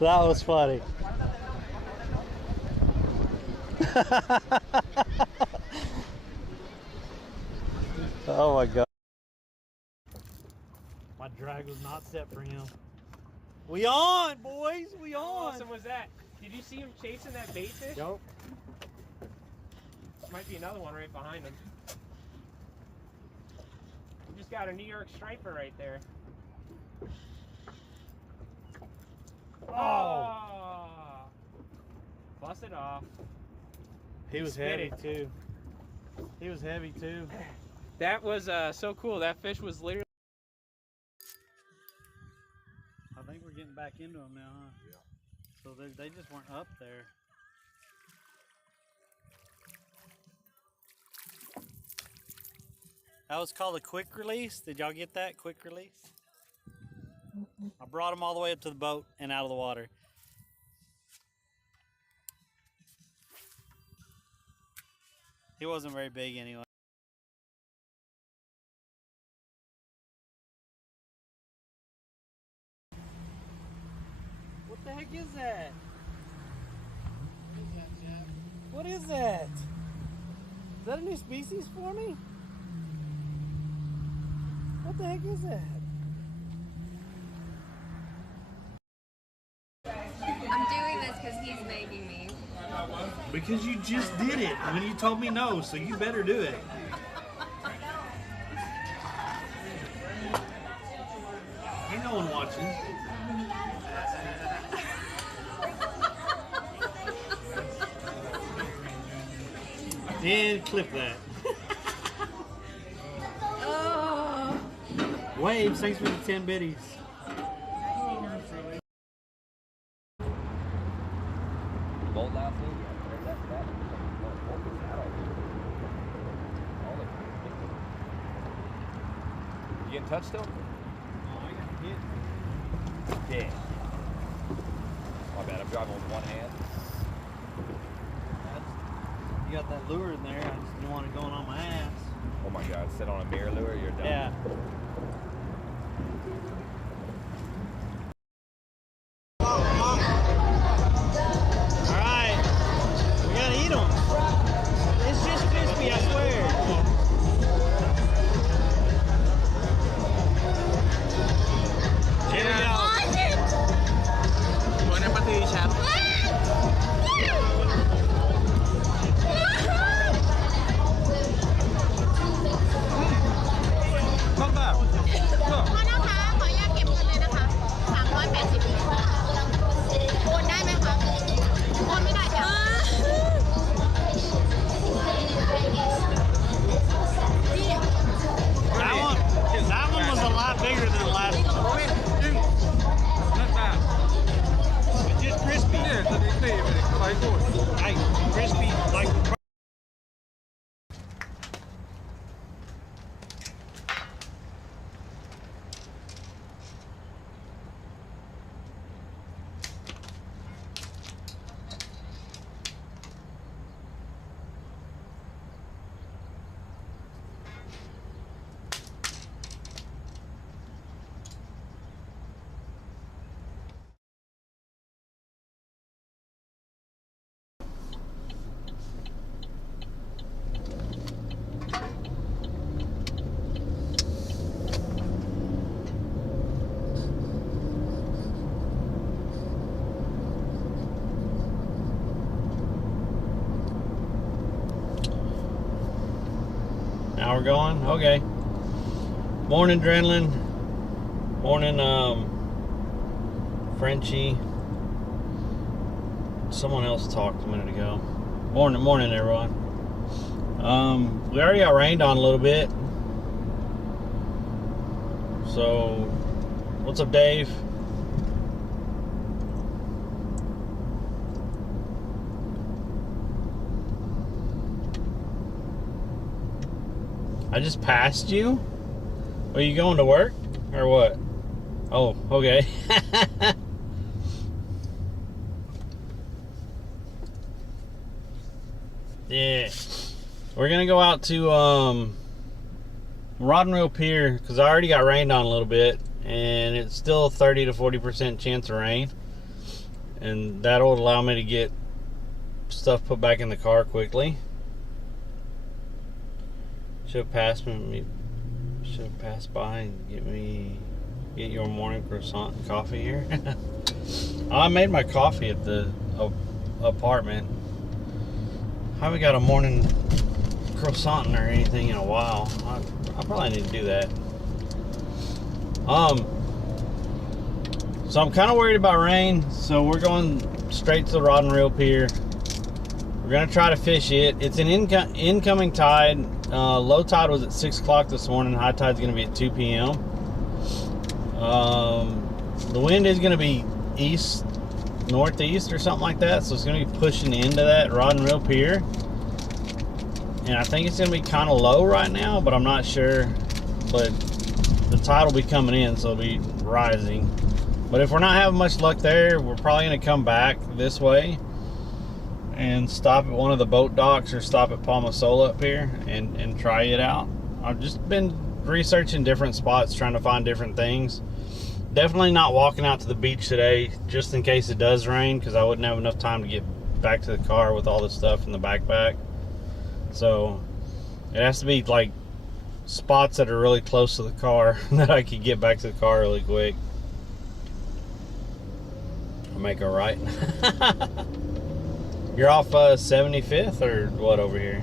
That was funny. Oh my God. My drag was not set for him. We on, boys. We on. How awesome was that? Did you see him chasing that bait fish? Yep. Might be another one right behind him. We just got a New York striper right there. Oh! Bust it off. He was heavy too. He was heavy too. That was so cool. That fish was literally. I think we're getting back into them now, huh? Yeah. So they just weren't up there. That was called a quick release. Did y'all get that? Quick release? I brought them all the way up to the boat and out of the water. He wasn't very big anyway. What the heck is that? What is that? Is that a new species for me? What the heck is that? I'm doing this because he's making me. Because you just did it when you told me no, so you better do it. Ain't no one watching. And clip that. Oh. Waves, thanks for the 10 biddies. Bolt out thing? You getting touched still? Oh, I got hit. Yeah. My bad, I'm driving with one hand. You got that lure in there, I just didn't want it going on my ass. Oh my God, sit on a mirror lure, you're done. Yeah. Alright, we gotta eat them. It's just crispy, I swear. Here we go. Buena patilla. Not bad. ขอโทษนะคะ ขออนุญาตเก็บเงินเลยนะคะ380 โอนได้ไหมคะ โอนไม่ได้จ้ะ That one was a lot bigger than the last one. Not bad. It's just crispy. Yeah, so they say it's quite good. Like, crispy, like... Now we're going? Okay. Morning, Adrenaline. Morning, Frenchie. Someone else talked a minute ago. Morning, everyone. We already got rained on a little bit. So, what's up, Dave? I just passed you? Are you going to work? Or what? Oh, okay. Yeah. We're gonna go out to Rod and Reel Pier, because I already got rained on a little bit, and it's still 30 to 40% chance of rain, and that'll allow me to get stuff put back in the car quickly. Should have passed by and get your morning croissant and coffee here. I made my coffee at the apartment. I haven't got a morning croissant or anything in a while. I probably need to do that. So I'm kind of worried about rain, so we're going straight to the Rod and Reel Pier. We're gonna try to fish it. It's an incoming tide. Low tide was at 6 o'clock this morning. High tide's gonna be at 2 p.m. The wind is gonna be east, northeast or something like that, so it's gonna be pushing into that Rod and Reel Pier. And I think it's gonna be kind of low right now, but I'm not sure. But the tide will be coming in, so it'll be rising. But if we're not having much luck there, we're probably gonna come back this way and stop at one of the boat docks or stop at Palmasola up here and try it out. I've just been researching different spots, trying to find different things. Definitely not walking out to the beach today, just in case it does rain, because I wouldn't have enough time to get back to the car with all this stuff in the backpack. So it has to be like spots that are really close to the car that I could get back to the car really quick. I'll make a right. You're off 75th or what over here?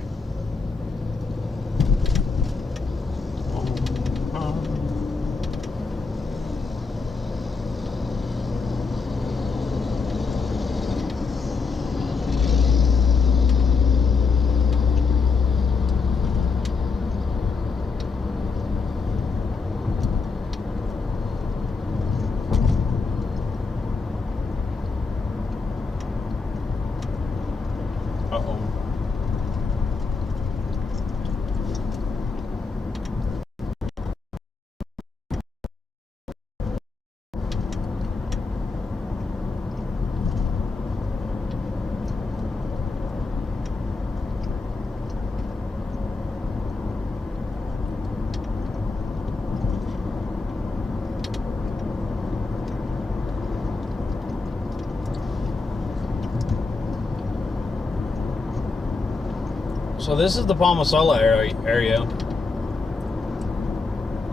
So this is the Palmasola area.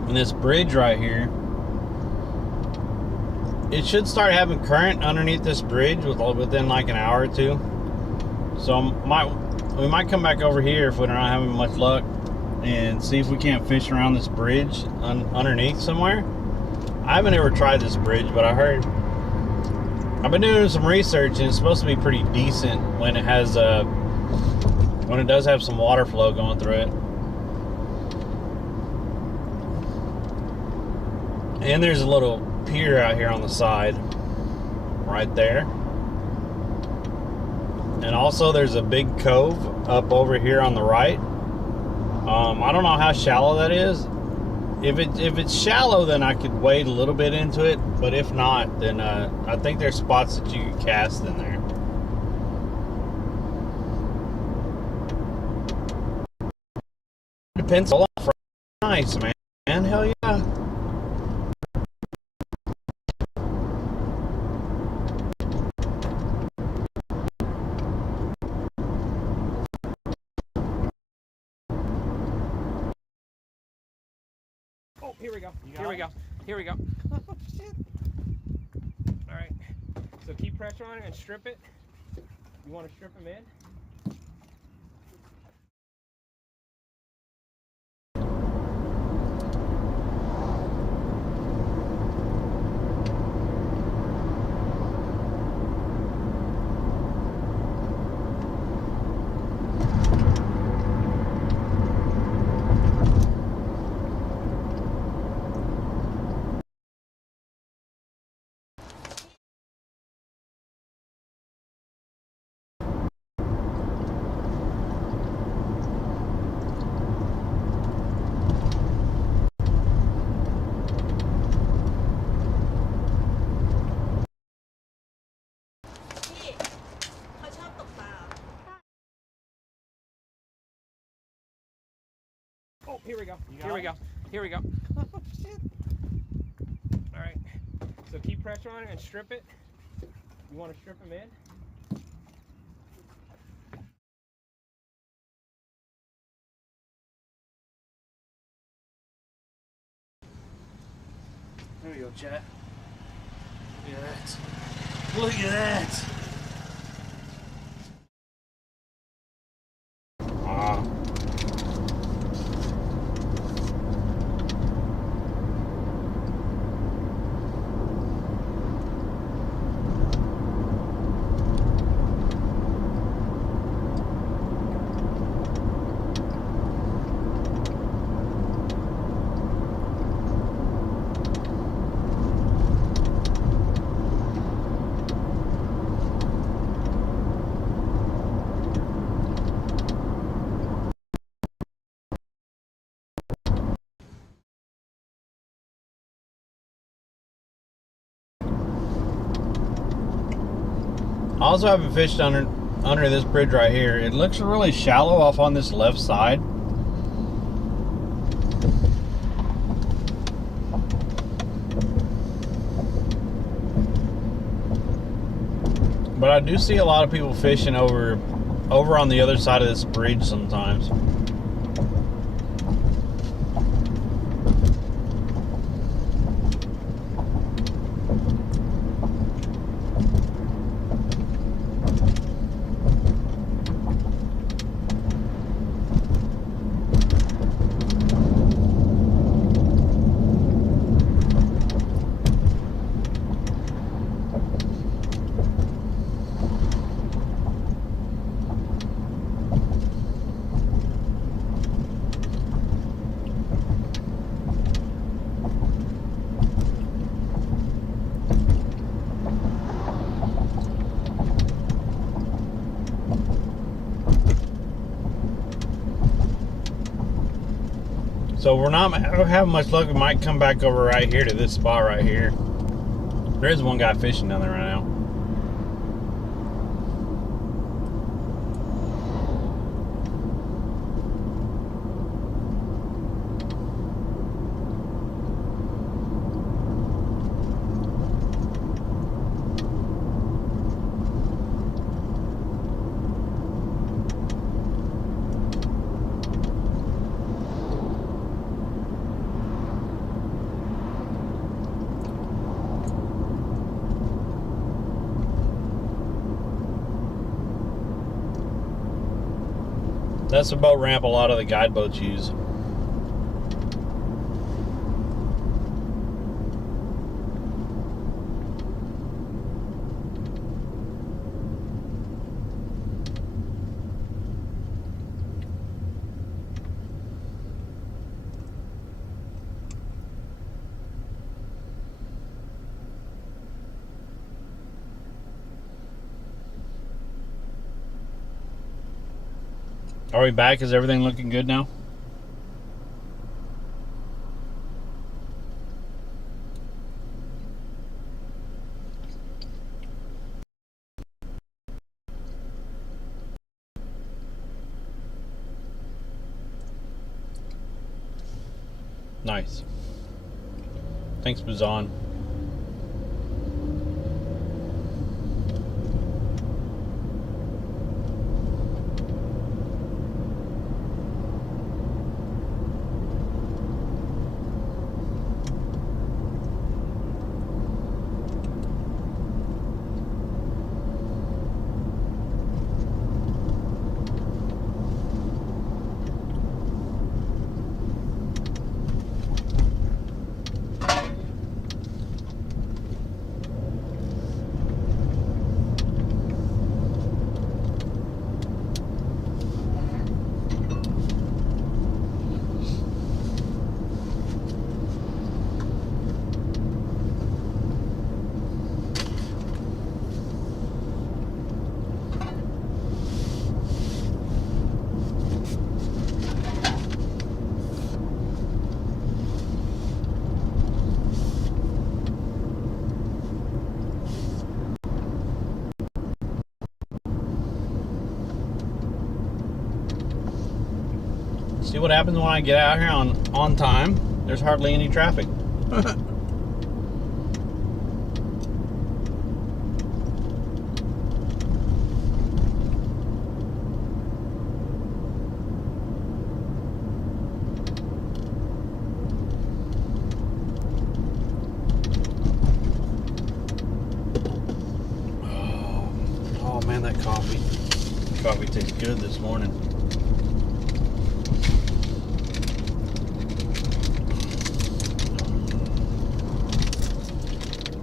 And this bridge right here, it should start having current underneath this bridge within like an hour or two. So we might come back over here if we're not having much luck and see if we can't fish around this bridge underneath somewhere. I haven't ever tried this bridge, but I've been doing some research, and it's supposed to be pretty decent when it has when it does have some water flow going through it. And there's a little pier out here on the side right there, and also there's a big cove up over here on the right. I don't know how shallow that is. If it's shallow, then I could wade a little bit into it, but if not, then I think there's spots that you can cast in there. Pencil off. Nice, man. Hell yeah. Oh, here we go. Here we go. Here we go. Oh, shit. All right. So keep pressure on it and strip it. You want to strip them in? Here we go. Here we go. Here we go. Oh, shit. All right. So keep pressure on it and strip it. You want to strip them in? There we go, chat. Look at that. Look at that. Ah. I also haven't fished under this bridge right here. It looks really shallow off on this left side. But I do see a lot of people fishing over on the other side of this bridge sometimes. So we're not having much luck. We might come back over right here to this spot right here. There is one guy fishing down there right now. That's the boat ramp a lot of the guide boats use. Are we back? Is everything looking good now? Nice. Thanks, Bazan. See what happens when I get out here on time. There's hardly any traffic. Oh man, that coffee tastes good this morning.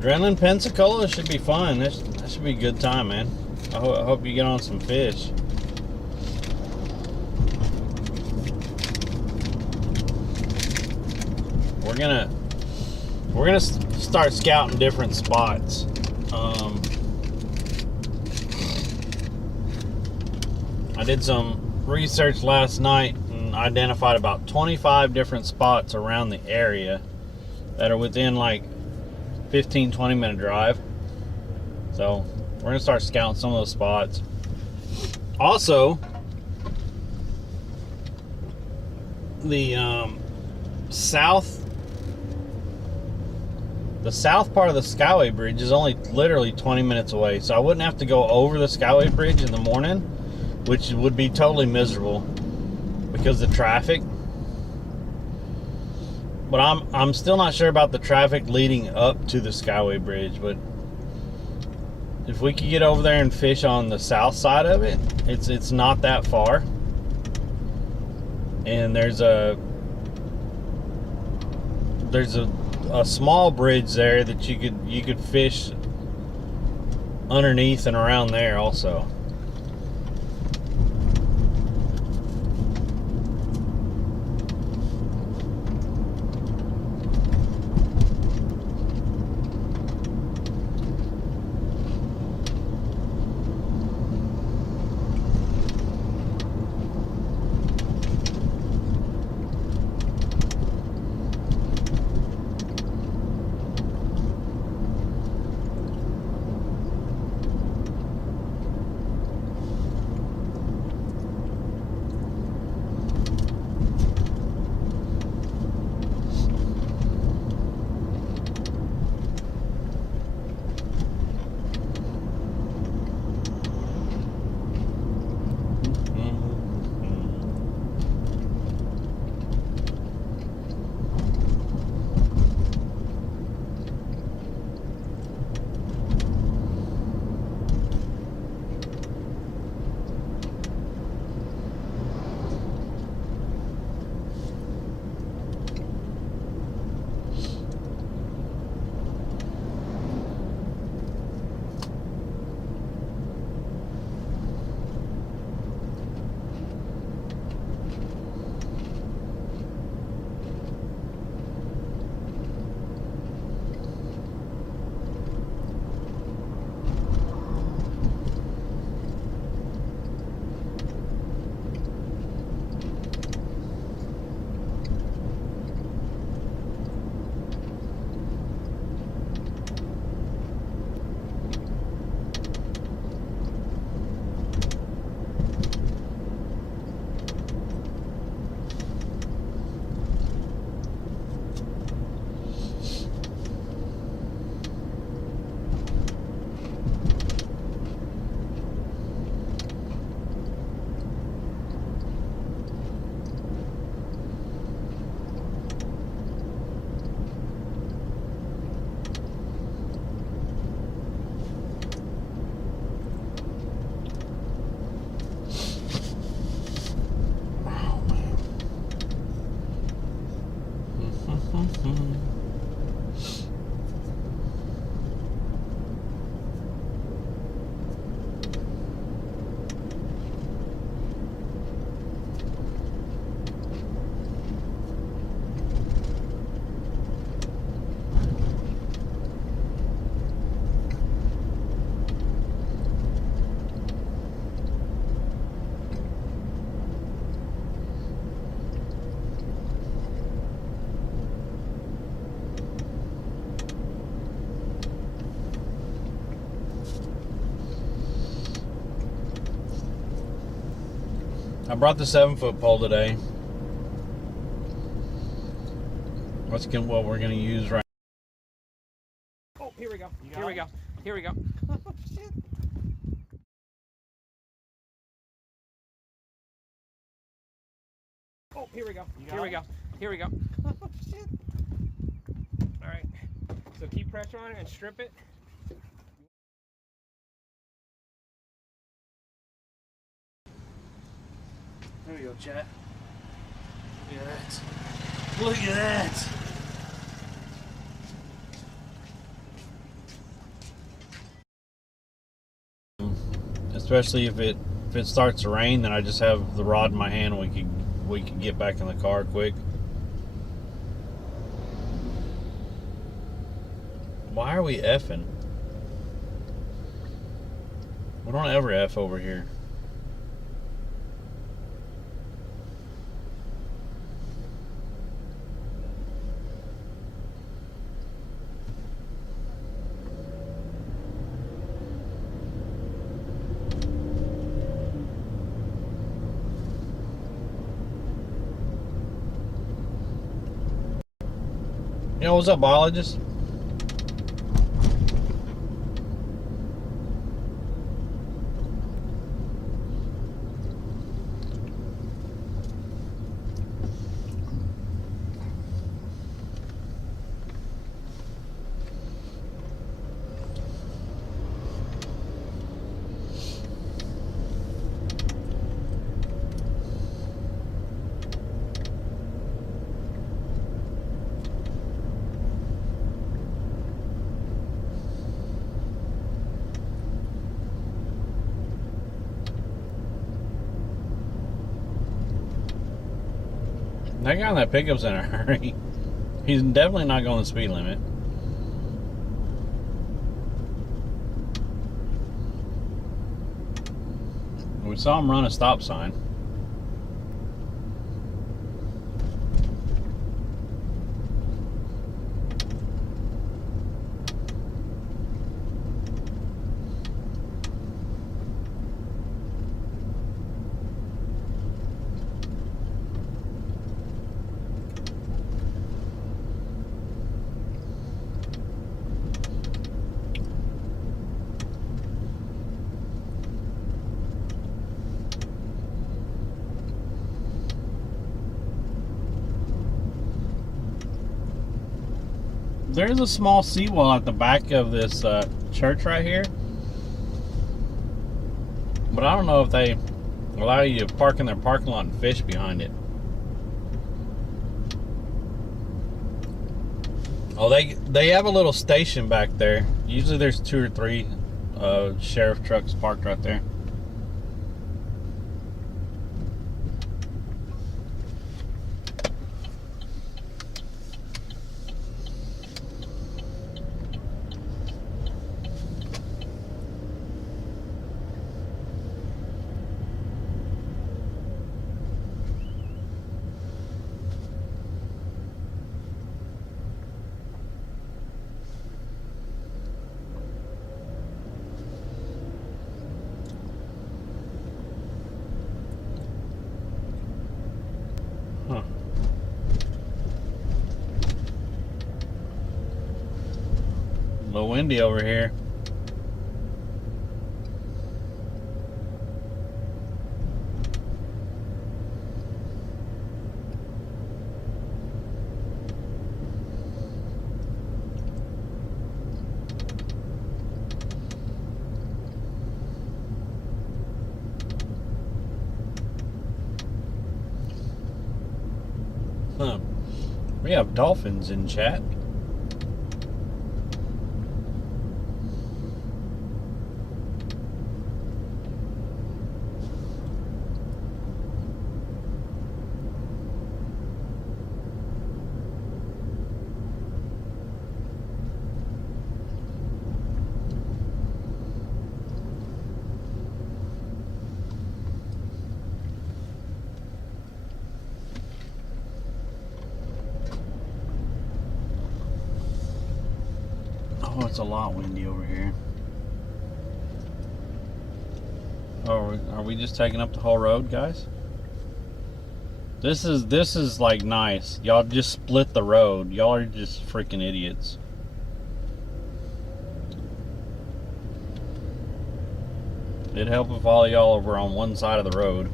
Adrenaline Pensacola should be fun. That should be a good time, man. I hope you get on some fish. We're gonna start scouting different spots. I did some research last night and identified about 25 different spots around the area that are within like 15-20 minute drive. So we're gonna start scouting some of those spots. Also, the south part of the Skyway Bridge is only literally 20 minutes away, so I wouldn't have to go over the Skyway Bridge in the morning, which would be totally miserable because of the traffic. But I'm still not sure about the traffic leading up to the Skyway Bridge. But if we could get over there and fish on the south side of it, it's not that far. And there's a small bridge there that you could fish underneath and around there also. I brought the 7-foot pole today. what we're gonna use right. Oh, here we go. Here we go. Here we go. Oh, shit. Oh, here we go. Here we go. Here we go. Oh, shit. All right. So keep pressure on it and strip it. There we go, chat. Look at that. Look at that. Especially if it starts to rain, then I just have the rod in my hand and we can get back in the car quick. Why are we effing? We don't ever F over here. You know what's up, biologist? That guy in that pickup's in a hurry. He's definitely not going the speed limit. We saw him run a stop sign. There's a small seawall at the back of this church right here. But I don't know if they allow you to park in their parking lot and fish behind it. Oh, they have a little station back there. Usually there's 2 or 3 sheriff trucks parked right there. Huh. A little windy over here. Huh. We have dolphins in chat. Oh, it's a lot windy over here. Oh, are we just taking up the whole road, guys? This is like nice. Y'all just split the road. Y'all are just freaking idiots. It'd help if all y'all were on one side of the road.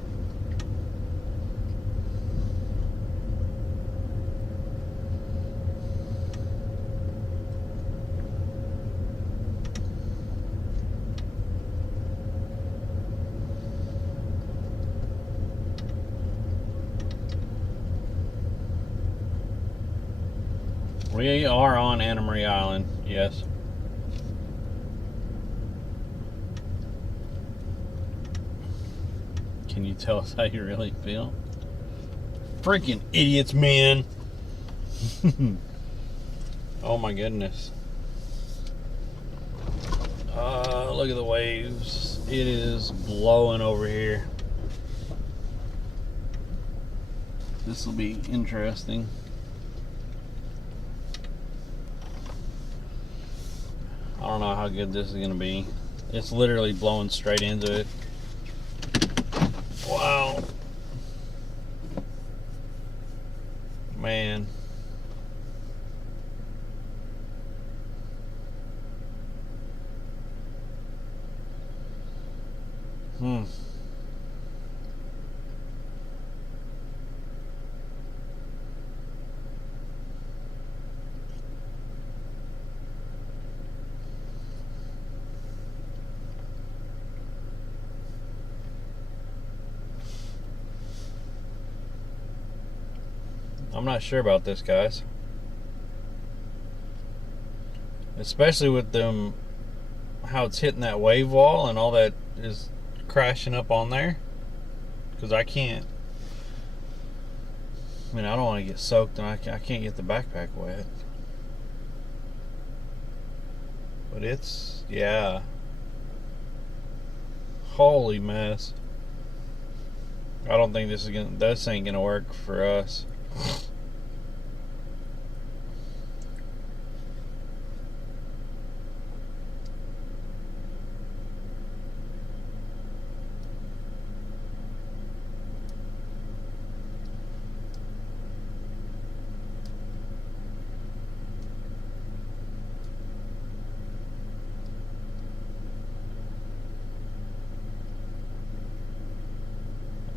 We are on Anna Marie Island, yes. Can you tell us how you really feel? Freaking idiots, man. Oh my goodness. Look at the waves. It is blowing over here. This will be interesting. I don't know how good this is going to be. It's literally blowing straight into it. Wow. Man. I'm not sure about this, guys. Especially with them, how it's hitting that wave wall and all that is crashing up on there. Because I can't. I mean, I don't want to get soaked and I can't get the backpack wet. But it's, yeah. Holy mess. I don't think this ain't gonna work for us.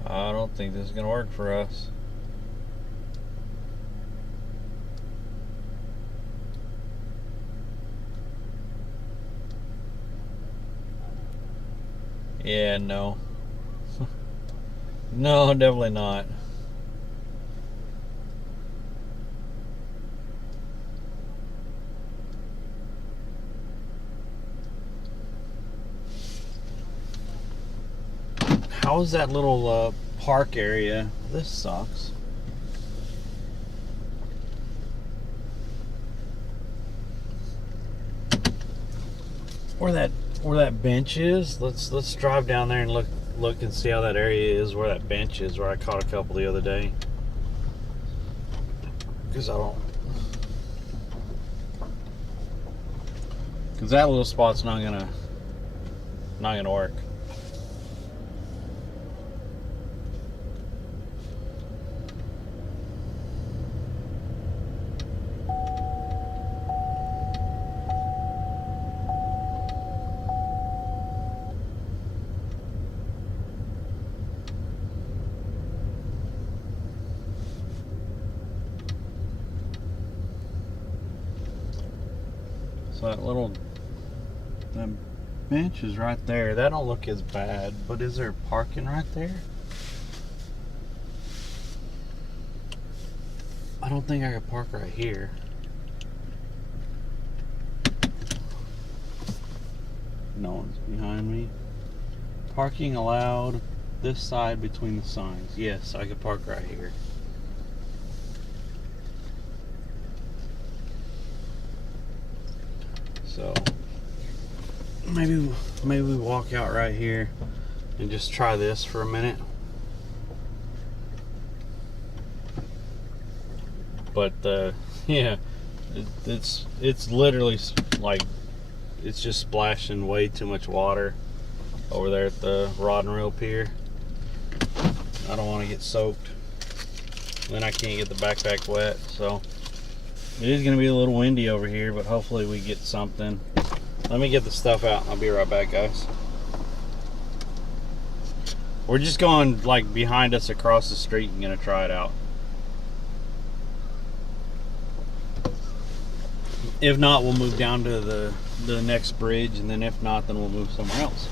I don't think this is gonna work for us. Yeah, no. No, definitely not. How's that little park area? This sucks. Where that bench is, let's drive down there and look and see how that area is where that bench is, where I caught a couple the other day. Because that little spot's not gonna work. So that bench is right there. That don't look as bad, but is there parking right there? I don't think I could park right here. No one's behind me. Parking allowed this side between the signs. Yes, I could park right here. So maybe we walk out right here and just try this for a minute. But yeah, it's literally like it's just splashing way too much water over there at the Rod and Reel Pier. I don't want to get soaked. Then I can't get the backpack wet, so it is going to be a little windy over here, but hopefully we get something. Let me get the stuff out. I'll be right back, guys. We're just going like behind us across the street and going to try it out. If not, we'll move down to the next bridge, and then if not, then we'll move somewhere else.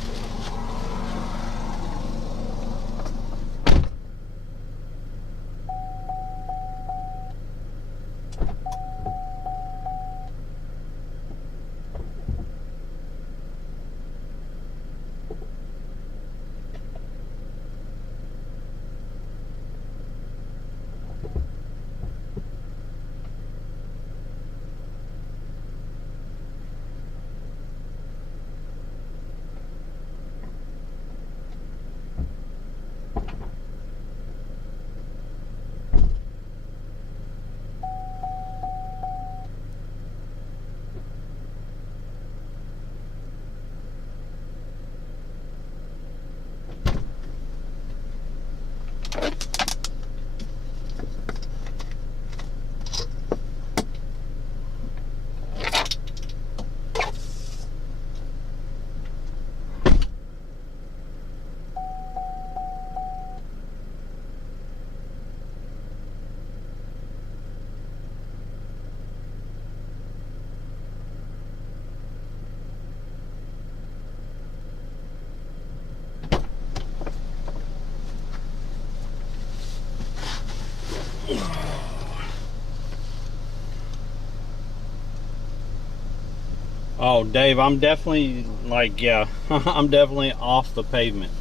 Oh, Dave, I'm definitely, like, yeah, I'm definitely off the pavement.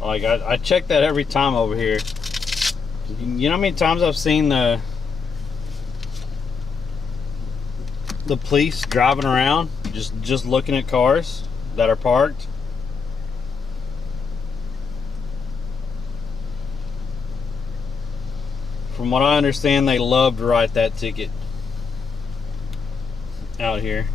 Like, I check that every time over here. You know how many times I've seen the police driving around, just looking at cars that are parked? From what I understand, they love to write that ticket out here.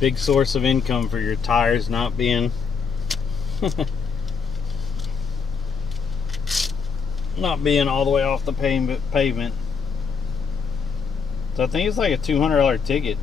Big source of income for your tires not being not being all the way off the pavement. So I think it's like a $200 ticket.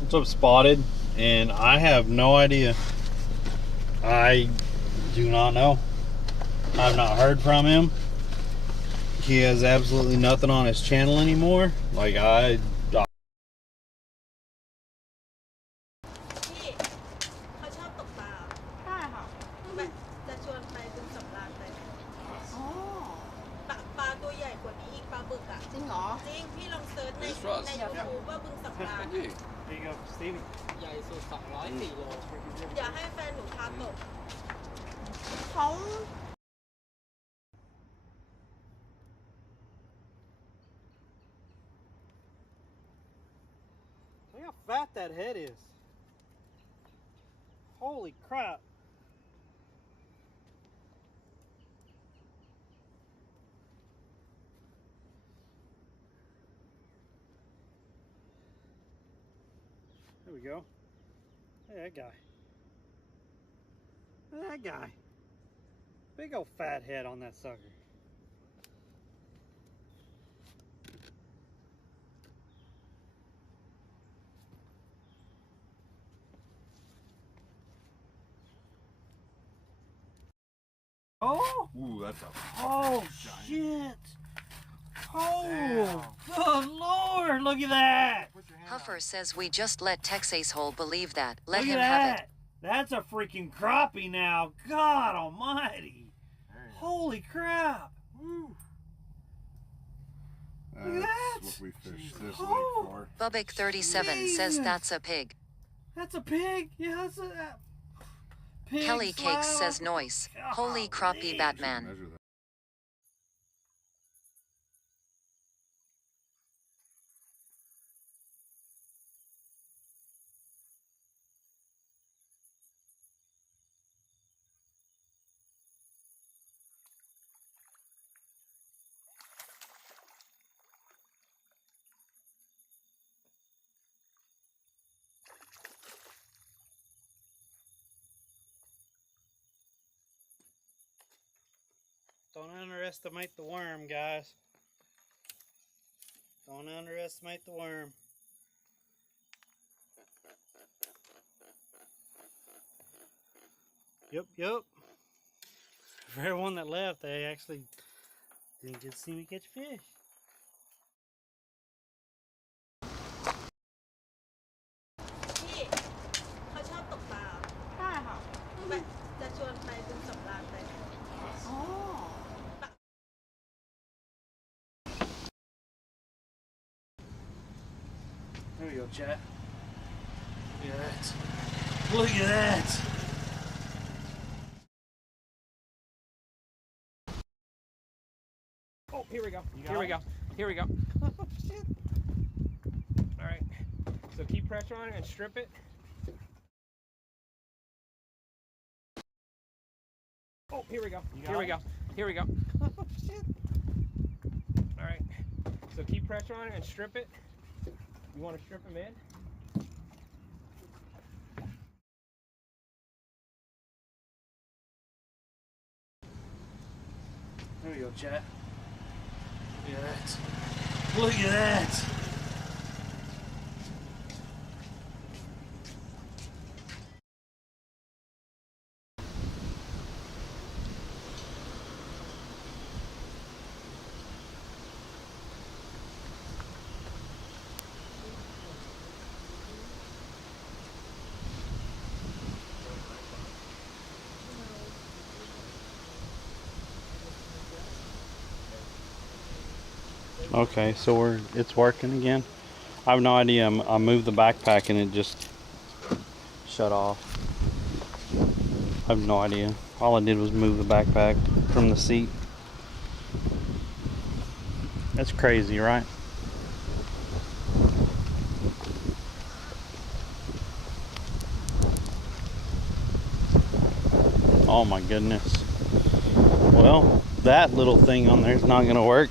What's up, Spotted? And I have no idea. I do not know. I've not heard from him. He has absolutely nothing on his channel anymore. Like,พี่เขาชอบตกปลาใช่ค่ะแบบจะชวนไปบึงสำราญไปอ๋อปลาตัวใหญ่กว่านี้อีกปลาบึกอ่ะจริงเหรอจริงพี่ลองเซิร์ชใน YouTube ว่าบึงสำราญ There you go, Stevie. ใหญ่สุด204 โล อย่าให้แฟนหนูพาตกเขา Look how fat that head is. Holy crap. There we go. Hey, that guy. Look at that guy. Big old fat head on that sucker. Oh! Ooh, that's a Oh, shit! Oh, good lord, look at that! Huffer says we just let Texas Hole believe that. Let Look him at have it. that! That's a freaking crappie now. God almighty. Holy crap. Woo. Look at that. That's what we fished this Oh. lake for. Bubbick 37 says Jesus. that's a pig. That's a pig. Yeah, that's a pig. Kelly Cakes says noise. Holy crappie Batman. Measure that. Don't underestimate the worm, guys. Don't underestimate the worm. Yep. For everyone that left, they actually didn't get to see me catch fish. พี่เขาชอบตกปลาใช่ค่ะแบบจะชวนไปบึงสำราญไปอ๋อ There we go, chat. Look at that. Look at that. Oh, here we go. Here we go. Here we go. Oh, shit. All right. So keep pressure on it and strip it. Oh, here we go. Here we go. Here we go. Oh, shit. All right. So keep pressure on it and strip it. You want to strip them in? There we go, chat. Look at that. Look at that. Okay, so it's working again. I have no idea. I moved the backpack and it just shut off. I have no idea. All I did was move the backpack from the seat. That's crazy, right? Oh my goodness. Well, that little thing on there is not going to work.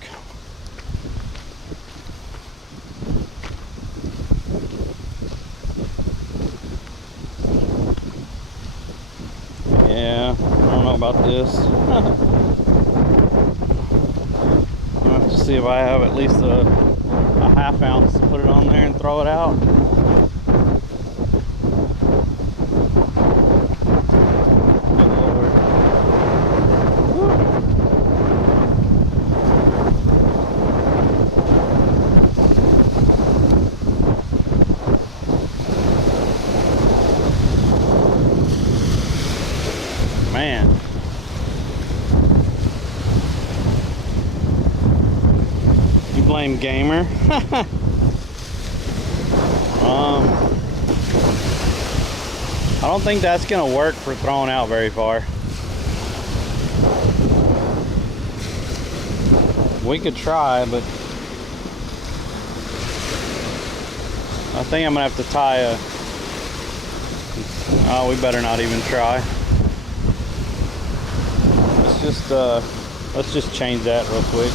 Yeah, I don't know about this. I'll have to see if I have at least a half ounce to put it on there and throw it out. Good Lord. Man. You blame Gamer? I don't think that's gonna work for throwing out very far. We could try, but I think I'm gonna have to tie a... Oh, we better not even try. Let's just change that real quick.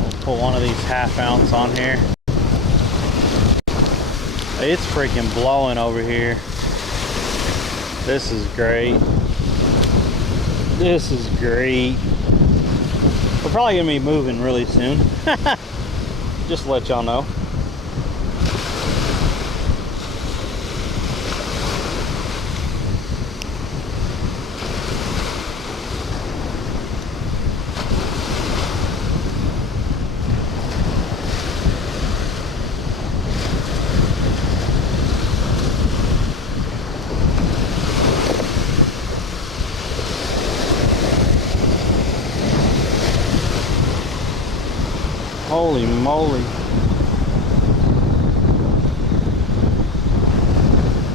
We'll put one of these half ounce on here. It's freaking blowing over here. This is great. This is great. We're probably gonna be moving really soon. Just to let y'all know. Holy moly.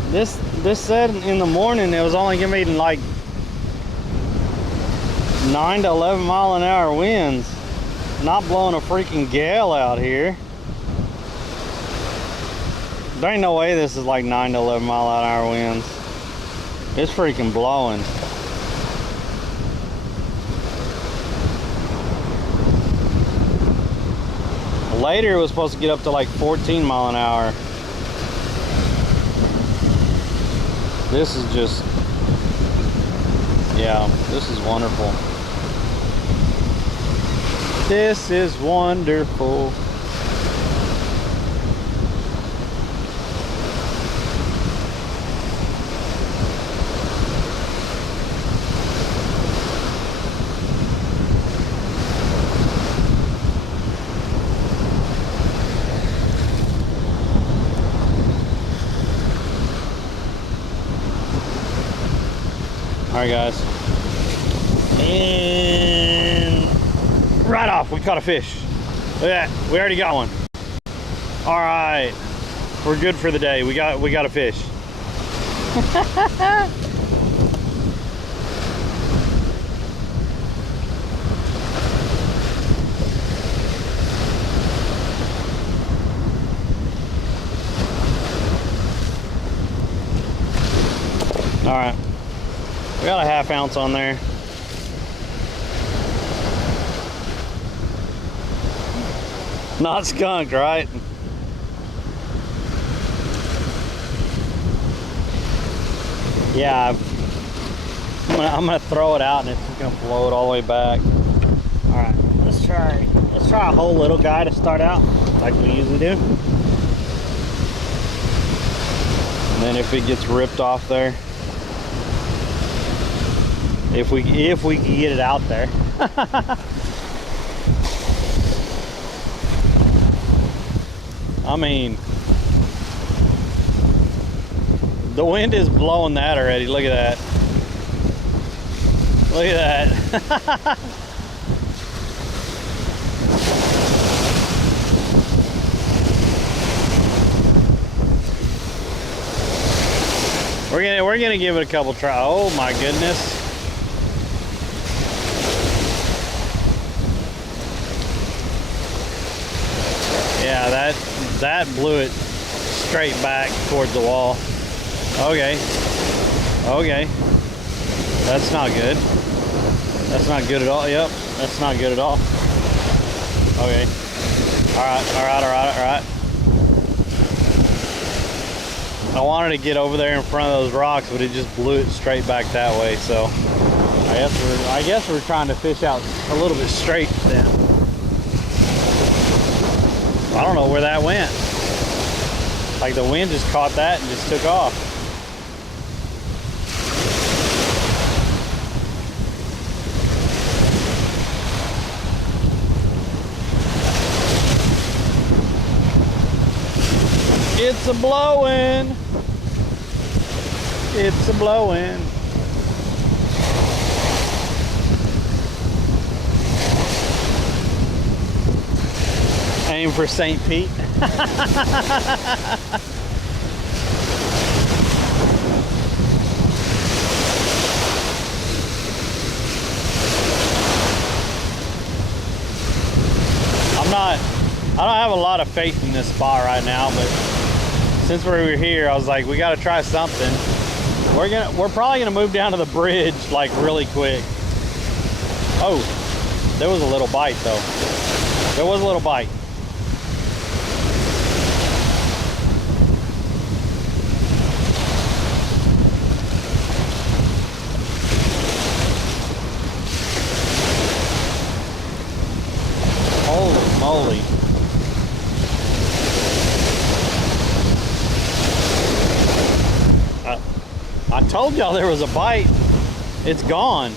This said in the morning it was only gonna be like 9 to 11 mile an hour winds. Not blowing a freaking gale out here. There ain't no way this is like 9 to 11 mile an hour winds. It's freaking blowing. Later it was supposed to get up to like 14 mile an hour. This is just, yeah, this is wonderful. This is wonderful. All right, guys, and right off we caught a fish. Look at that, we already got one. All right, we're good for the day. We got a fish. All right. We got a 1/2 ounce on there. Not skunked, right? Yeah, I'm gonna throw it out and it's just gonna float all the way back. All right, let's try a whole little guy to start out, like we usually do. And then if it gets ripped off there, if we can get it out there. I mean, the wind is blowing that already. Look at that. Look at that. We're gonna give it a couple tries. Oh my goodness. Yeah, that blew it straight back towards the wall. Okay. Okay. That's not good. That's not good at all. Yep. That's not good at all. Okay. Alright. I wanted to get over there in front of those rocks, but it just blew it straight back that way, so I guess we're trying to fish out a little bit straight then. I don't know where that went. Like the wind just caught that and just took off. It's a blowing. It's a blowing. Aim for St. Pete. I don't have a lot of faith in this spot right now, but since we were here, I was like, we got to try something. We're probably gonna move down to the bridge like really quick. Oh, there was a little bite though. There was a little bite. Holy moly. I told y'all there was a bite. It's gone.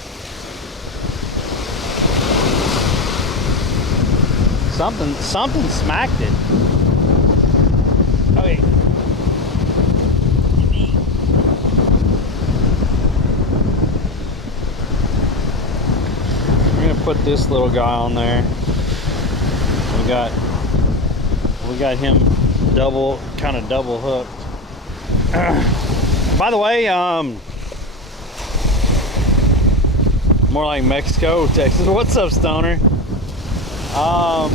Something smacked it. Okay. We're gonna put this little guy on there. We got him kind of double hooked. By the way, more like Mexico, Texas. What's up, Stoner? By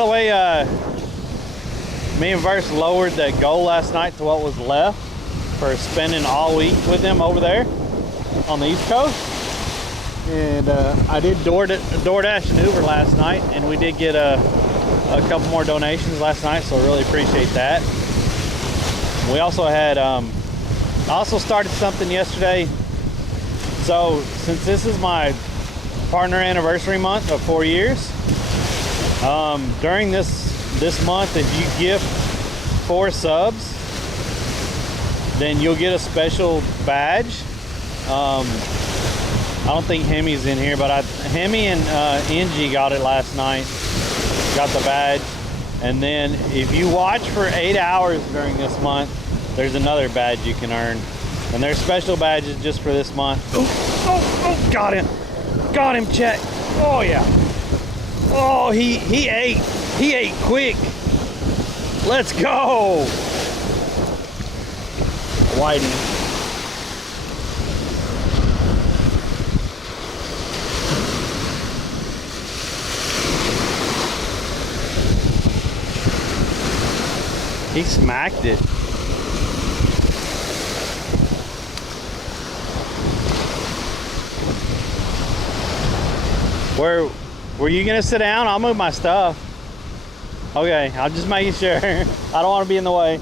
the way, me and Verse lowered that goal last night to what was left for spending all week with him over there on the East Coast. And I did DoorDash and Uber last night, and we did get a couple more donations last night, so I really appreciate that. We also had, I also started something yesterday. So since this is my partner anniversary month of 4 years, during this month, if you gift 4 subs, then you'll get a special badge. I don't think Hemi's in here, but Hemi and Angie got it last night. Got the badge. And then if you watch for 8 hours during this month, there's another badge you can earn. And there's special badges just for this month. Oh, got him. Got him, Chet. Oh yeah. Oh, he ate quick. Let's go. Widen. He smacked it. Were you gonna sit down? I'll move my stuff. Okay, I'll just make sure. I don't want to be in the way.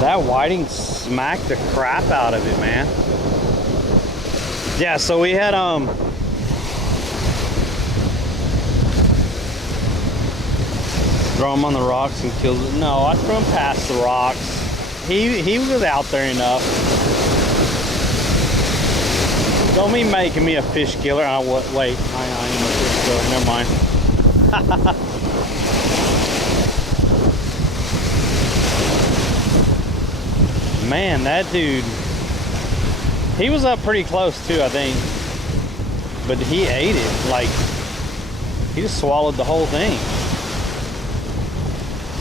That whiting smacked the crap out of it, man. Yeah, so we had throw him on the rocks and kill it. No, I threw him past the rocks. He was out there enough. Don't be making me a fish killer. Wait, I am a fish killer. Never mind. Man, that dude, he was up pretty close too, I think. But he ate it. Like, he just swallowed the whole thing.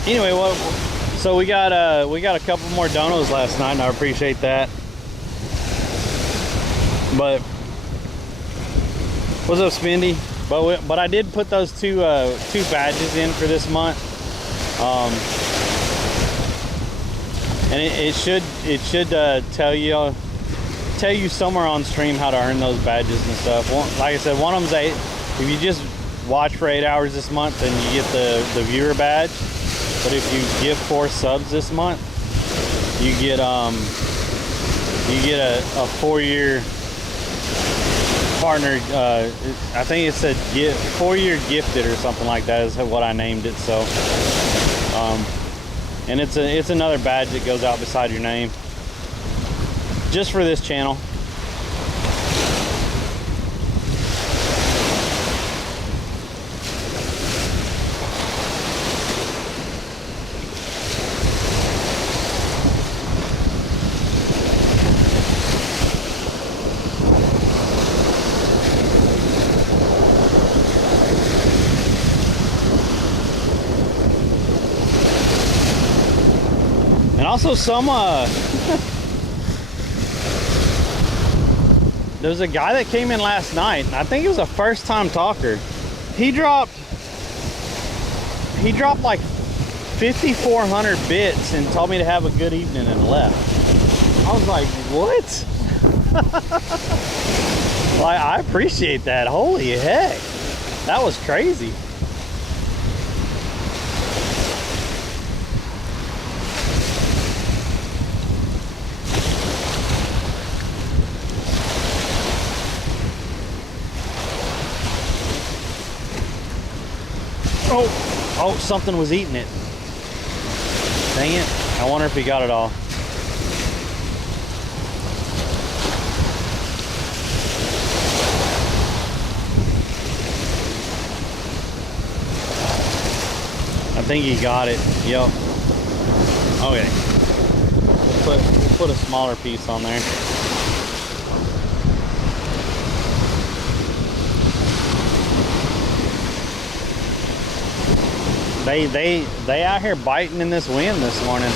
Anyway, so we got a couple more donos last night, and I appreciate that. But what's up, Spendy? But I did put those two badges in for this month, and it should tell you somewhere on stream how to earn those badges and stuff. Like I said, one of them's 8. If you just watch for 8 hours this month, then you get the viewer badge. But if you give 4 subs this month, you get a 4-year partner. I think it said 4-year gifted or something like that is what I named it. So, and it's another badge that goes out beside your name, just for this channel. And also some, there's a guy that came in last night, and I think he was a first time talker. He dropped like 5,400 bits and told me to have a good evening and left. I was like, what? Like, I appreciate that. Holy heck. That was crazy. Oh, something was eating it. Dang it. I wonder if he got it all. I think he got it. Yep. Okay. We'll put a smaller piece on there. They out here biting in this wind this morning.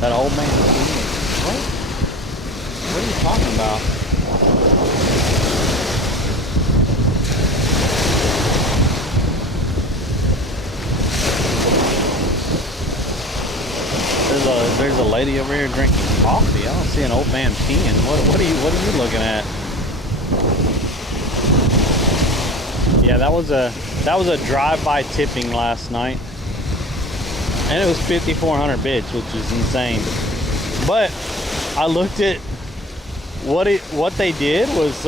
That old man. What are you talking about? There's a lady over here drinking coffee. I don't see an old man peeing. What are you looking at? Yeah, that was a drive-by tipping last night. And it was 5,400 bits, which is insane. But I looked at what they did was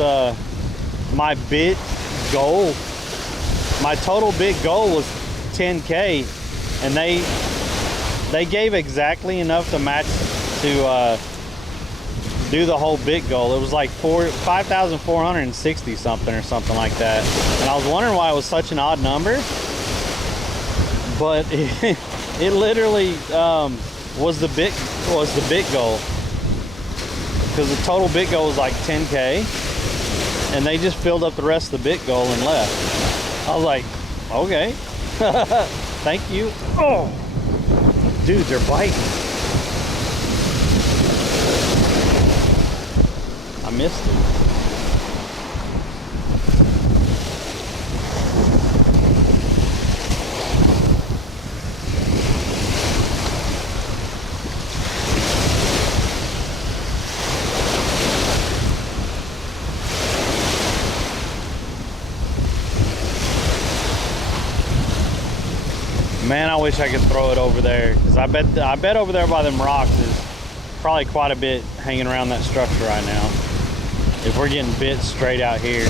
my bit goal. My total bit goal was 10K, and they gave exactly enough to match to do the whole bit goal. It was like 5,460 something or something like that. And I was wondering why it was such an odd number, but it literally was the bit goal, because the total bit goal was like 10K, and they just filled up the rest of the bit goal and left. I was like, okay, thank you. Oh, dude, they're biting. I missed it. Man, I wish I could throw it over there, because I bet over there by them rocks is probably quite a bit hanging around that structure right now, if we're getting bits straight out here.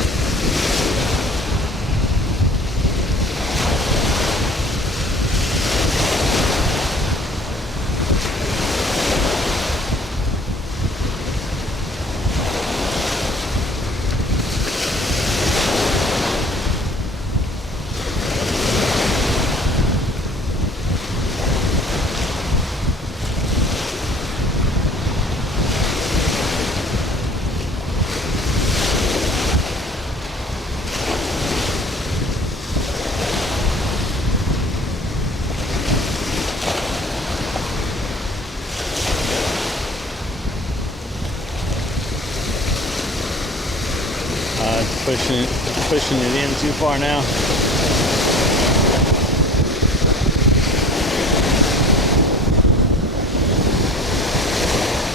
Pushing it in too far now.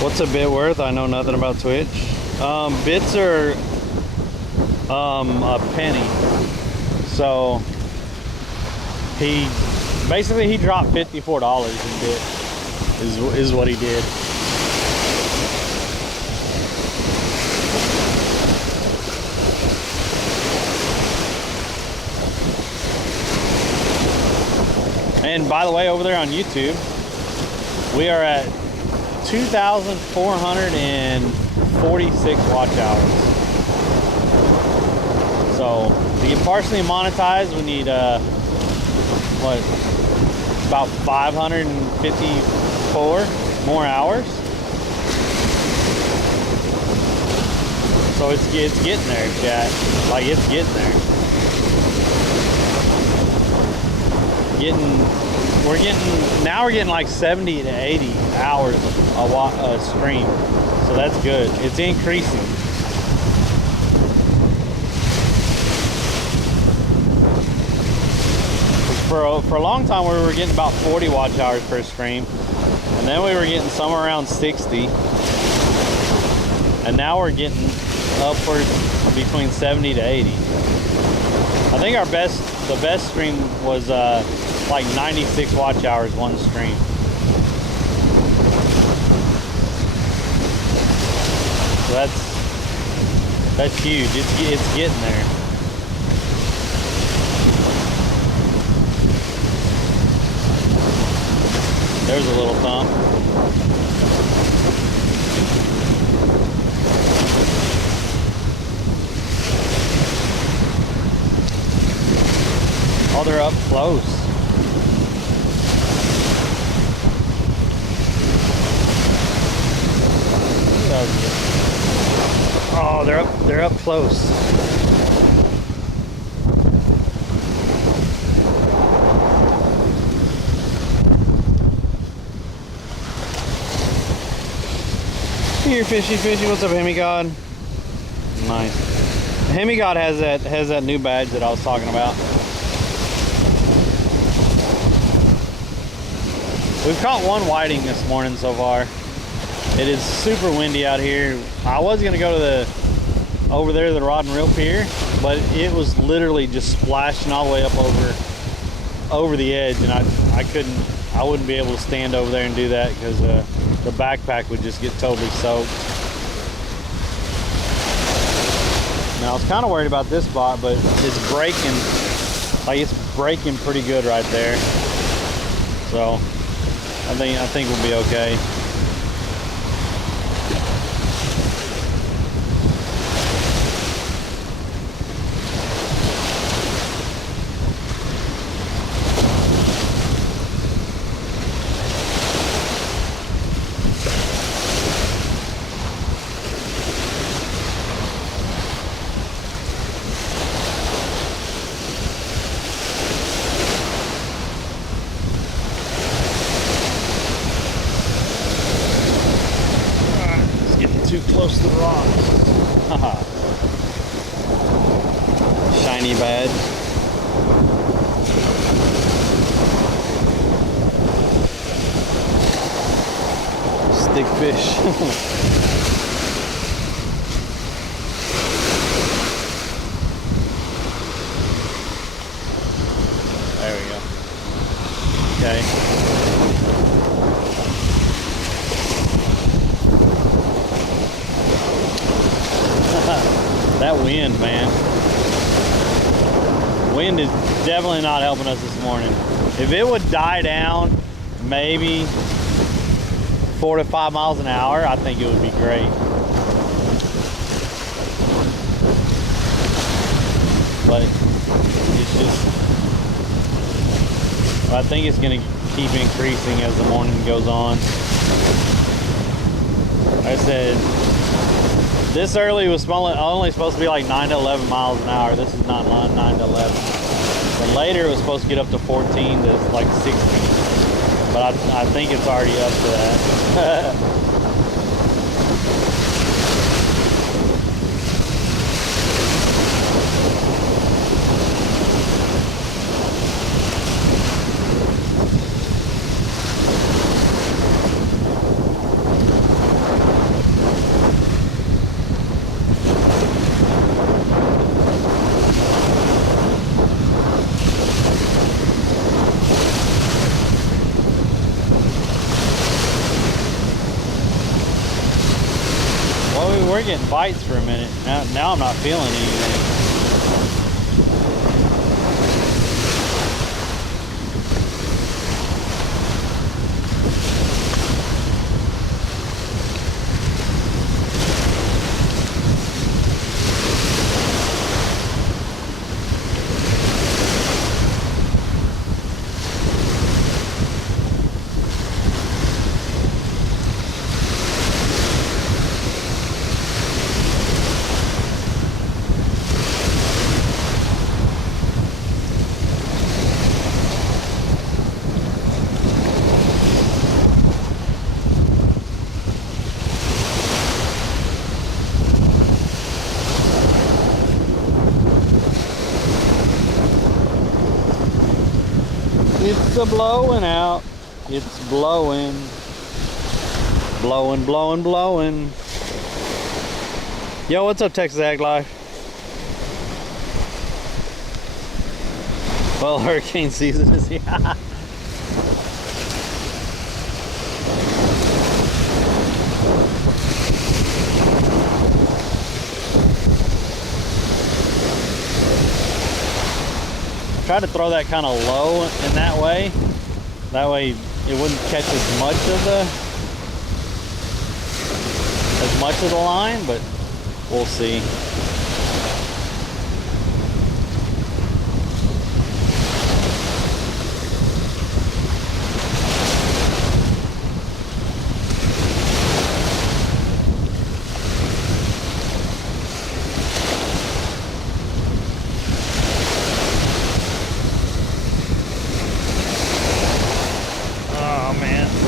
What's a bit worth? I know nothing about Twitch. Bits are a penny. So he dropped $54 in bit is what he did. And by the way, over there on YouTube, we are at 2,446 watch hours. So to get partially monetized, we need about 554 more hours. So it's getting there, chat. Like, it's getting there. We're getting like 70 to 80 hours a stream, so that's good. It's increasing. For a long time we were getting about 40 watch hours per stream, and then we were getting somewhere around 60, and now we're getting upwards between 70 to 80. I think the best stream was like 96 watch hours one stream. So that's huge. It's getting there. There's a little thump. Oh, they're up close. Oh, they're up close. Here, fishy, fishy. What's up, Hemigod? Nice. Hemigod has that new badge that I was talking about. We've caught one whiting this morning so far. It is super windy out here. I was gonna go to over there to the rod and reel pier, but it was literally just splashing all the way up over the edge, and I wouldn't be able to stand over there and do that because the backpack would just get totally soaked. Now I was kind of worried about this spot, but it's breaking, like it's breaking pretty good right there. So I think we'll be okay. Too close to the rocks. Shiny badge. Stick fish. There we go. Okay. That wind, man. Wind is definitely not helping us this morning. If it would die down maybe 4 to 5 miles an hour, I think it would be great. But it's just, I think it's gonna keep increasing as the morning goes on. Like I said, this early was only supposed to be like 9 to 11 miles an hour. This is not 9 to 11. And later it was supposed to get up to 14 to like 16. But I think it's already up to that. We're getting bites for a minute. Now I'm not feeling anything. It's a blowing out. It's blowing. Blowing, blowing, blowing. Yo, what's up, Texas Ag Life? Well, hurricane season is here. Try to throw that kind of low in that way. That way it wouldn't catch as much of the line, but we'll see.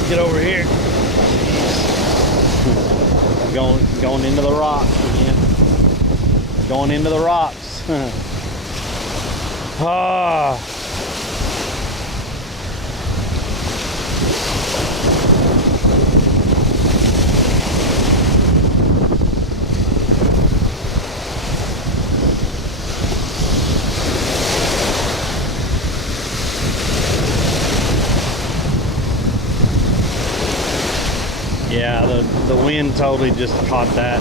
Get over here. Going into the rocks again. Going into the rocks. Ah. Yeah, the wind totally just caught that,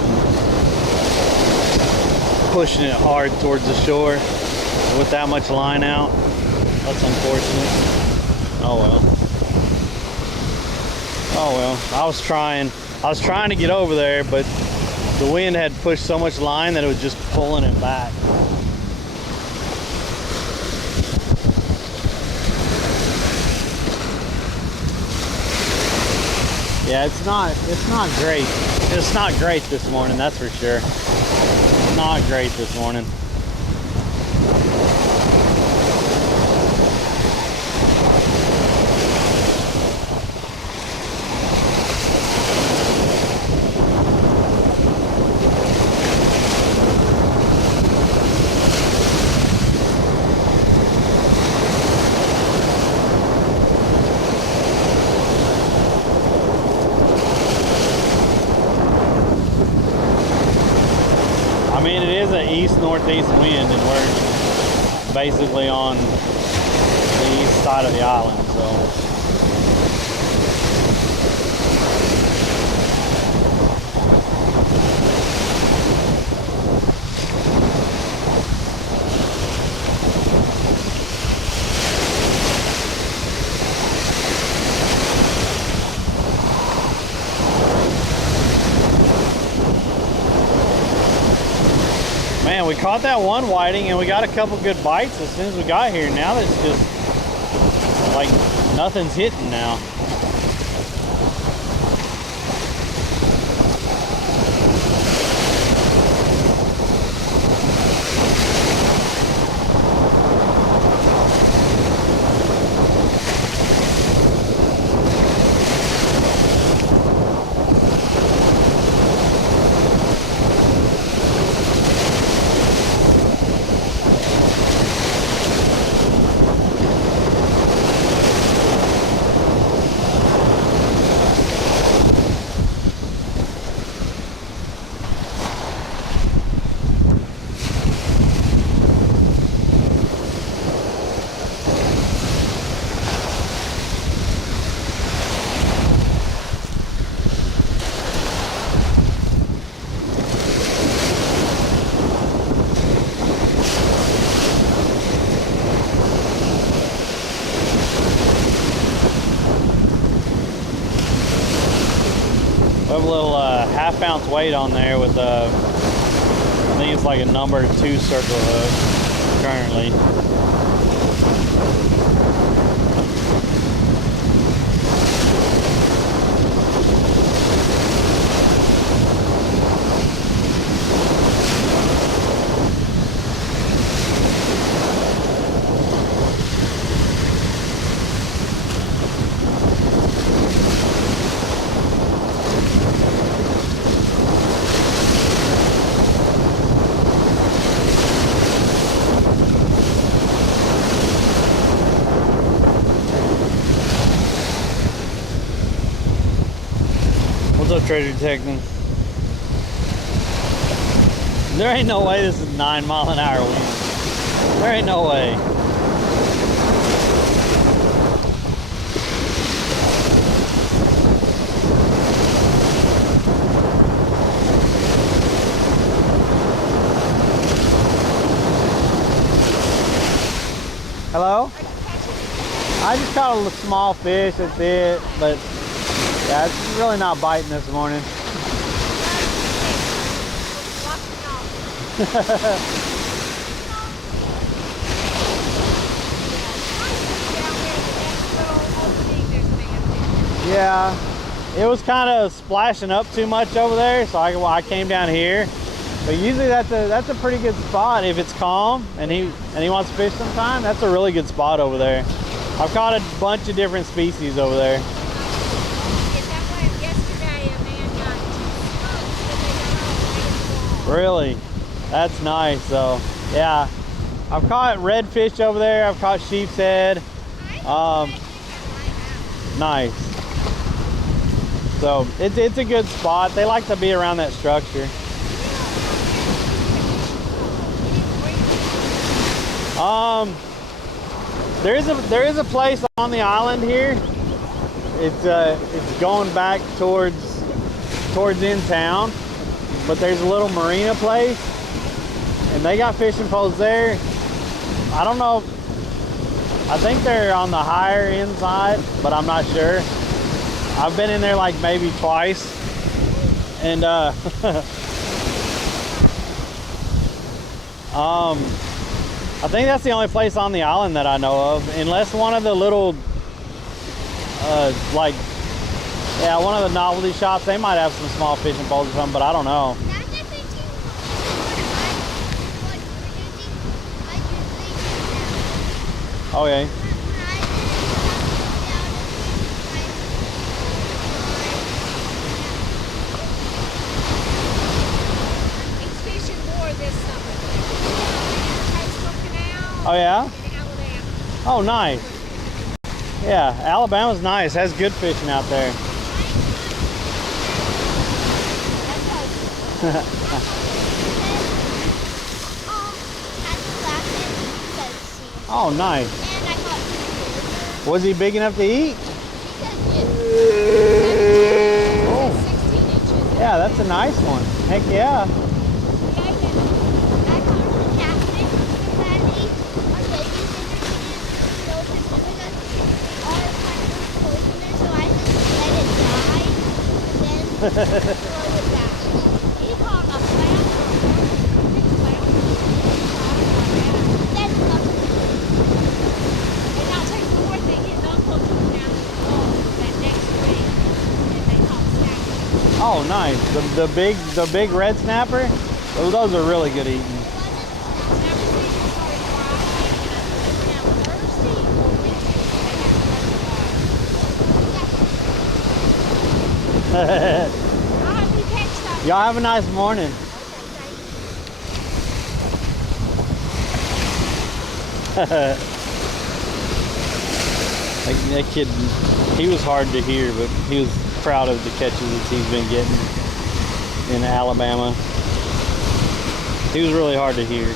pushing it hard towards the shore with that much line out. That's unfortunate. Oh well. Oh well. I was trying to get over there, but the wind had pushed so much line that it was just pulling it back. Yeah, it's not great. It's not great this morning, that's for sure. Not great this morning. I mean, it is an east-northeast wind, and we're basically on the east side of the island, so. Man, we caught that one whiting and we got a couple good bites as soon as we got here. Now it's just like nothing's hitting now. We have a little half-ounce weight on there with I think it's like a number 2 circle hook currently. What's up, treasure detecting? There ain't no way this is 9 mile an hour wind. There ain't no way. Hello? I just caught a small fish, that's it. But yeah, it's really not biting this morning. Yeah, it was kind of splashing up too much over there, so I came down here. But usually that's a pretty good spot if it's calm and he wants to fish sometime. That's a really good spot over there. I've caught a bunch of different species over there. Really? That's nice though. Yeah. I've caught redfish over there. I've caught sheep's head. Nice. So it's a good spot. They like to be around that structure. There is a place on the island here. It's going back towards in town, but there's a little marina place, and they got fishing poles there. I don't know. I think they're on the higher end side, but I'm not sure. I've been in there like maybe twice, and I think that's the only place on the island that I know of, unless one of the little, one of the novelty shops, they might have some small fishing poles or something, but I don't know. Okay. It's fishing more this summer. Oh yeah? In Alabama. Oh nice. Yeah, Alabama's nice. Has good fishing out there. Oh nice. And I caught two. Was he big enough to eat? Oh. 16 inches. Yeah, that's a nice one. Heck yeah. Throw it back. He caught a flounder, big flounder. Then and I'll tell you one more thing. His uncle took him down to the boat that next week, and they caught snapper. Oh nice. The big red snapper? Oh, those are really good eating. Snapper season started Friday, and I think now Thursday or Wednesday they have to let it go. Y'all have a nice morning. that kid, he was hard to hear, but he was proud of the catches that he's been getting in Alabama. He was really hard to hear.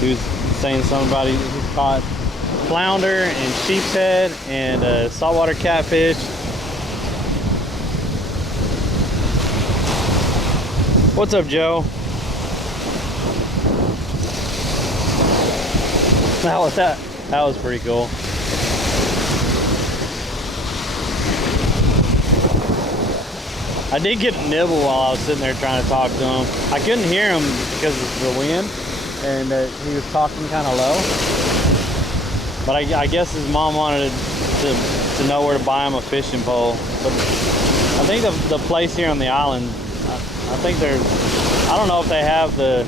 He was saying something about he caught flounder and sheep's head and saltwater catfish. What's up, Joe? That was pretty cool. I did get a nibble while I was sitting there trying to talk to him. I couldn't hear him because of the wind, and he was talking kind of low. But I guess his mom wanted to know where to buy him a fishing pole. But I think the place here on the island, I think I don't know if they have the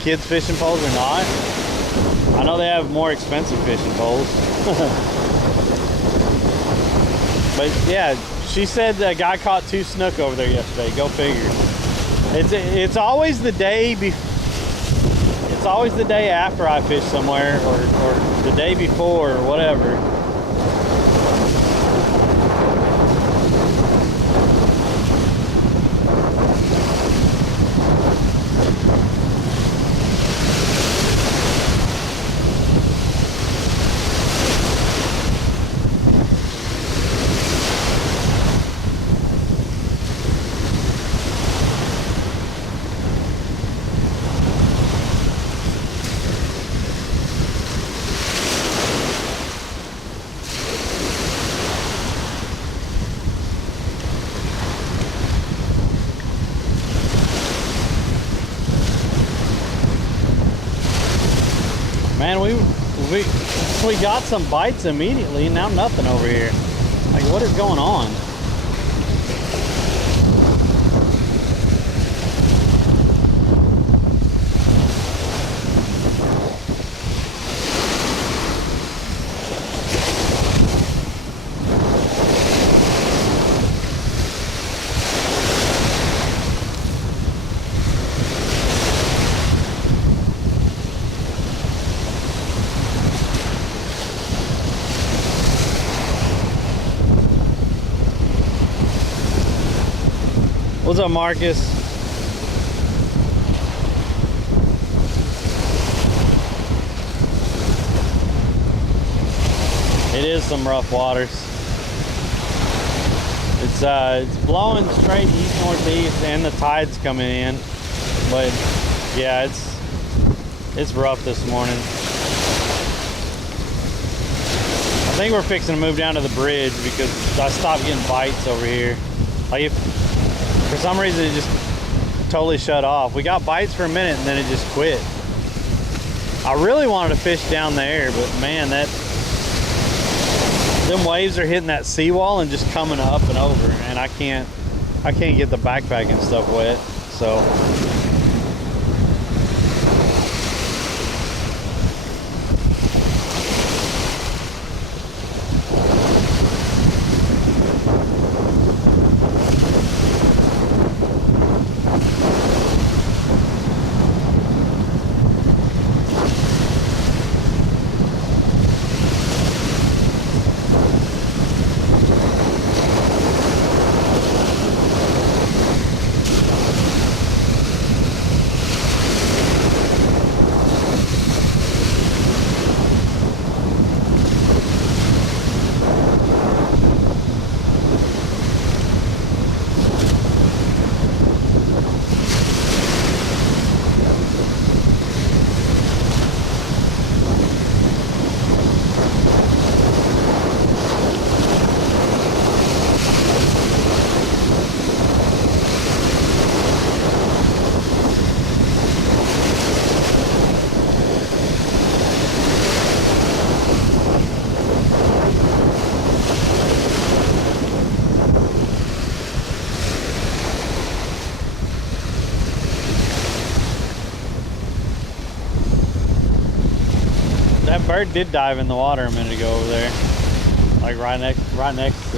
kids fishing poles or not. I know they have more expensive fishing poles. But yeah, she said the guy caught 2 snook over there yesterday. Go figure. It's always the day before. It's always the day after I fish somewhere, or the day before, or whatever. we got some bites immediately, now nothing over here. Like, what is going on? What's up, Marcus? It is some rough waters. It's blowing straight east northeast, and the tide's coming in. But yeah, it's rough this morning. I think we're fixing to move down to the bridge because I stopped getting bites over here. Like, for some reason it just totally shut off. We got bites for a minute and then it just quit. I really wanted to fish down there, but man, them waves are hitting that seawall and just coming up and over, and I can't get the backpack and stuff wet. So that bird did dive in the water a minute ago over there, like right next to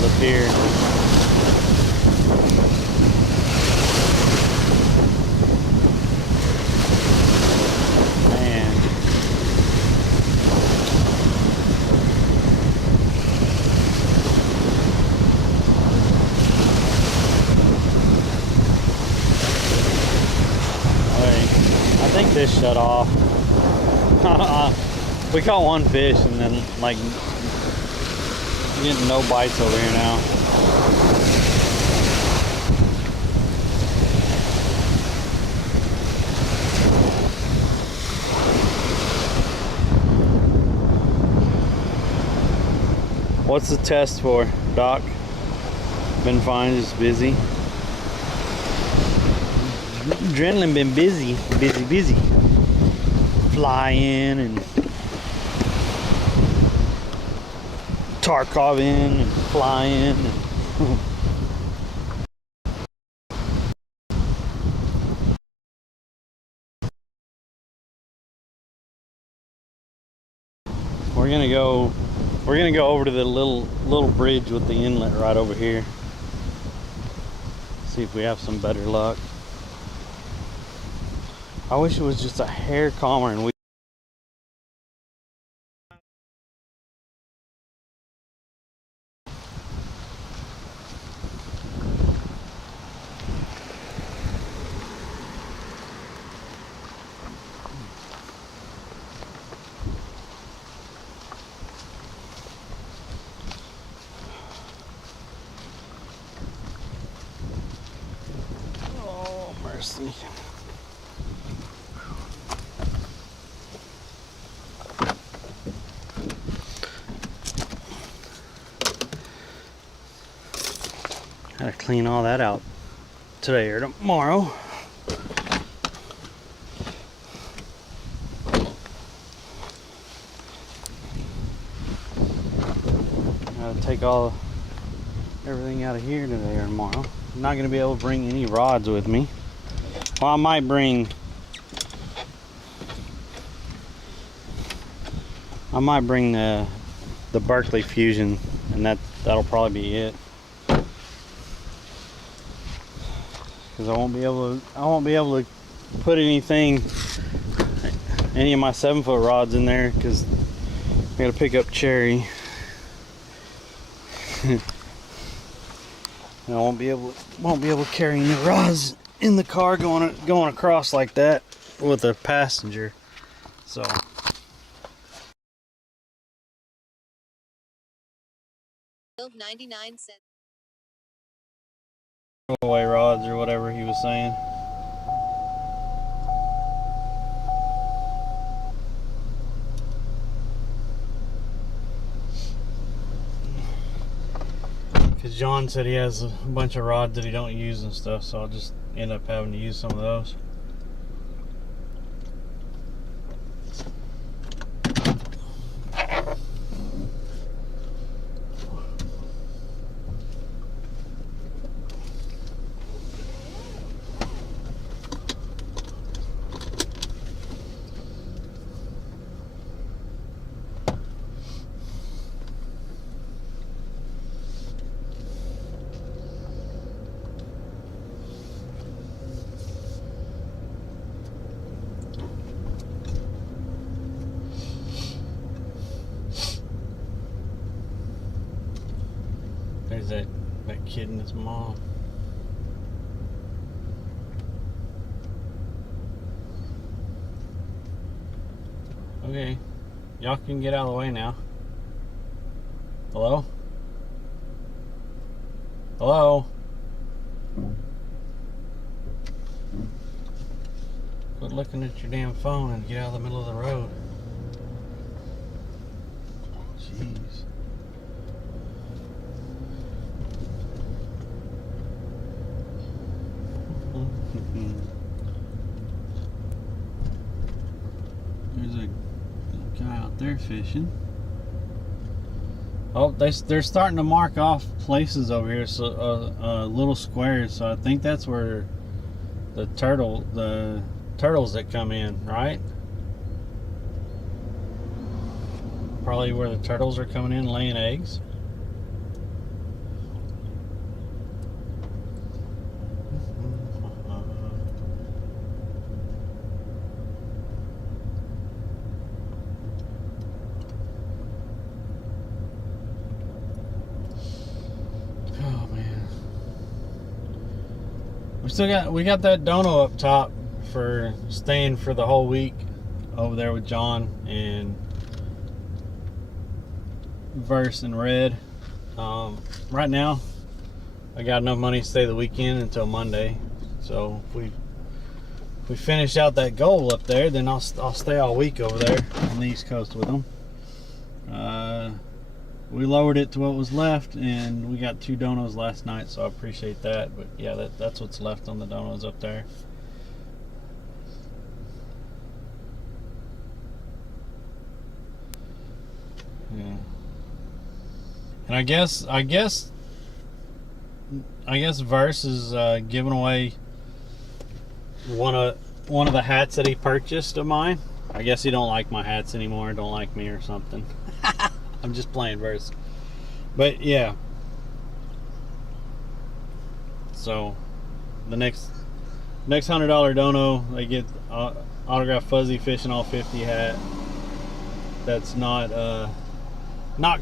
the pier. Man. I think this shut off. We caught one fish and then like getting no bites over here now. What's the test for, Doc? Been fine, just busy. Adrenaline been busy. Flying and Tarkoving and flying. And we're gonna go over to the little bridge with the inlet right over here. See if we have some better luck. I wish it was just a hair calmer and we oh mercy. Gotta clean all that out today or tomorrow. Gotta take everything out of here today or tomorrow. I'm not gonna be able to bring any rods with me. Well, I might bring the Berkeley Fusion, and that'll probably be it. Because I won't be able to put any of my 7-foot rods in there because I gotta pick up Cherry. And I won't be able to carry any rods in the car going across like that with a passenger. So 99 cents. away rods or whatever he was saying. Because John said he has a bunch of rods that he don't use and stuff, so I'll just end up having to use some of those. There's that kid and his mom. Okay, y'all can get out of the way now. Hello? Hello? Quit looking at your damn phone and get out of the middle of the road. Jeez. There's a guy out there fishing. Oh, they're starting to mark off places over here, so little squares. So I think that's where the turtles that come in, right? Probably where the turtles are coming in laying eggs. We got that dono up top for staying for the whole week over there with John and Verse and Red. Right now I got enough money to stay the weekend until Monday, so if we finish out that goal up there, then I'll stay all week over there on the East Coast with them. We lowered it to what was left, and we got 2 donos last night, so I appreciate that. But yeah, that's what's left on the donos up there. Yeah. And I guess Verse is giving away one of the hats that he purchased of mine. I guess he don't like my hats anymore, don't like me or something. I'm just playing, Verse. But yeah. So the next $100 dono, they get autographed Fuzzy Fishing All 50 hat. That's not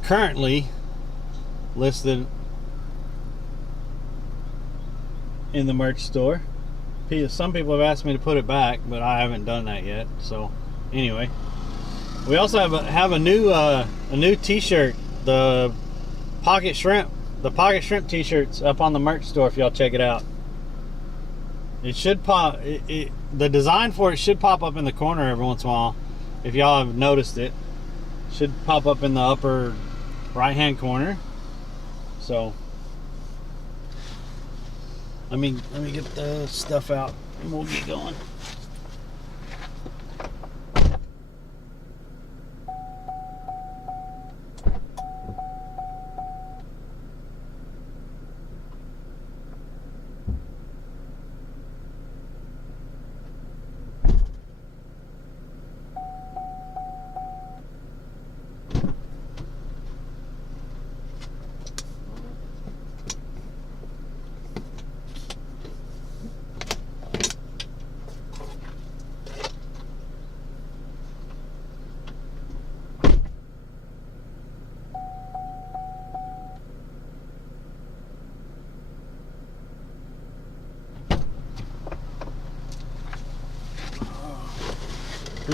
currently listed in the merch store. Some people have asked me to put it back, but I haven't done that yet. So anyway, we also have a new T-shirt, the Pocket Shrimp T-shirts up on the merch store. If y'all check it out, it should pop. The design for it should pop up in the corner every once in a while. If y'all have noticed it, should pop up in the upper right-hand corner. So let me get the stuff out and we'll get going.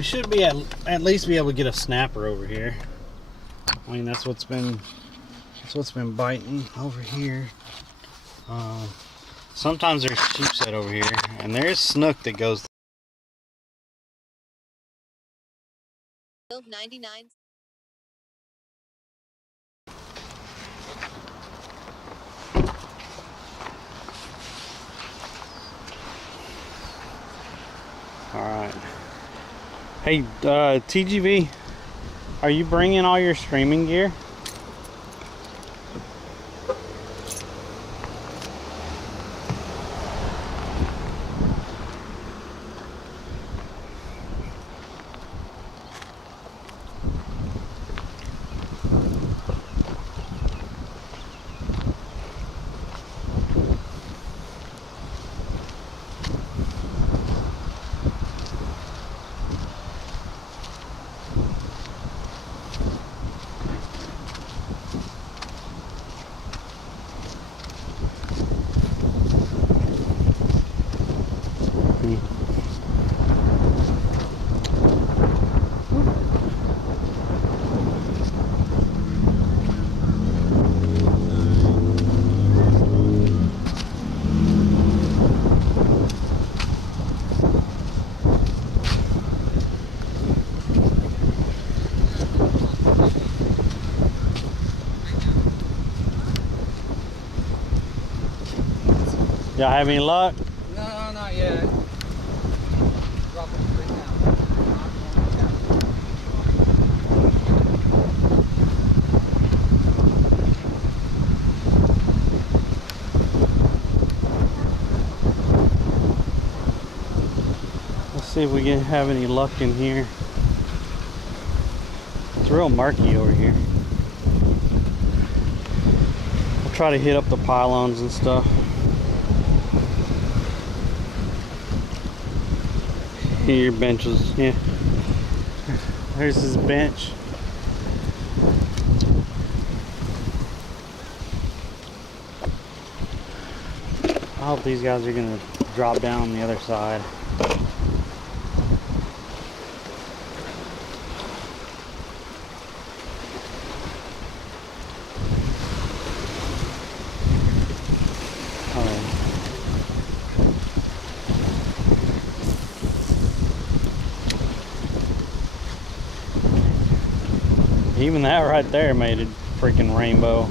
we should be at least be able to get a snapper over here. I mean, that's what's been biting over here. Sometimes there's sheepshead over here, and there's snook that goes. 99. All right. Hey, TGV, are you bringing all your streaming gear? Y'all have any luck? No, not yet. Drop it right now. Let's see if we can have any luck in here. It's real murky over here. I'll try to hit up the pylons and stuff. Here, your benches, yeah. There's his bench. I hope these guys are gonna drop down on the other side. Even that right there made a freaking rainbow.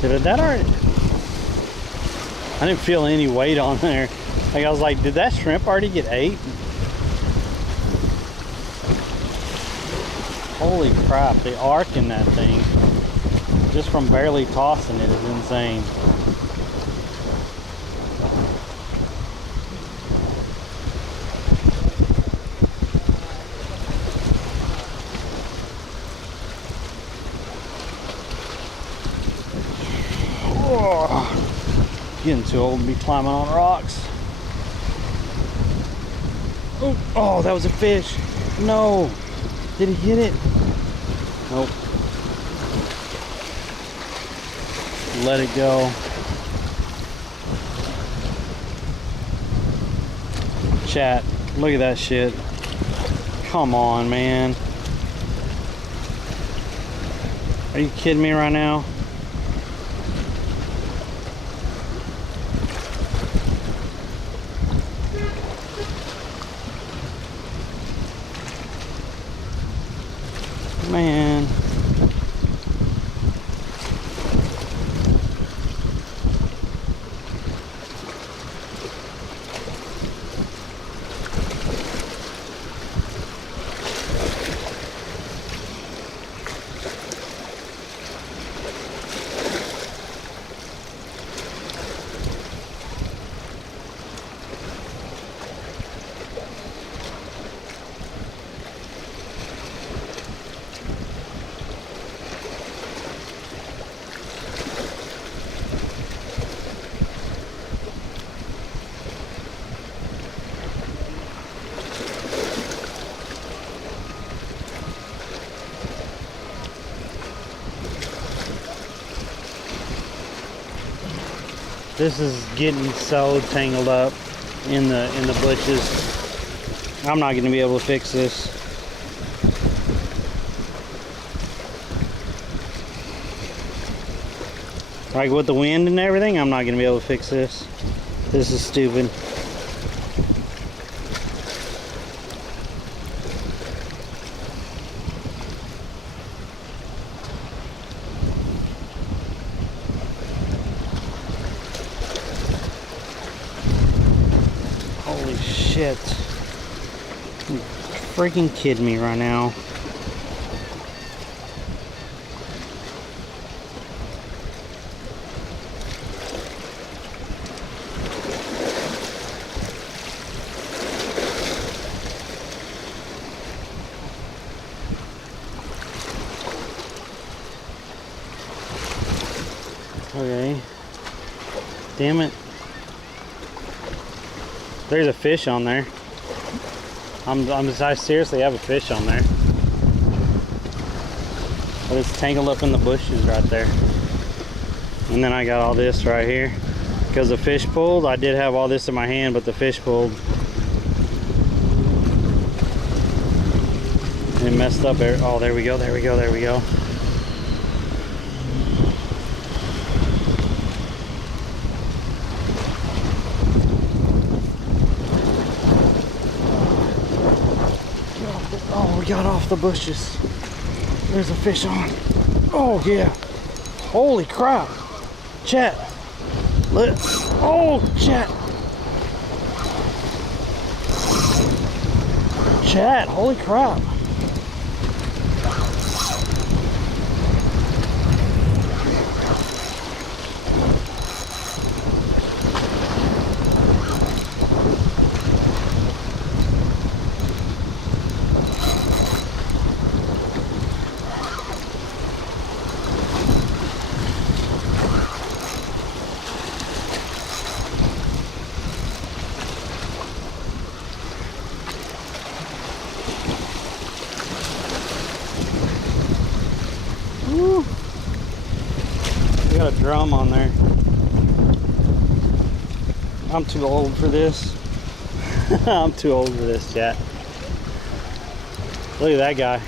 Did that already? I didn't feel any weight on there. Like I was like, did that shrimp already get ate? Holy crap, the arc in that thing, just from barely tossing it, is insane. Oh, getting too old to be climbing on rocks. Oh, that was a fish. No. Did he hit it? Nope. Let it go. Chat, look at that shit. Come on, man. Are you kidding me right now? Man. This is getting so tangled up in the bushes. I'm not gonna be able to fix this. Like with the wind and everything, I'm not gonna be able to fix this. This is stupid. Holy shit. You freaking kidding me right now. Okay. Damn it. There's a fish on there. I seriously have a fish on there. But it's tangled up in the bushes right there. And then I got all this right here. Because the fish pulled, I did have all this in my hand, but the fish pulled. It messed up. Oh, there we go, there we go, there we go. Oh, we got off the bushes. There's a fish on. Oh, yeah. Holy crap. Chat. Look. Oh, chat. Chat, holy crap. Woo. We got a drum on there. I'm too old for this. I'm too old for this, chat. Look at that guy.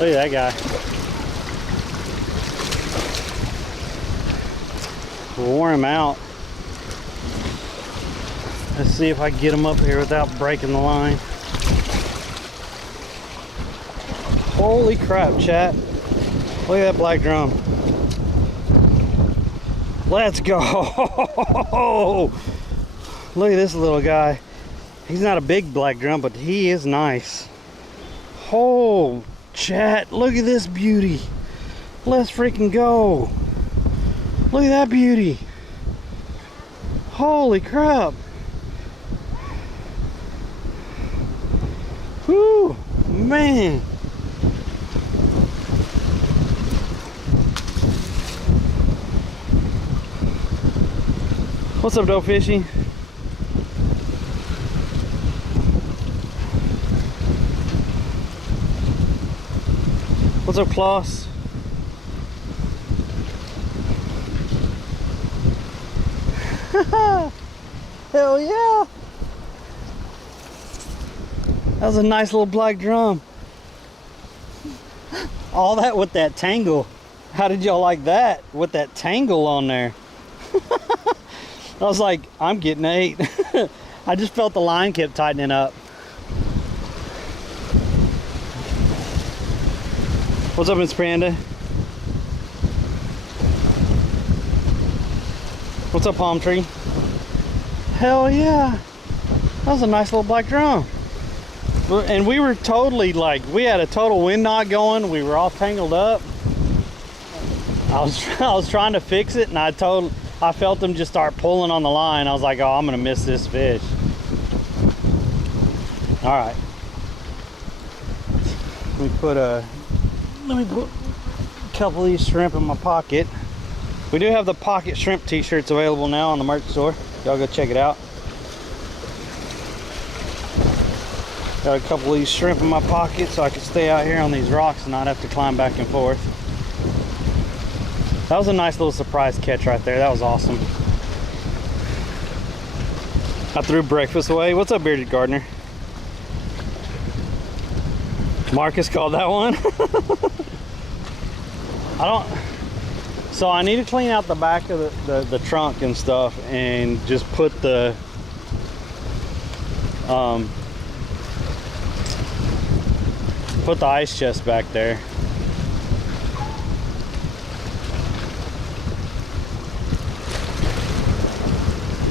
Look at that guy. We'll wore him out. Let's see if I can get him up here without breaking the line. Holy crap, chat. Look at that black drum. Let's go. Look at this little guy. He's not a big black drum, but he is nice. Oh, chat, look at this beauty. Let's freaking go. Look at that beauty. Holy crap. Whoo, man. What's up, Dope Fishy? What's up, Klaus? Hell yeah! That was a nice little black drum. All that with that tangle. How did y'all like that? With that tangle on there. I was like, I'm getting 8. I just felt the line kept tightening up. What's up, Miss Panda? What's up, Palm Tree? Hell yeah. That was a nice little black drum. And we were totally like, we had a total wind knot going. We were all tangled up. I was trying to fix it, and I felt them just start pulling on the line. I was like, oh, I'm gonna miss this fish. All right. Let me put a couple of these shrimp in my pocket. We do have the pocket shrimp t-shirts available now on the merch store. Y'all go check it out. Got a couple of these shrimp in my pocket so I can stay out here on these rocks and not have to climb back and forth. That was a nice little surprise catch right there. That was awesome. I threw breakfast away. What's up, Bearded Gardener? Marcus called that one. So I need to clean out the back of the trunk and stuff and just put the ice chest back there.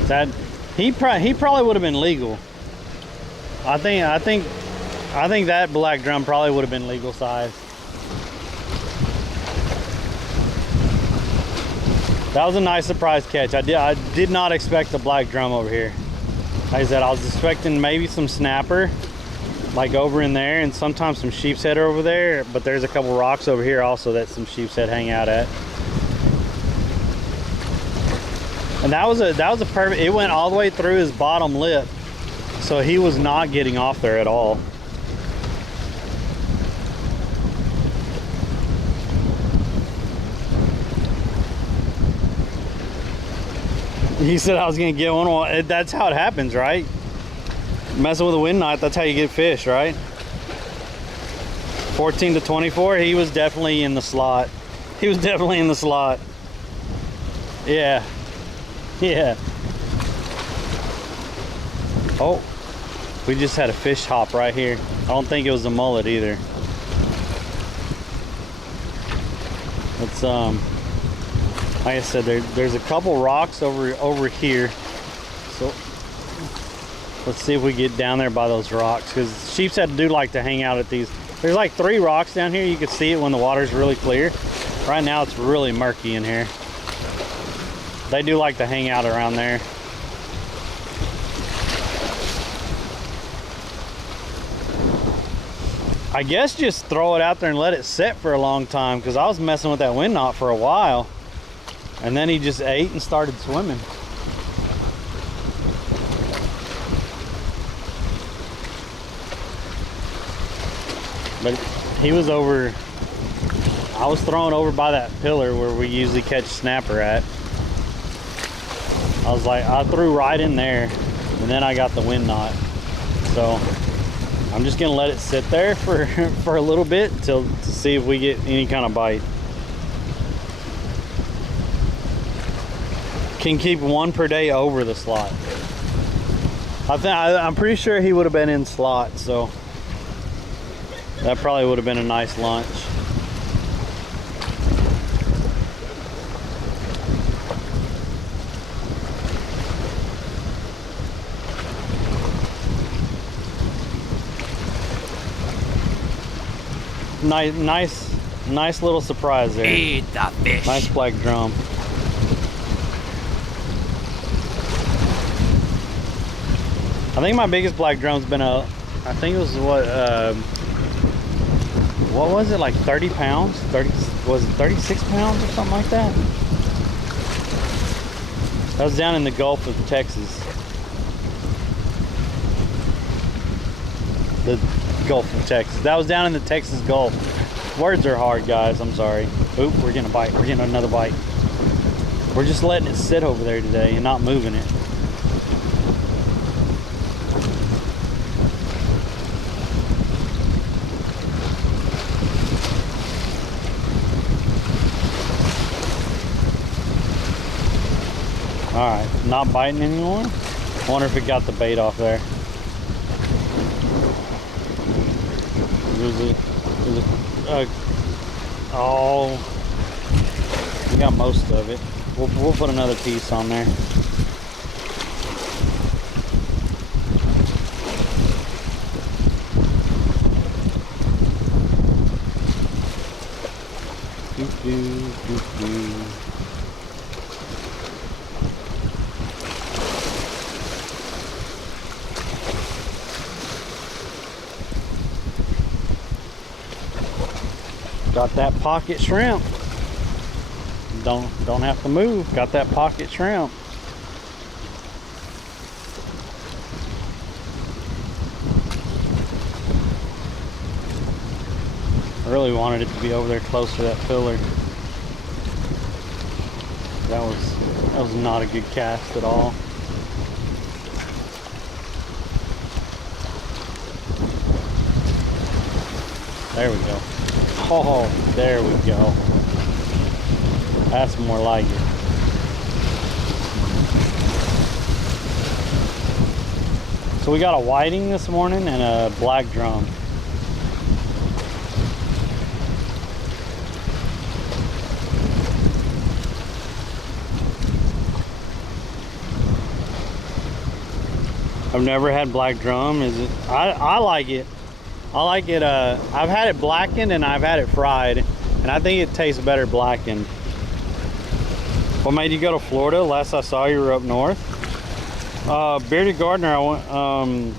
That he probably would have been legal. I think that black drum probably would have been legal size. That was a nice surprise catch. I did not expect the black drum over here. Like I said, I was expecting maybe some snapper, like over in there, and sometimes some sheep's head over there. But there's a couple rocks over here also that some sheep's head hang out at. And that was a perfect. It went all the way through his bottom lip, so he was not getting off there at all. He said I was gonna get one. Well, that's how it happens, right? Messing with a wind knot, that's how you get fish, right? 14 to 24, he was definitely in the slot. He was definitely in the slot. Yeah. Yeah. Oh, we just had a fish hop right here. I don't think it was a mullet either. It's like I said, there's a couple rocks over here. So let's see if we get down there by those rocks, because sheep's head do like to hang out at these. There's like 3 rocks down here. You can see it when the water's really clear. Right now it's really murky in here. They do like to hang out around there. I guess just throw it out there and let it sit for a long time, because I was messing with that wind knot for a while. And then he just ate and started swimming. But he was over, I was thrown over by that pillar where we usually catch snapper at. I was like, I threw right in there, and then I got the wind knot. So I'm just gonna let it sit there for a little bit to see if we get any kind of bite. Can keep 1 per day over the slot. I'm pretty sure he would have been in slot, so that probably would have been a nice lunch. Nice little surprise there. Eat the fish. Nice black drum. I think my biggest black drum's been I think it was what was it, like 30 pounds? Was it 36 pounds or something like that? That was down in the Gulf of Texas. The Gulf of Texas. That was down in the Texas Gulf. Words are hard, guys. I'm sorry. Oop, we're getting a bite. We're getting another bite. We're just letting it sit over there today and not moving it. All right, not biting anymore. Wonder if it got the bait off there. Oh, we got most of it. We'll put another piece on there. Got that pocket shrimp. Don't have to move. Got that pocket shrimp. I really wanted it to be over there close to that pillar. That was not a good cast at all. There we go. Oh, there we go. That's more like it. So we got a whiting this morning and a black drum. I've never had black drum. I like it. I like it. I've had it blackened and I've had it fried, and I think it tastes better blackened. What made you go to Florida? Last I saw you were up north. Bearded Gardener. I went.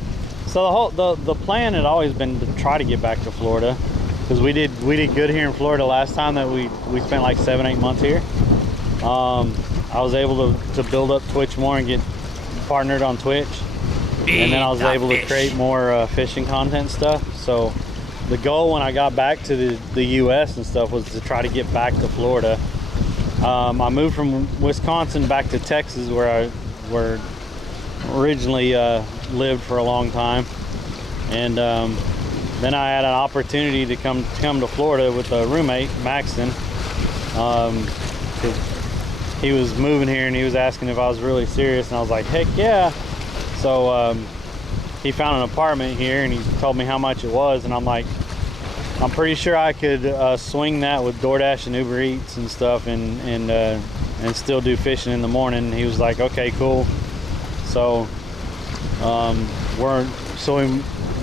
So the plan had always been to try to get back to Florida, because we did good here in Florida last time that we spent like 7-8 months here. I was able to build up Twitch more and get partnered on Twitch. And then I was able to create more fishing content stuff. So the goal when I got back to the US and stuff was to try to get back to Florida. I moved from Wisconsin back to Texas, where I originally lived for a long time. And then I had an opportunity to come to Florida with a roommate, Maxton. He was moving here and he was asking if I was really serious, and I was like, heck yeah. So he found an apartment here and he told me how much it was, and I'm like, I'm pretty sure I could swing that with DoorDash and Uber Eats and stuff, and still do fishing in the morning. And he was like, okay, cool. So we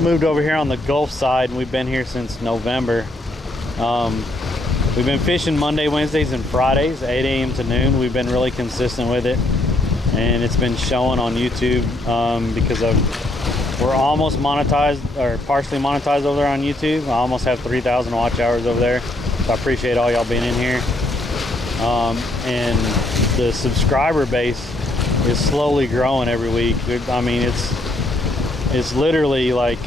moved over here on the Gulf side, and we've been here since November. We've been fishing Monday, Wednesdays, and Fridays, 8 a.m. to noon. We've been really consistent with it, and it's been showing on YouTube because we're almost monetized, or partially monetized over there on YouTube. I almost have 3,000 watch hours over there, so I appreciate all y'all being in here. And the subscriber base is slowly growing every week. I mean, it's literally like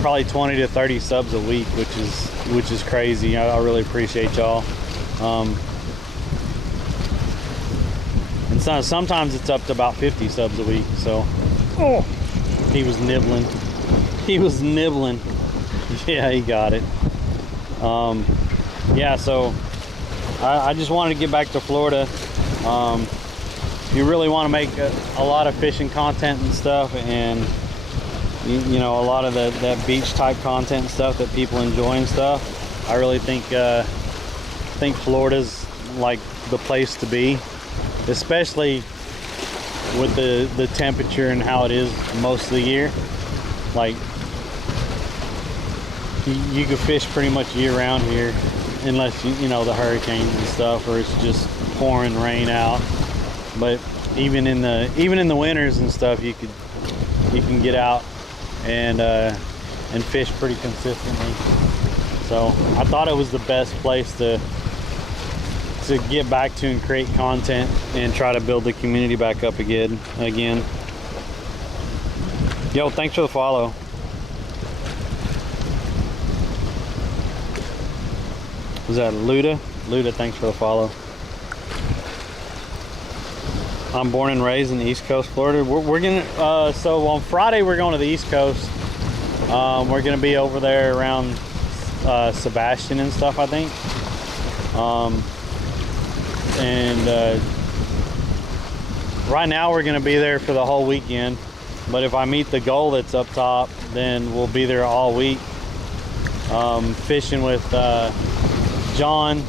probably 20 to 30 subs a week, which is crazy. I really appreciate y'all. And sometimes it's up to about 50 subs a week. So, oh, he was nibbling. Yeah, he got it. Yeah, so I just wanted to get back to Florida. You really want to make a lot of fishing content and stuff, and you know, a lot of that beach type content and stuff that people enjoy and stuff. I really think Florida's like the place to be, especially with the temperature and how it is most of the year. Like, you could fish pretty much year round here, unless you know the hurricanes and stuff, or it's just pouring rain out. But even in the winters and stuff, you can get out and fish pretty consistently. So I thought it was the best place to get back to and create content and try to build the community back up again. Yo, thanks for the follow. Was that Luda? Luda, thanks for the follow. I'm born and raised in the East Coast, Florida. We're gonna so on Friday we're going to the East Coast. We're gonna be over there around Sebastian and stuff, I think. Right now we're gonna be there for the whole weekend. But if I meet the goal that's up top, then we'll be there all week. Fishing with John,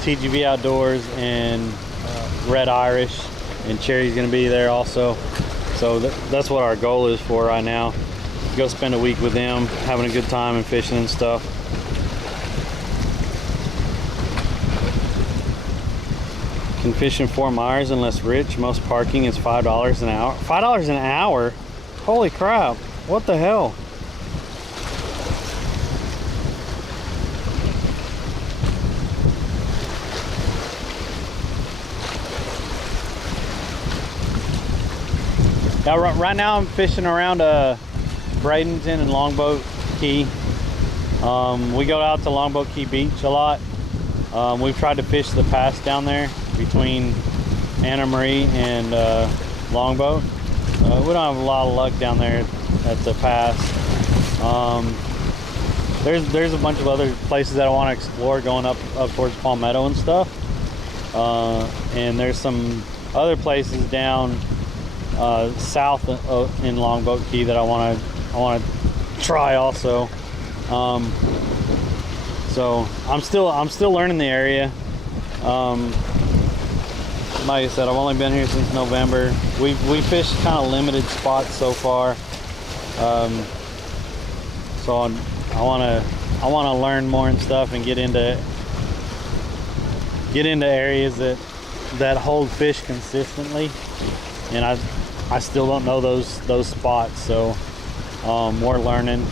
TGV Outdoors, and Red Irish, and Cherry's gonna be there also. So that's what our goal is for right now. Go spend a week with them, having a good time and fishing and stuff. Can fish in Fort Myers unless rich. Most parking is $5 an hour. $5 an hour? Holy crap. What the hell? Now, right now I'm fishing around Bradenton and Longboat Key. We go out to Longboat Key Beach a lot. We've tried to fish the pass down there between Anna Marie and Longboat. We don't have a lot of luck down there at the pass. There's a bunch of other places that I want to explore going up towards Palmetto and stuff. And there's some other places down south in Longboat Key that I want to try also. So I'm still learning the area. Like I said, I've only been here since November. We fished kind of limited spots so far. So I want to learn more and stuff and get into areas that hold fish consistently. And I still don't know those spots, so we're learning.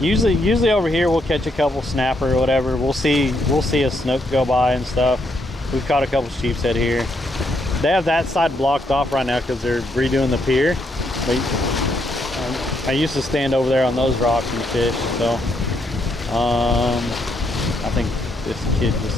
Usually over here we'll catch a couple snapper or whatever. We'll see a snook go by and stuff. We've caught a couple sheepshead here. They have that side blocked off right now because they're redoing the pier. But I used to stand over there on those rocks and fish. So I think this kid just.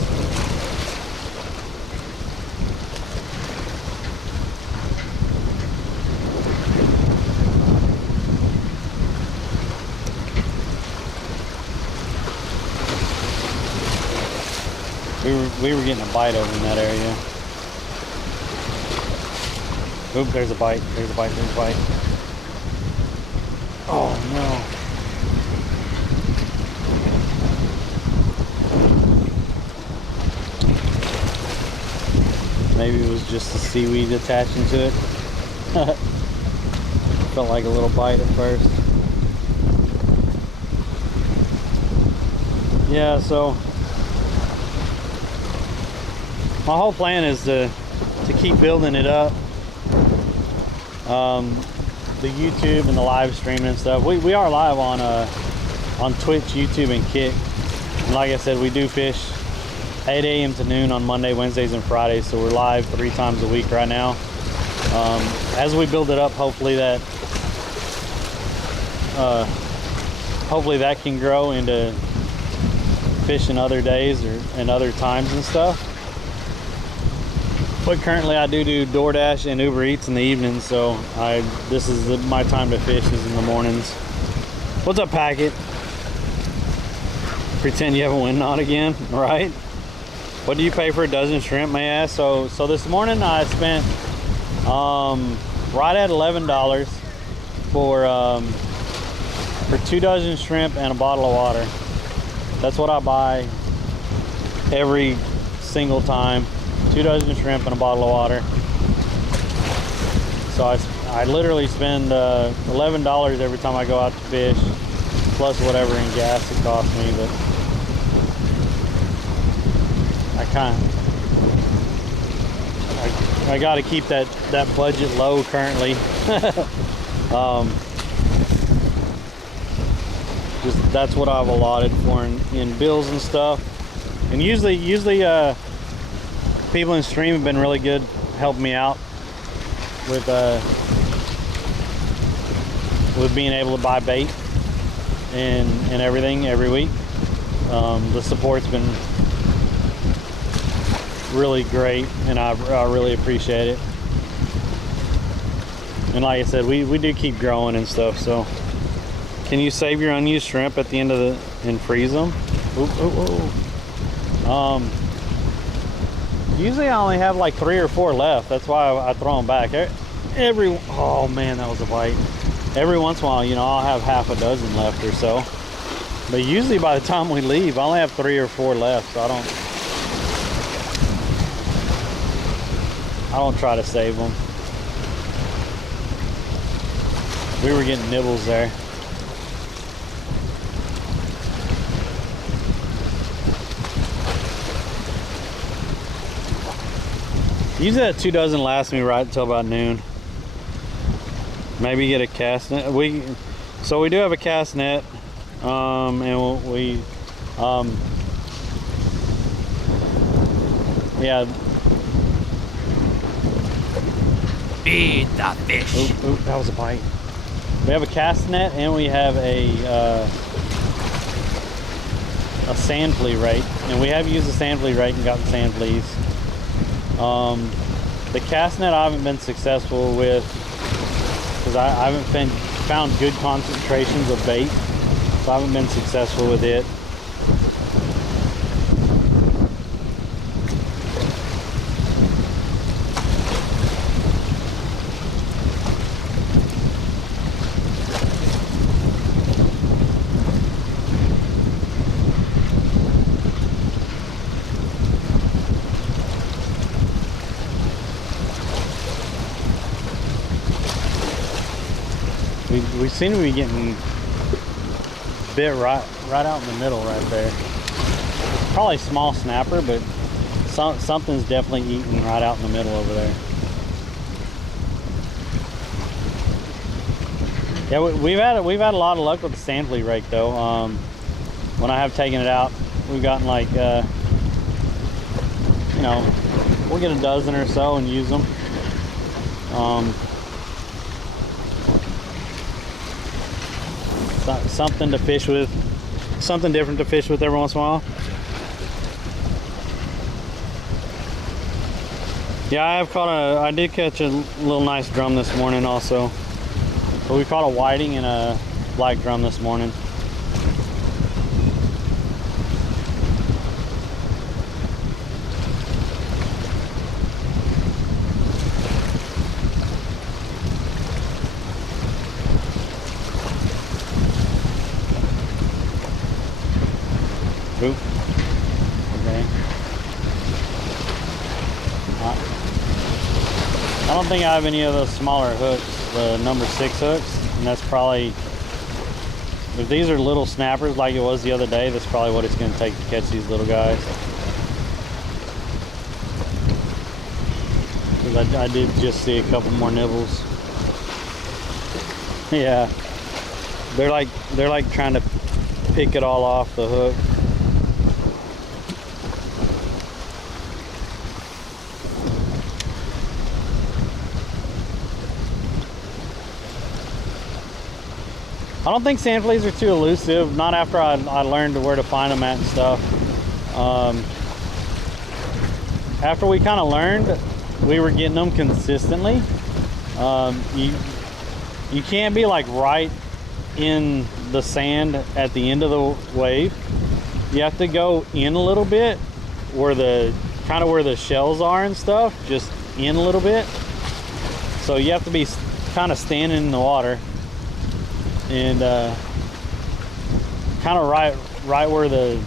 We were getting a bite over in that area. Oop, there's a bite. There's a bite. There's a bite. Oh no. Maybe it was just the seaweed attaching to it. Felt like a little bite at first. Yeah, so my whole plan is to keep building it up. The YouTube and the live streaming and stuff. We are live on Twitch, YouTube, and Kick. And like I said, we do fish 8 a.m. to noon on Monday, Wednesdays, and Fridays. So we're live 3 times a week right now. As we build it up, hopefully that can grow into fishing other days and other times and stuff. But currently I do DoorDash and Uber Eats in the evenings, so this is my time to fish is in the mornings. What's up, Packet? Pretend you haven't win on again, right? What do you pay for a dozen shrimp, may I ask? So this morning I spent right at $11 for 2 dozen shrimp and a bottle of water. That's what I buy every single time. 2 dozen shrimp and a bottle of water. So I literally spend $11 every time I go out to fish, plus whatever in gas it costs me. But I got to keep that budget low currently. Just that's what I've allotted for in bills and stuff. And usually people in stream have been really good helping me out with being able to buy bait and everything every week. The support's been really great, and I really appreciate it. And like I said, we do keep growing and stuff. So can you save your unused shrimp at the end of and freeze them? Usually I only have like 3 or 4 left. That's why I throw them back. Oh man, that was a bite. Every once in a while, you know, I'll have half a dozen left or so. But usually by the time we leave, I only have 3 or 4 left. So I don't try to save them. We were getting nibbles there. Usually that 2 dozen lasts me right until about noon. Maybe get a cast net. So we do have a cast net, and yeah. Feed the fish. Oop, that was a bite. We have a cast net and we have a a sand flea rake, and we have used the sand flea rake and gotten sand fleas. The cast net I haven't been successful with because I haven't found good concentrations of bait, so I haven't been successful with it. We seem to be getting bit right out in the middle right there. Probably small snapper, but something's definitely eating right out in the middle over there. Yeah, we've had a lot of luck with the sand flea rake though. When I have taken it out, we've gotten like you know, we'll get a dozen or so and use them. Something to fish with, something different to fish with every once in a while. Yeah, I did catch a little nice drum this morning also. But we caught a whiting and a black drum this morning. Oop. Okay. I don't think I have any of those smaller hooks, the number 6 hooks, and that's probably, if these are little snappers like it was the other day, that's probably what it's going to take to catch these little guys. Because I did just see a couple more nibbles. Yeah, they're like trying to pick it all off the hook. I don't think sand fleas are too elusive, not after I learned where to find them at and stuff. After we kind of learned, we were getting them consistently. You can't be like right in the sand at the end of the wave. You have to go in a little bit where the where the shells are and stuff, just in a little bit. So you have to be kind of standing in the water and kind of right where the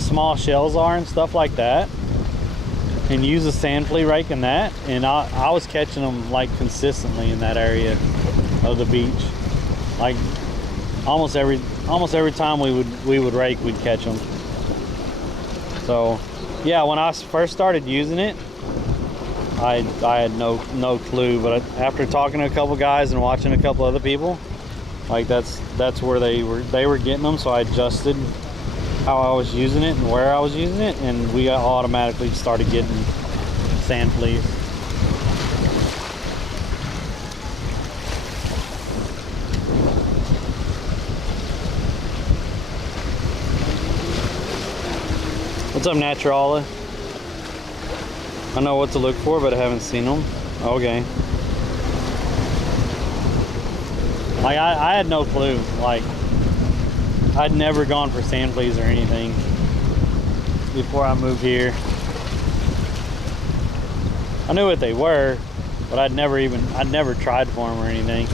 small shells are and stuff like that, and use a sand flea rake in that. And I was catching them like consistently in that area of the beach, like almost every time we would rake, we'd catch them. So yeah, when I first started using it, I had no clue, but after talking to a couple guys and watching a couple other people, like that's where they were getting them. So I adjusted how I was using it and where I was using it, and we automatically started getting sand fleas. What's up, Naturala? I know what to look for, but I haven't seen them. Okay. Like I had no clue. Like I'd never gone for sand fleas or anything before I moved here. I knew what they were, but I'd never tried for them or anything.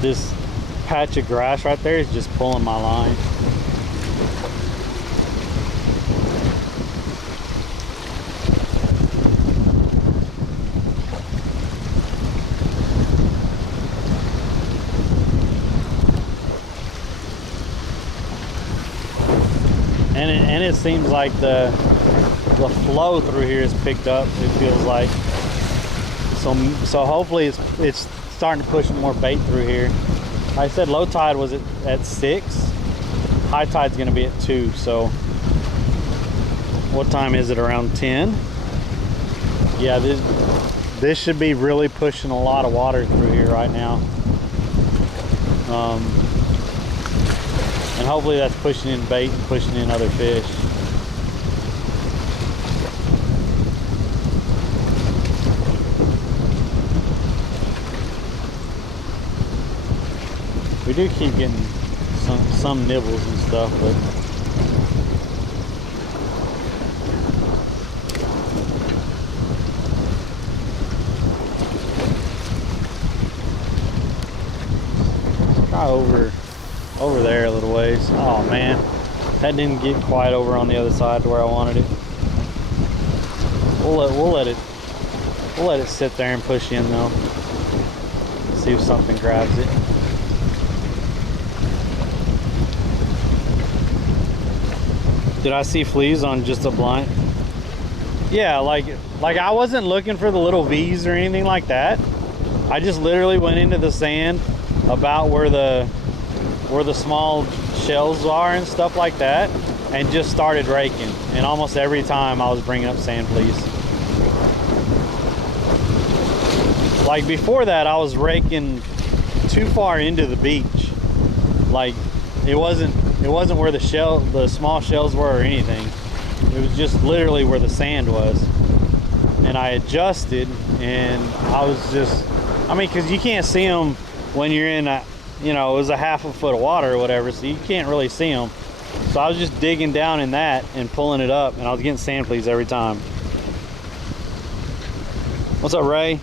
This patch of grass right there is just pulling my line. And it seems like the flow through here is picked up, it feels like. So hopefully it's starting to push more bait through here. Like I said, low tide was at 6. High tide's gonna be at 2. So what time is it? Around 10? Yeah, this should be really pushing a lot of water through here right now. And hopefully that's pushing in bait and pushing in other fish. We do keep getting some nibbles and stuff, but try over there a little ways. Oh man, that didn't get quite over on the other side to where I wanted it. We'll let it sit there and push in though. See if something grabs it. Did I see fleas on just a blind? Yeah, like I wasn't looking for the little V's or anything like that. I just literally went into the sand about where the small shells are and stuff like that, and just started raking. And almost every time I was bringing up sand fleas. Like before that, I was raking too far into the beach. Like it wasn't where the small shells were or anything. It was just literally where the sand was. And I adjusted, and I was just, I mean, because you can't see them when you're in a, you know, it was a half a foot of water or whatever, so you can't really see them. So I was just digging down in that and pulling it up, and I was getting sand fleas every time. What's up, Ray?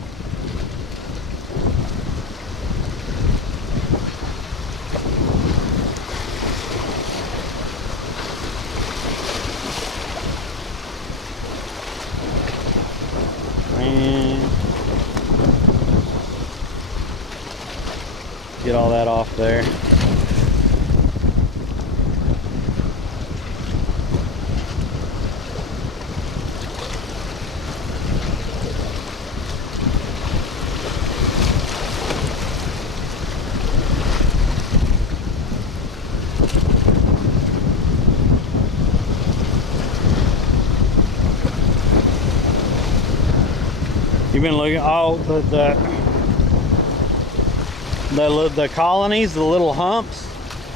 Get all that off there. You've been looking, oh, the colonies, the little humps.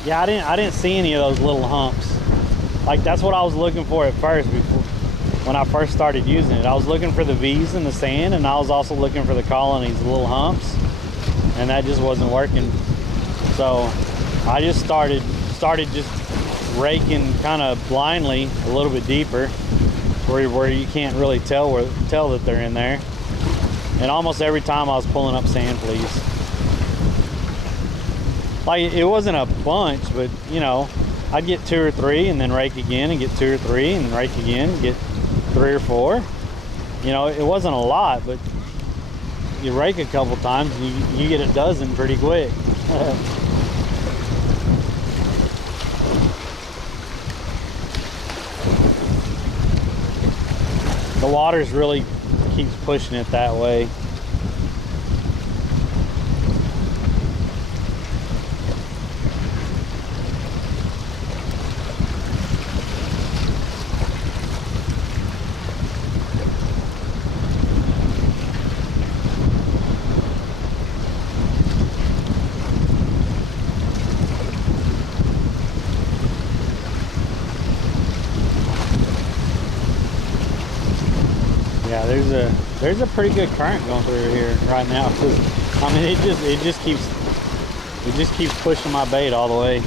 Yeah, I didn't see any of those little humps. Like that's what I was looking for at first before, when I first started using it. I was looking for the V's in the sand, and I was also looking for the colonies, the little humps, and that just wasn't working. So I just started just raking kind of blindly a little bit deeper, where you can't really tell that they're in there. And almost every time I was pulling up sand fleas. Like it wasn't a bunch, but you know, I'd get 2 or 3 and then rake again and get 2 or 3 and rake again and get 3 or 4. You know, it wasn't a lot, but you rake a couple times and you get a dozen pretty quick. The water's really keeps pushing it that way. Yeah, there's a pretty good current going through here right now. I mean, it just keeps pushing my bait all the way.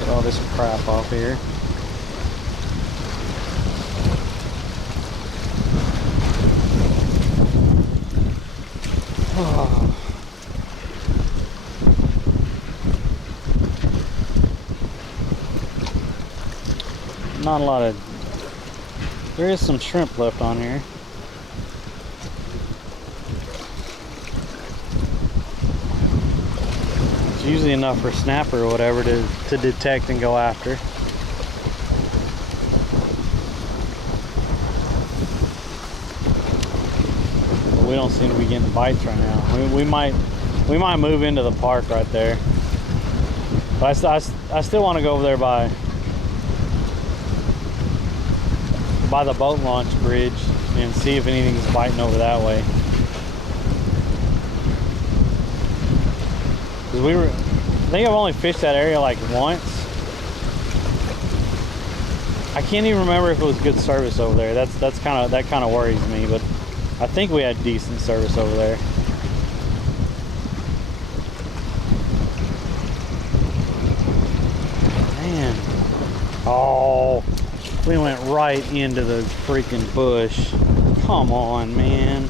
Get all this crap off here. Oh. Not a lot of, there is some shrimp left on here. It's usually enough for snapper or whatever to detect and go after. But we don't seem to be getting bites right now. We might move into the park right there. But I still want to go over there by the boat launch bridge and see if anything's biting over that way. Cause I think I've only fished that area like once. I can't even remember if it was good service over there. That kind of worries me, but I think we had decent service over there. Man, oh, we went right into the freaking bush. Come on, man.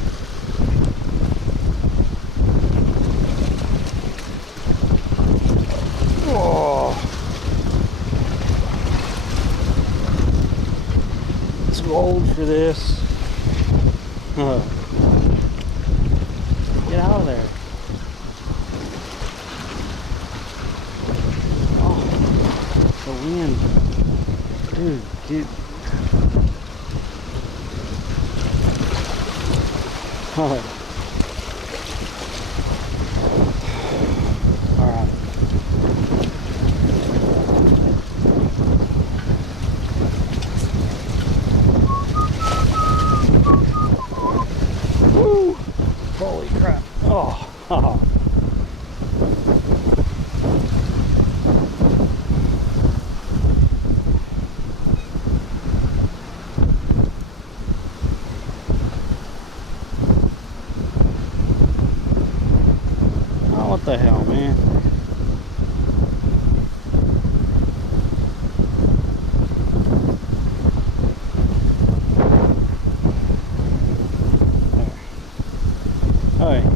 Oh, too old for this. Get out of there. Oh, the wind. Dude. Alright. Woo! Holy crap. Oh. What the hell, man? There. All right.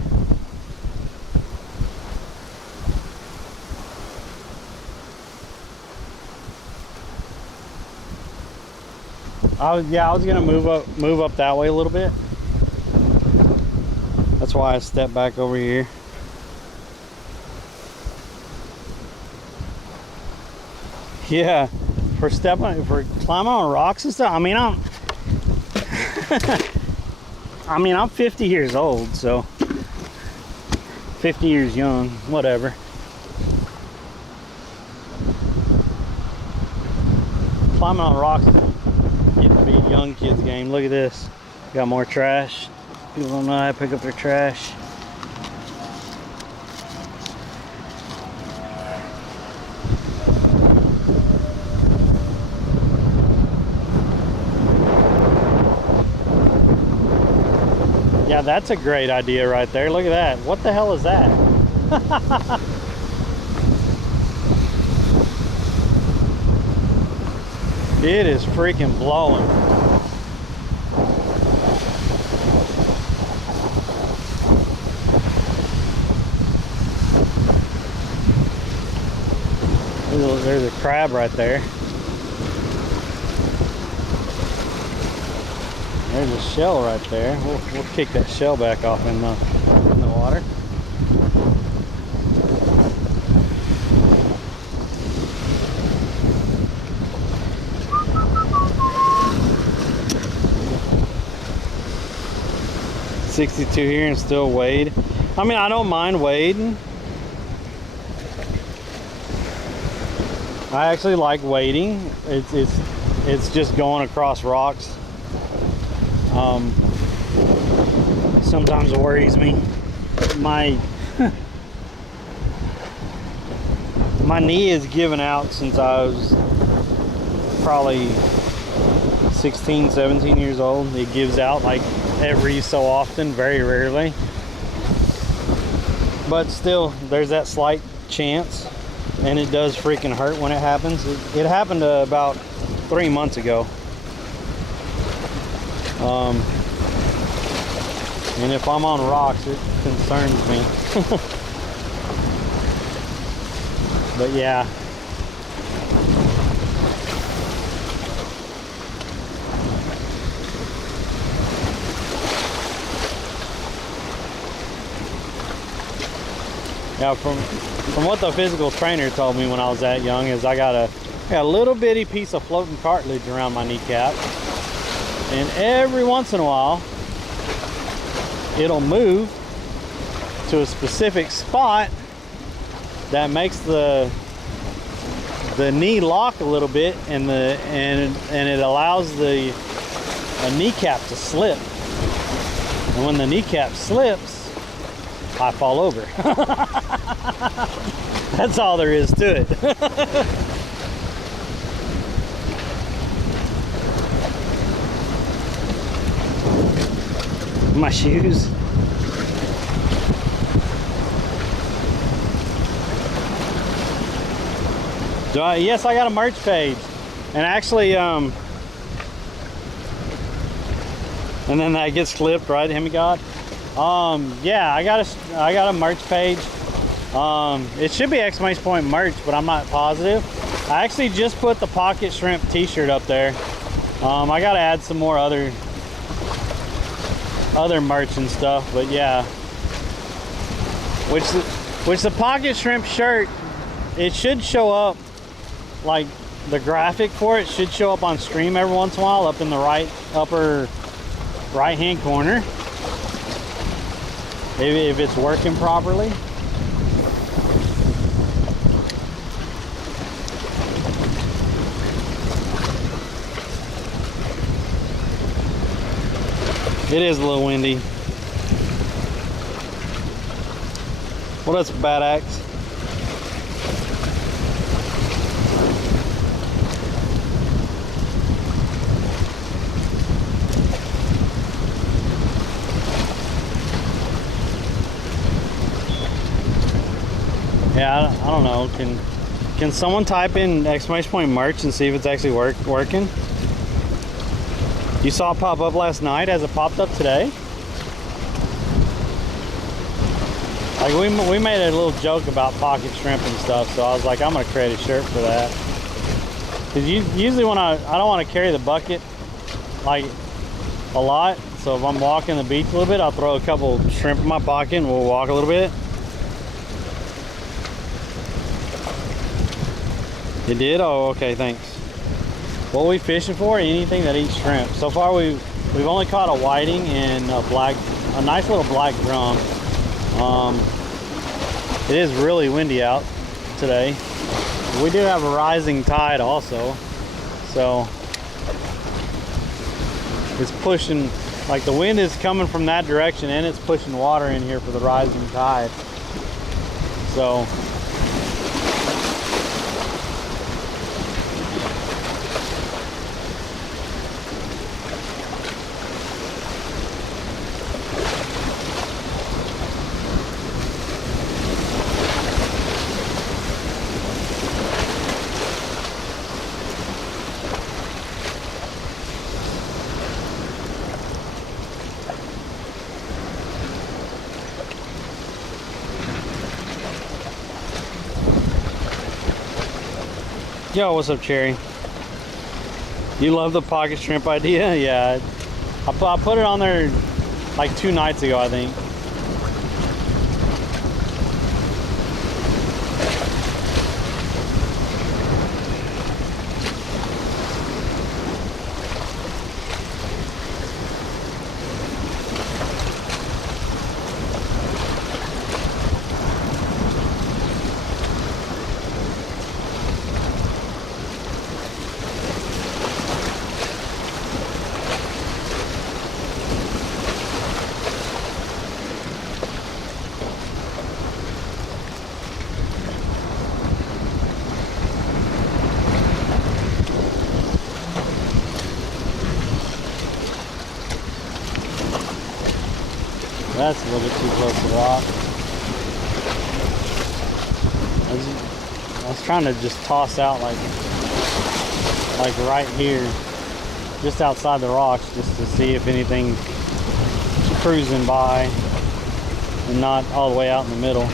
I was gonna move up that way a little bit. That's why I stepped back over here. Yeah, for climbing on rocks and stuff. I mean, I'm 50 years old, so 50 years young, whatever. Climbing on rocks getting to be a young kid's game. Look at this. Got more trash. People don't know how to pick up their trash. Yeah, that's a great idea right there. Look at that. What the hell is that? It is freaking blowing. There's a crab right there. There's a shell right there. We'll kick that shell back off in the water. .62 here and still wade. I mean, I don't mind wading. I actually like wading. It's just going across rocks. Sometimes it worries me. My knee has given out since I was probably 16, 17 years old. It gives out like every so often, very rarely. But still, there's that slight chance, and it does freaking hurt when it happens. It happened about 3 months ago. And if I'm on rocks, it concerns me. But yeah. Yeah, from what the physical trainer told me when I was that young is I got a little bitty piece of floating cartilage around my kneecap. And every once in a while, it'll move to a specific spot that makes the knee lock a little bit, and it allows the a kneecap to slip. And when the kneecap slips, I fall over. That's all there is to it. My shoes. Yes, I got a merch page. And actually, and then that gets clipped, right, Hemi-God? Yeah, I got a merch page. It should be exclamation point merch, but I'm not positive. I actually just put the Pocket Shrimp t-shirt up there. I gotta add some more other merch and stuff, but yeah. Which the Pocket Shrimp shirt, it should show up, like the graphic for it should show up on stream every once in a while, up in the upper right hand corner, if it's working properly. It is a little windy. Well, that's a bad axe. Yeah, I don't know. Can someone type in exclamation point merch and see if it's actually working? You saw it pop up last night. Has it popped up today? Like we made a little joke about Pocket Shrimp and stuff, so I was like, I'm gonna create a shirt for that. Cause usually when I don't want to carry the bucket like a lot, so if I'm walking the beach a little bit, I'll throw a couple shrimp in my pocket and we'll walk a little bit. It did? Oh, okay, thanks. What are we fishing for? Anything that eats shrimp. So far we've only caught a whiting and a nice little black drum. It is really windy out today. We do have a rising tide also, so it's pushing, like the wind is coming from that direction and it's pushing water in here for the rising tide. So yo, what's up, Cherry? You love the Pocket Shrimp idea? Yeah, I put it on there like 2 nights ago, I think. That's a little bit too close to the rock. I was trying to just toss out like right here, just outside the rocks, just to see if anything's cruising by and not all the way out in the middle.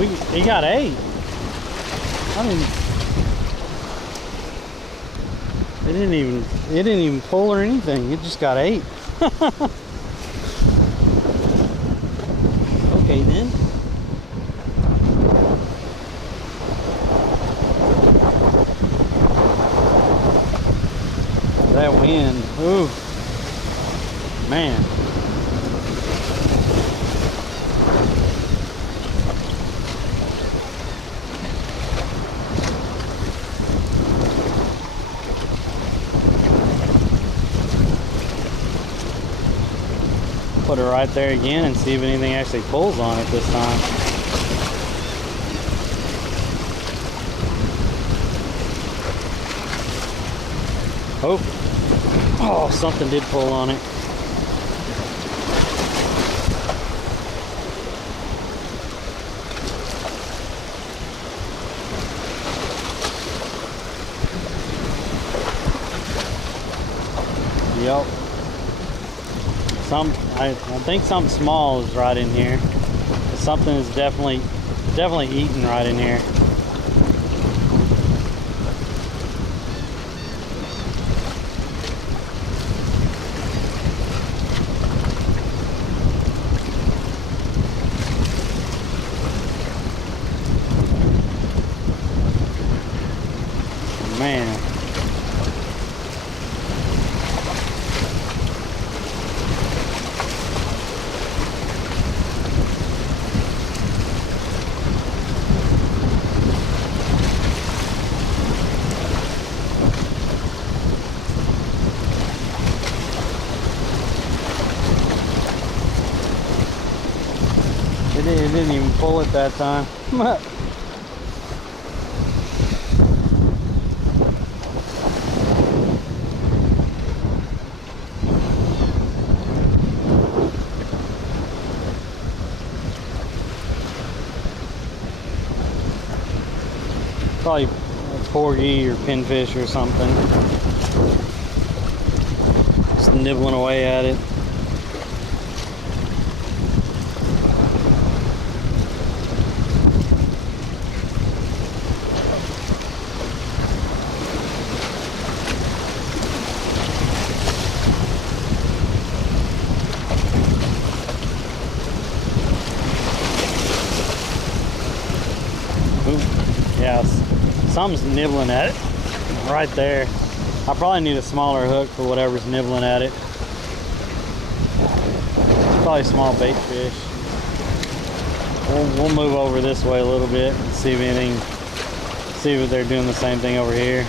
He got 8. I mean, it didn't even pull or anything. It just got 8. Okay then. That wind, ooh, man. Put it right there again and see if anything actually pulls on it this time. Oh, something did pull on it. Yep. I think something small is right in here. Something is definitely eating right in here. Man. It didn't even pull it that time. Probably a porgy or pinfish or something. Just nibbling away at it. Yeah, something's nibbling at it right there. I probably need a smaller hook for whatever's nibbling at it. Probably small bait fish. We'll move over this way a little bit and see if anything, see if they're doing the same thing over here.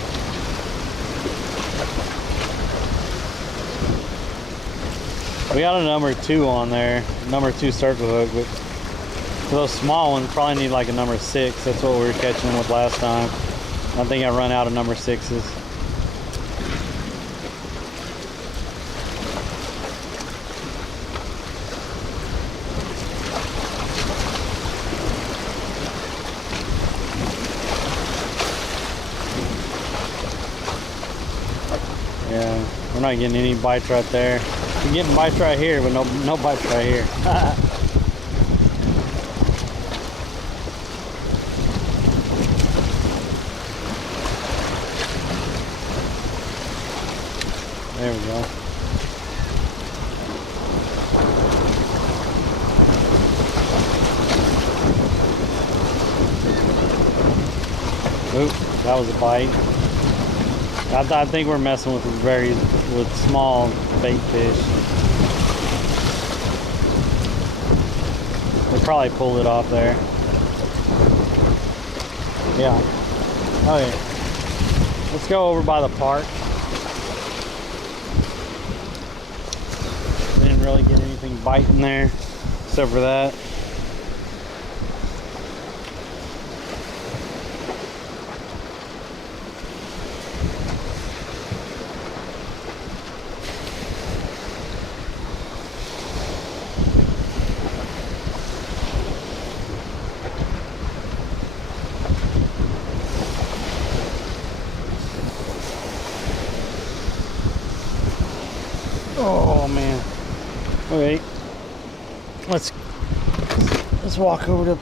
We got a number 2 on there, number 2 circle hook, but for those small ones, probably need like a number 6. That's what we were catching them with last time. I think I run out of number 6s. Yeah, we're not getting any bites right there. We're getting bites right here, but no bites right here. There we go. Oop, that was a bite. I think we're messing with small bait fish. They probably pulled it off there. Yeah. Okay. Let's go over by the park. Didn't really get anything biting there, except for that. Oh man. Okay. Let's walk over to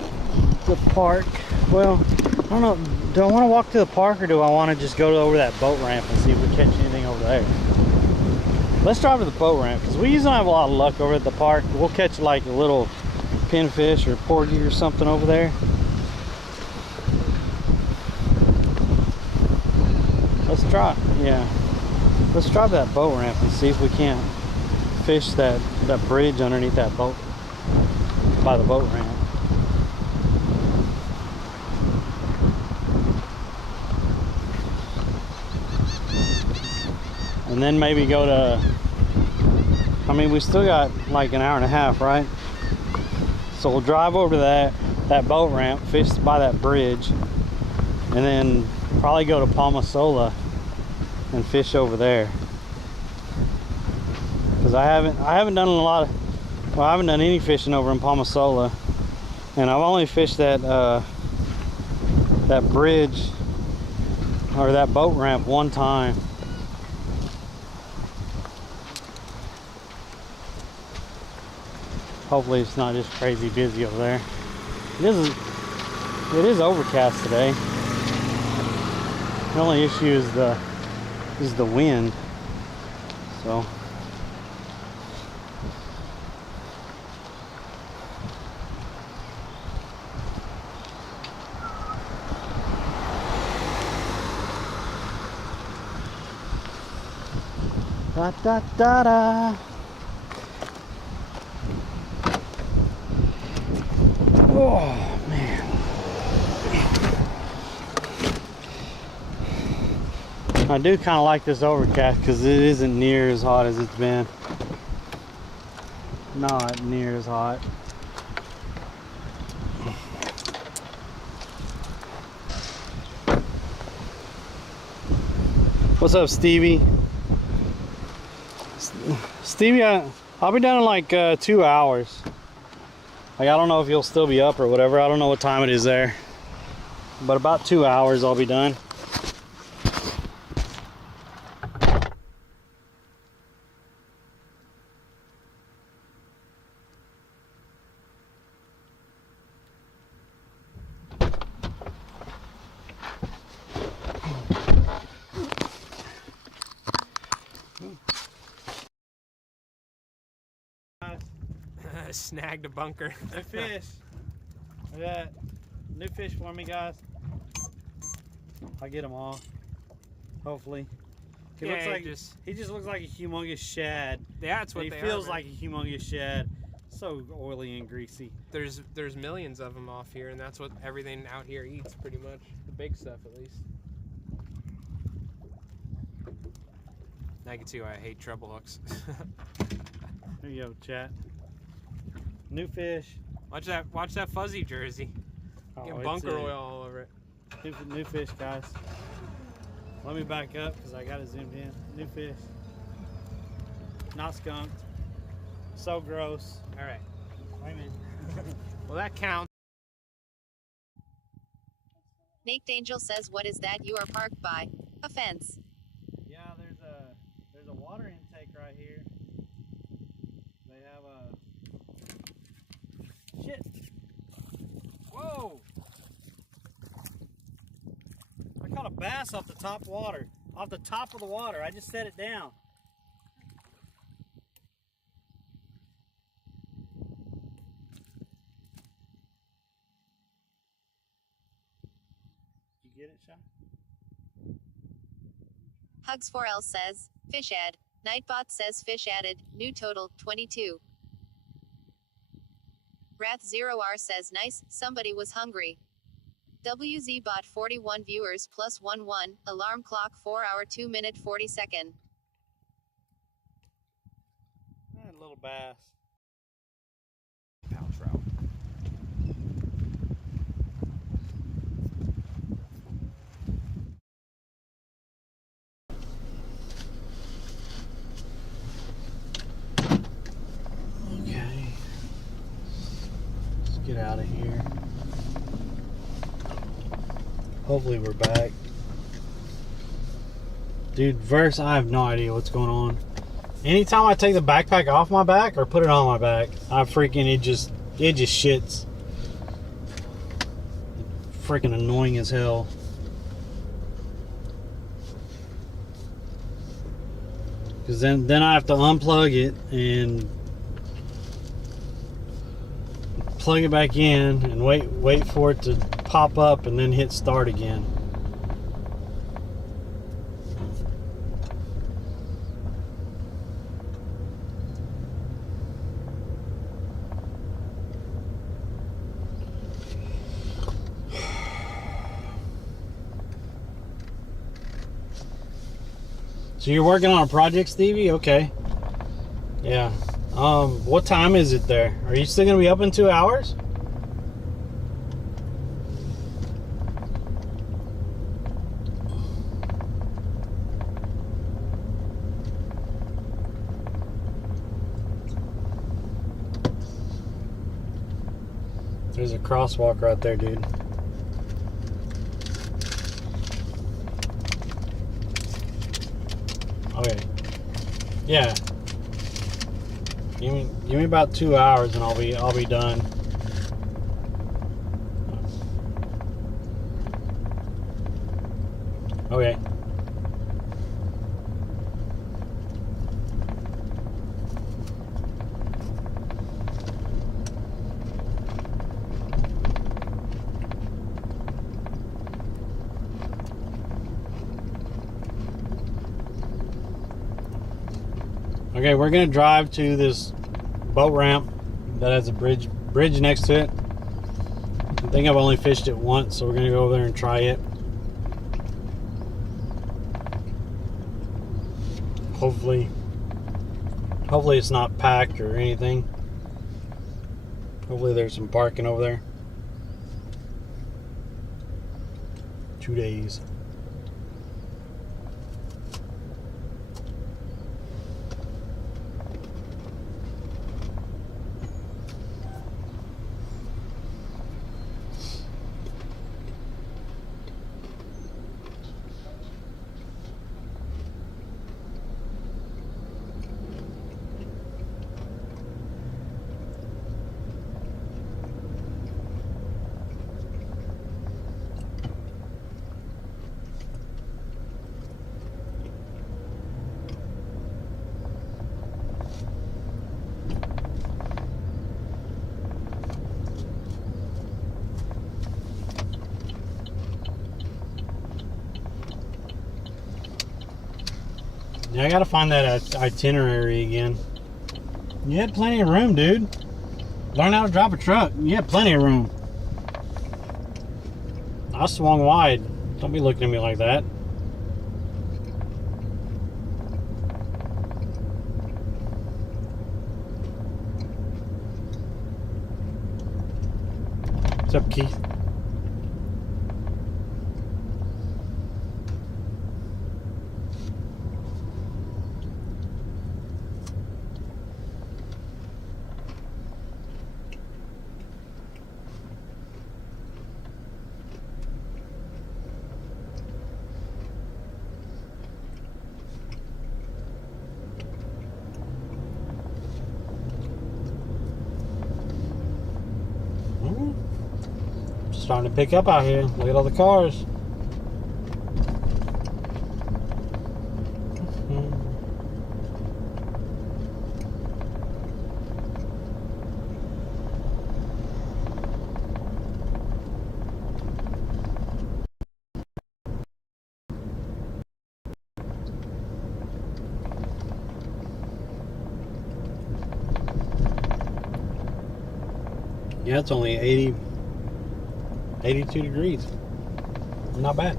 the park. Well, I don't know. Do I want to walk to the park or do I want to just go over that boat ramp and see if we catch anything over there? Let's drive to the boat ramp because we usually have a lot of luck over at the park. We'll catch like a little pinfish or porgy or something over there. Let's try, yeah. Let's drive that boat ramp and see if we can't fish that bridge underneath that boat by the boat ramp. And then maybe go to, I mean, we still got like an hour and a half, right? So we'll drive over to that boat ramp, fish by that bridge, and then probably go to Palmasola and fish over there. Because I haven't done a lot of, well, I haven't done any fishing over in Palmasola, and I've only fished that bridge or that boat ramp one time. Hopefully it's not just crazy busy over there. It is overcast today. The only issue is the wind. So da da da da. Oh man. I do kind of like this overcast because it isn't near as hot as it's been. Not near as hot. What's up, Stevie? Stevie, I'll be done in like 2 hours. Like, I don't know if you'll still be up or whatever. I don't know what time it is there. But about 2 hours I'll be done. Snagged a bunker. New fish. Look at that. New fish for me, guys. I'll get them all. Hopefully. He looks like he just looks like a humongous shad. Yeah, that's what he feels like a humongous shad. So oily and greasy. There's millions of them off here, and that's what everything out here eats, pretty much. The big stuff, at least. Now you can see why I hate treble hooks. There you go, chat. New fish. Watch that fuzzy jersey. Get bunker oil all over it. New fish, guys. Let me back up because I got it zoomed in. New fish. Not skunked. So gross. All right. Wait a minute. Well, that counts. Naked Angel says, "What is that you are parked by? A fence." Yeah, there's a water intake right here. They have a shit. Whoa! I caught a bass off the top water. Off the top of the water. I just set it down. Did you get it, Sean? Hugs4L says, "Fish add." Nightbot says, "Fish added. New total 22." Wrath0R says, "Nice, somebody was hungry." WZBot 41 viewers plus 11, alarm clock 4 hour 2 minute 40 second. Little bass. Pound trout. Okay. Let's get out of here. Hopefully we're back. Dude, Verse, I have no idea what's going on. Anytime I take the backpack off my back or put it on my back, it just shits. freaking annoying as hell. Because then I have to unplug it and plug it back in and wait for it to pop up and then hit start again. So you're working on a project, Stevie? Okay. Yeah. What time is it there? Are you still gonna be up in 2 hours? There's a crosswalk right there, dude. Okay. Yeah. Give me about 2 hours and I'll be done. Okay. Okay, we're gonna drive to this boat ramp that has a bridge next to it. I think I've only fished it once, so we're gonna go over there and try it. Hopefully it's not packed or anything. Hopefully there's some parking over there. 2 days. Yeah, I gotta find that itinerary again. You had plenty of room, dude. Learn how to drive a truck. You had plenty of room. I swung wide. Don't be looking at me like that. What's up, Keith? Starting to pick up out here. Look at all the cars. Yeah, it's only 82 degrees. Not bad.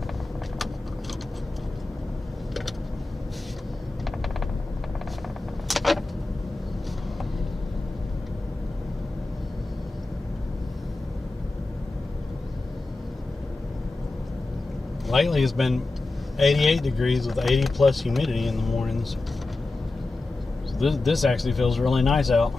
Lately it's been 88 degrees with 80 plus humidity in the mornings. So this actually feels really nice out.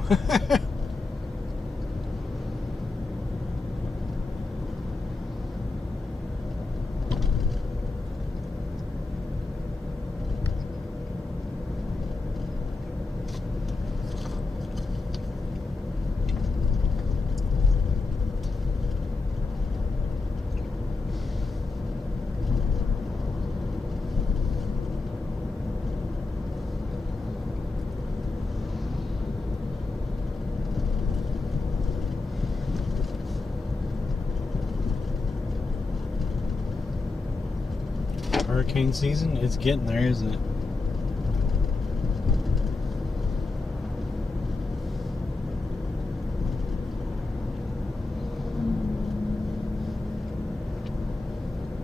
hurricane season? It's getting there, isn't it?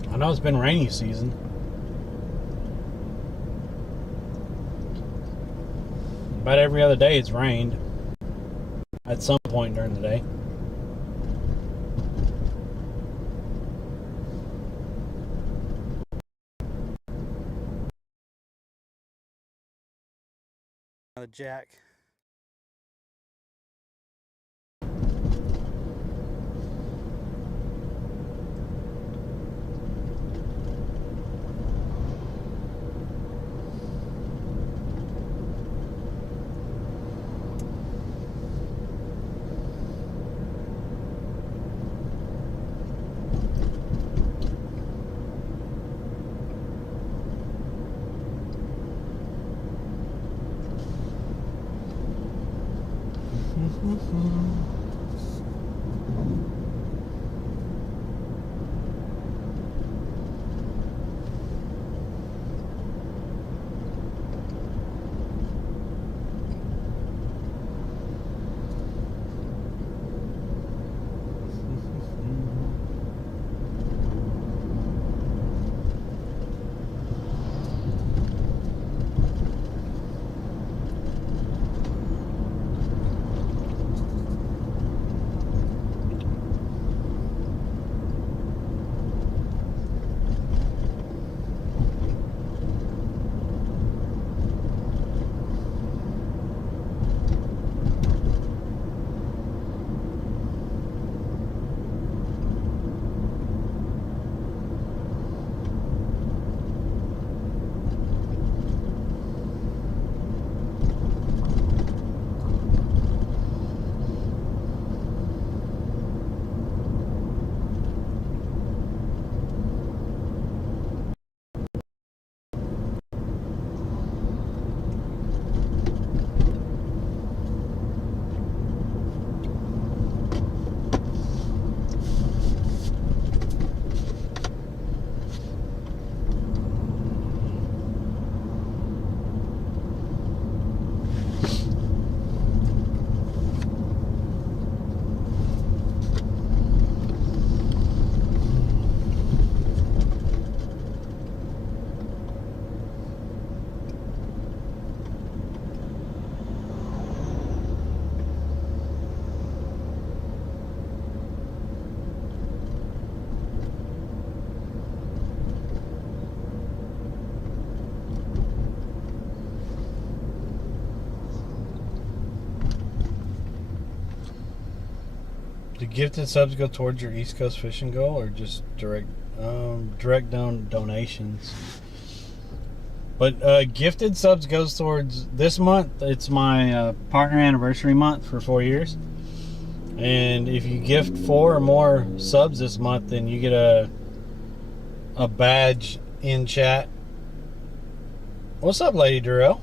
I know it's been rainy season. About every other day it's rained at some point during the day. Jack. Do gifted subs go towards your East Coast fishing goal, or just direct donations? But gifted subs goes towards this month. It's my partner anniversary month for 4 years, and if you gift 4 or more subs this month, then you get a badge in chat. What's up, Lady Durrell?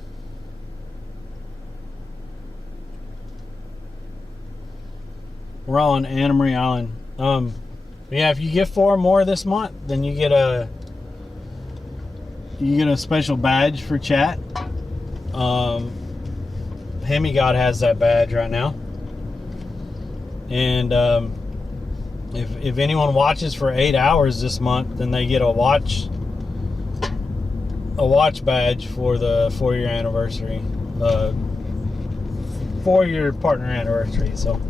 We're on Anna Marie Island. Yeah, if you get 4 more this month, then you get a special badge for chat. Hemigod has that badge right now. And if anyone watches for 8 hours this month, then they get a watch badge for the 4-year anniversary, 4-year partner anniversary. So.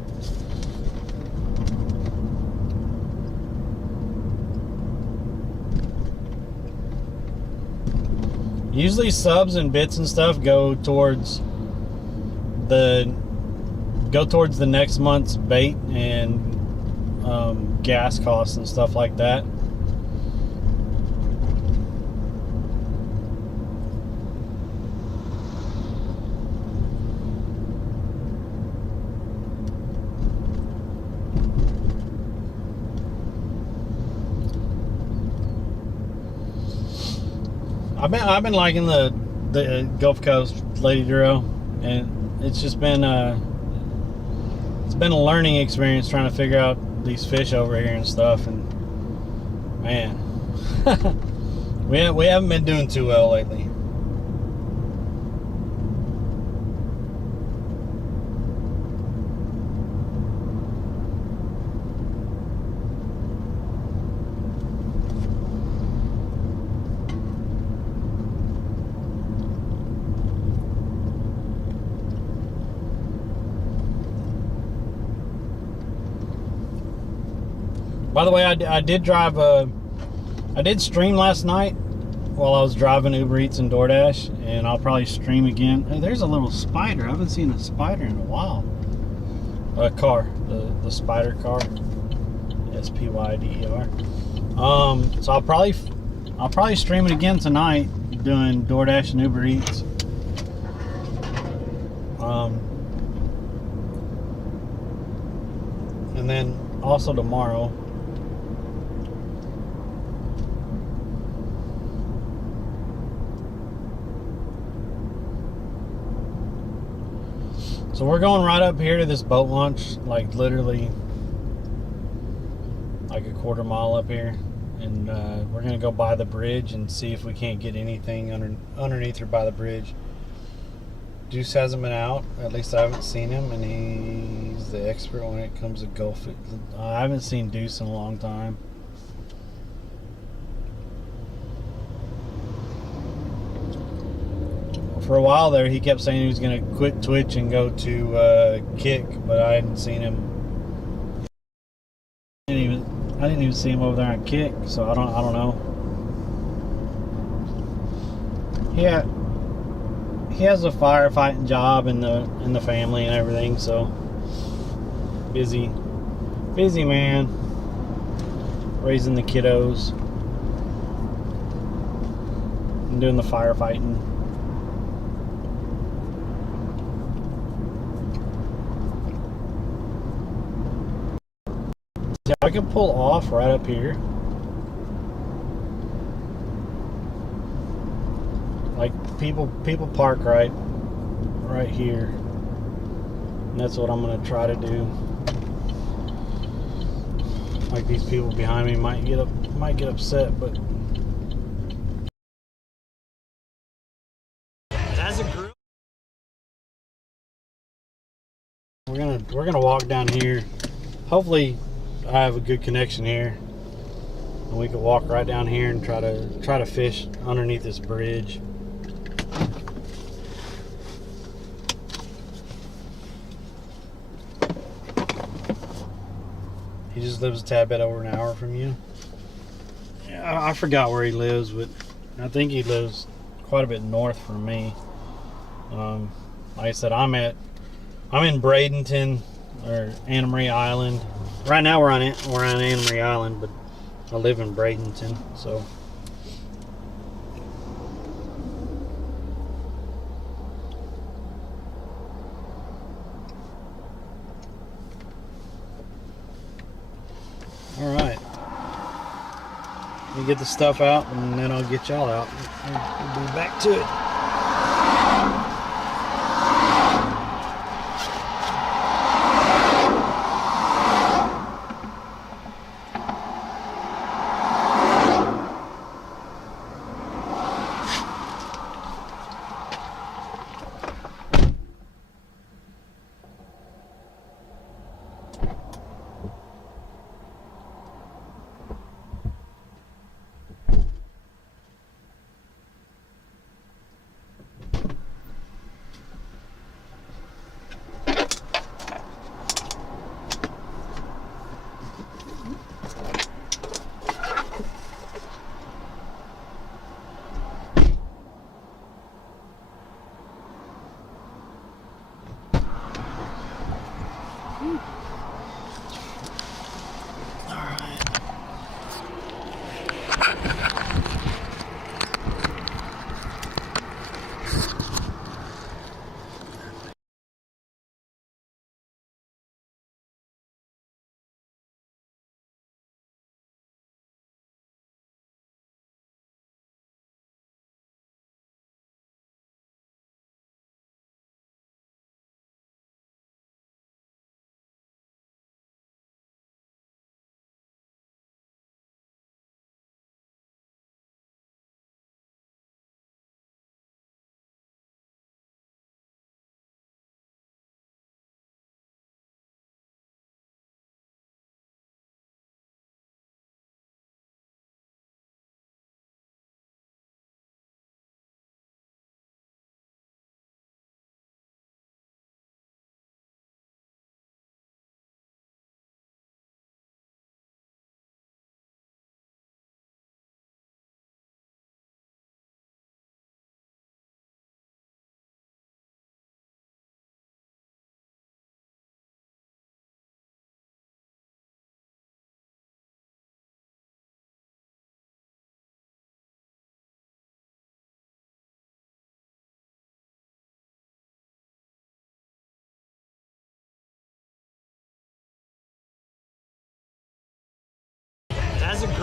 Usually subs and bits and stuff go towards the next month's bait and gas costs and stuff like that. I've been liking the Gulf Coast, Lady Duro, and it's just been a learning experience trying to figure out these fish over here and stuff. And man, We haven't been doing too well lately. By the way, I did drive I did stream last night while I was driving Uber Eats and DoorDash, and I'll probably stream again. Hey, there's a little spider. I haven't seen a spider in a while. A car, the spider car, SPYDER. So I'll probably stream it again tonight, doing DoorDash and Uber Eats. And then also tomorrow. So we're going right up here to this boat launch, like literally like a quarter mile up here, and we're gonna go by the bridge and see if we can't get anything underneath or by the bridge. Deuce hasn't been out, at least I haven't seen him, and he's the expert when it comes to Gulf. I haven't seen Deuce in a long time. For a while there, he kept saying he was going to quit Twitch and go to Kick, but I hadn't seen him. I didn't even see him over there on Kick, so I don't know. Yeah, he has a firefighting job in the family and everything, so busy man, raising the kiddos and doing the firefighting. Yeah, I can pull off right up here. Like people park right here. And that's what I'm gonna try to do. Like these people behind me might get upset, but as a group, we're gonna walk down here. Hopefully I have a good connection here, and we can walk right down here and try to fish underneath this bridge. He just lives a tad bit over an hour from you. Yeah, I forgot where he lives, but I think he lives quite a bit north from me. Like I said, I'm in Bradenton or Anna Maria Island. Right now we're on Anna Maria Island, but I live in Bradenton, so. All right. Let me get the stuff out, and then I'll get y'all out. We'll be back to it.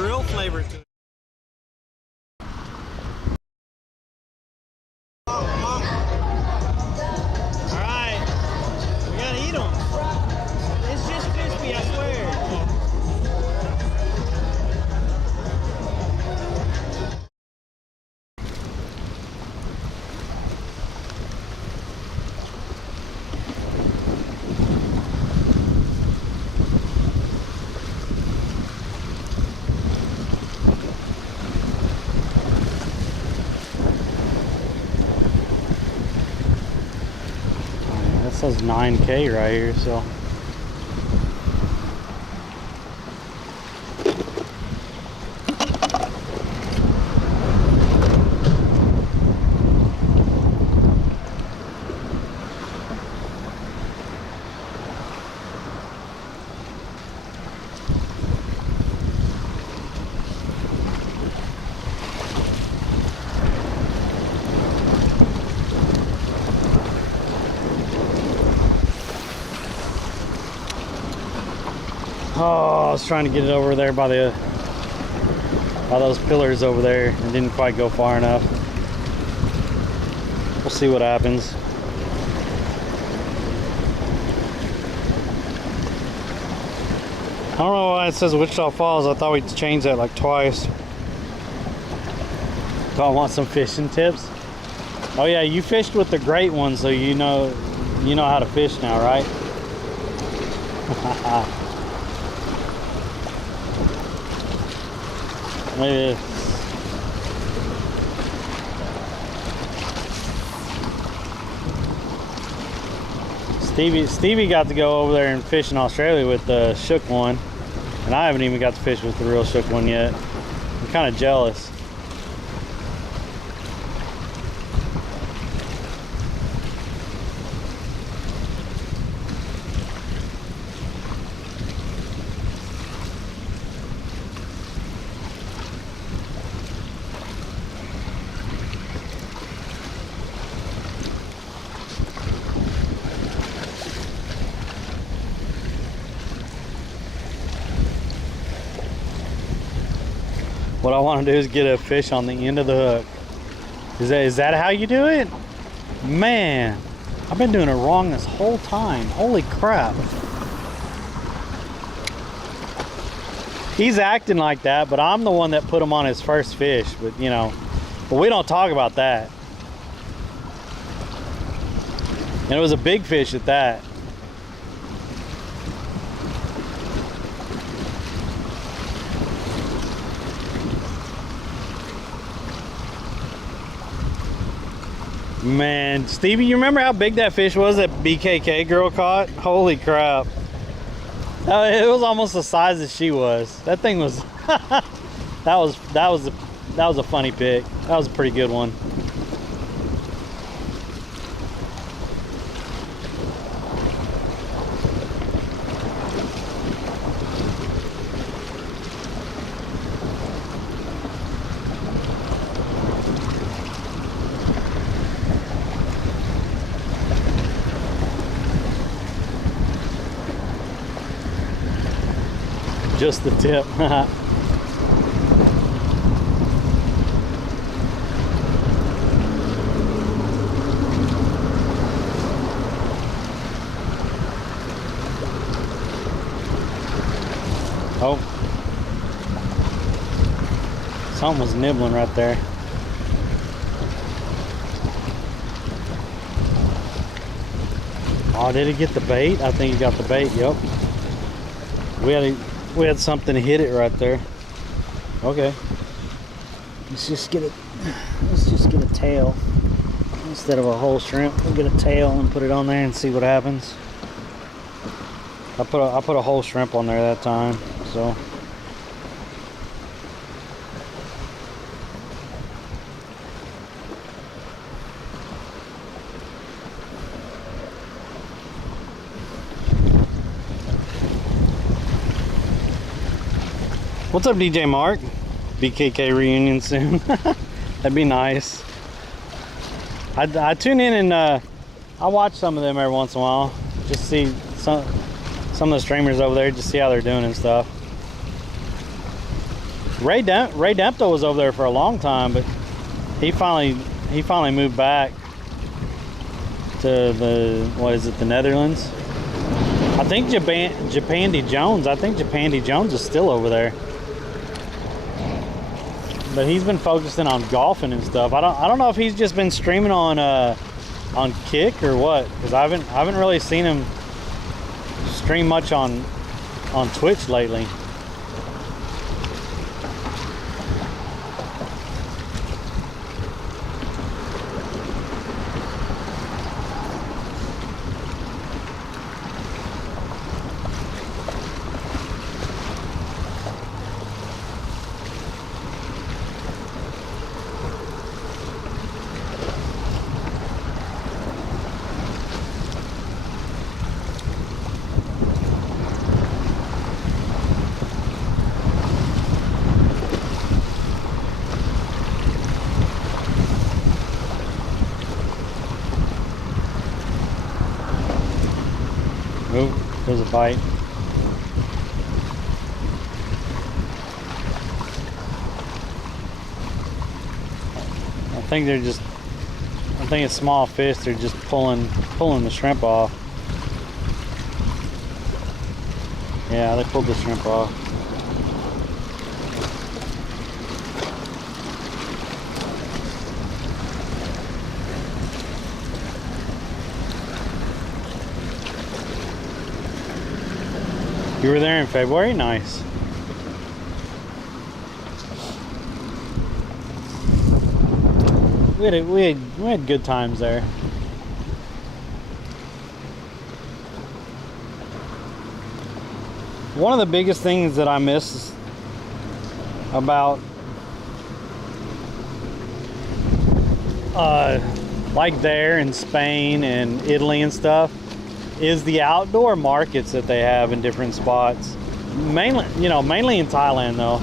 real flavor to it. Alright, we gotta eat them. It's just crispy, I swear. That says 9K right here, so. Oh, I was trying to get it over there by those pillars over there and didn't quite go far enough. We'll see what happens. I don't know why it says Wichita Falls. I thought we'd changed that like twice. Do I want some fishing tips? Oh yeah, you fished with the great one, so you know how to fish now, right? Maybe. Stevie got to go over there and fish in Australia with the shook one, and I haven't even got to fish with the real shook one yet. I'm kind of jealous. What I want to do is get a fish on the end of the hook. Is that how you do it? Man, I've been doing it wrong this whole time. Holy crap. He's acting like that, but I'm the one that put him on his first fish. But you know, but we don't talk about that. And it was a big fish at that. Man, Stevie, you remember how big that fish was that BKK girl caught? Holy crap. It was almost the size that she was. That thing was that was a funny pick. That was a pretty good one. Just the tip. Oh, something was nibbling right there. Oh, did he get the bait? I think he got the bait. Yep. We had something to hit it right there. Okay. Let's just get a tail instead of a whole shrimp. We'll get a tail and put it on there and see what happens. I put a whole shrimp on there that time, so. What's up, DJ Mark? BKK reunion soon. That'd be nice. I tune in and I watch some of them every once in a while. Just see some of the streamers over there, just see how they're doing and stuff. Ray Dempto was over there for a long time, but he finally moved back to the, what is it, the Netherlands? I think Japandi Jones. I think Japandi Jones is still over there, but he's been focusing on golfing and stuff. I don't know if he's just been streaming on Kick or what, because I haven't really seen him stream much on Twitch lately. Oh, there's a bite. I think it's small fish. They're just pulling the shrimp off. Yeah, they pulled the shrimp off. You were there in February? Nice. We had good times there. One of the biggest things that I miss about like there in Spain and Italy and stuff is the outdoor markets that they have in different spots. Mainly in Thailand though.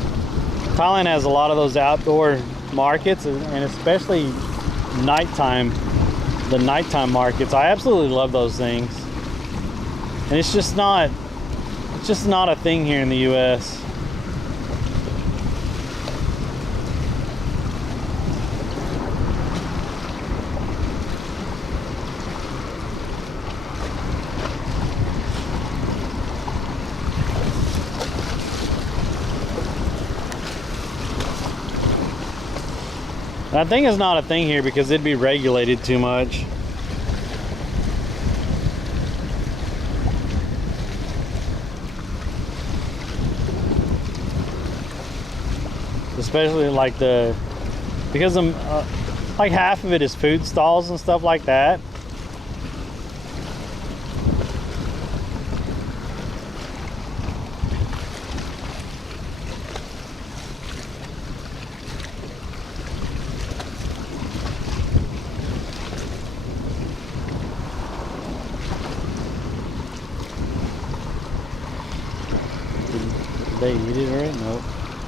Thailand has a lot of those outdoor markets, and especially the nighttime markets. I absolutely love those things. And it's just not a thing here in the US. I think it's not a thing here because it'd be regulated too much. Especially like because like half of it is food stalls and stuff like that. They eat it right? Nope.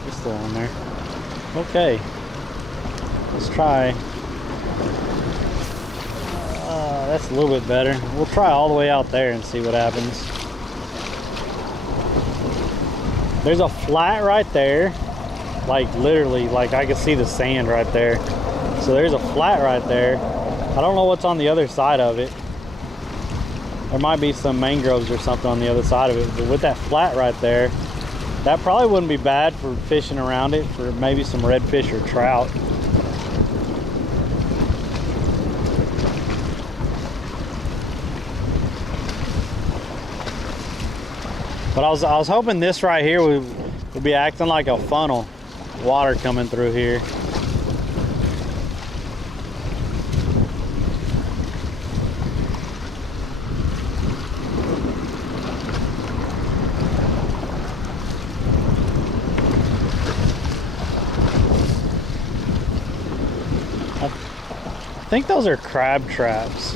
It's still on there. Okay. Let's try. That's a little bit better. We'll try all the way out there and see what happens. There's a flat right there. Like literally, like I can see the sand right there. So there's a flat right there. I don't know what's on the other side of it. There might be some mangroves or something on the other side of it. But with that flat right there, that probably wouldn't be bad for fishing around it for maybe some redfish or trout. But I was hoping this right here would be acting like a funnel. Water coming through here. I think those are crab traps.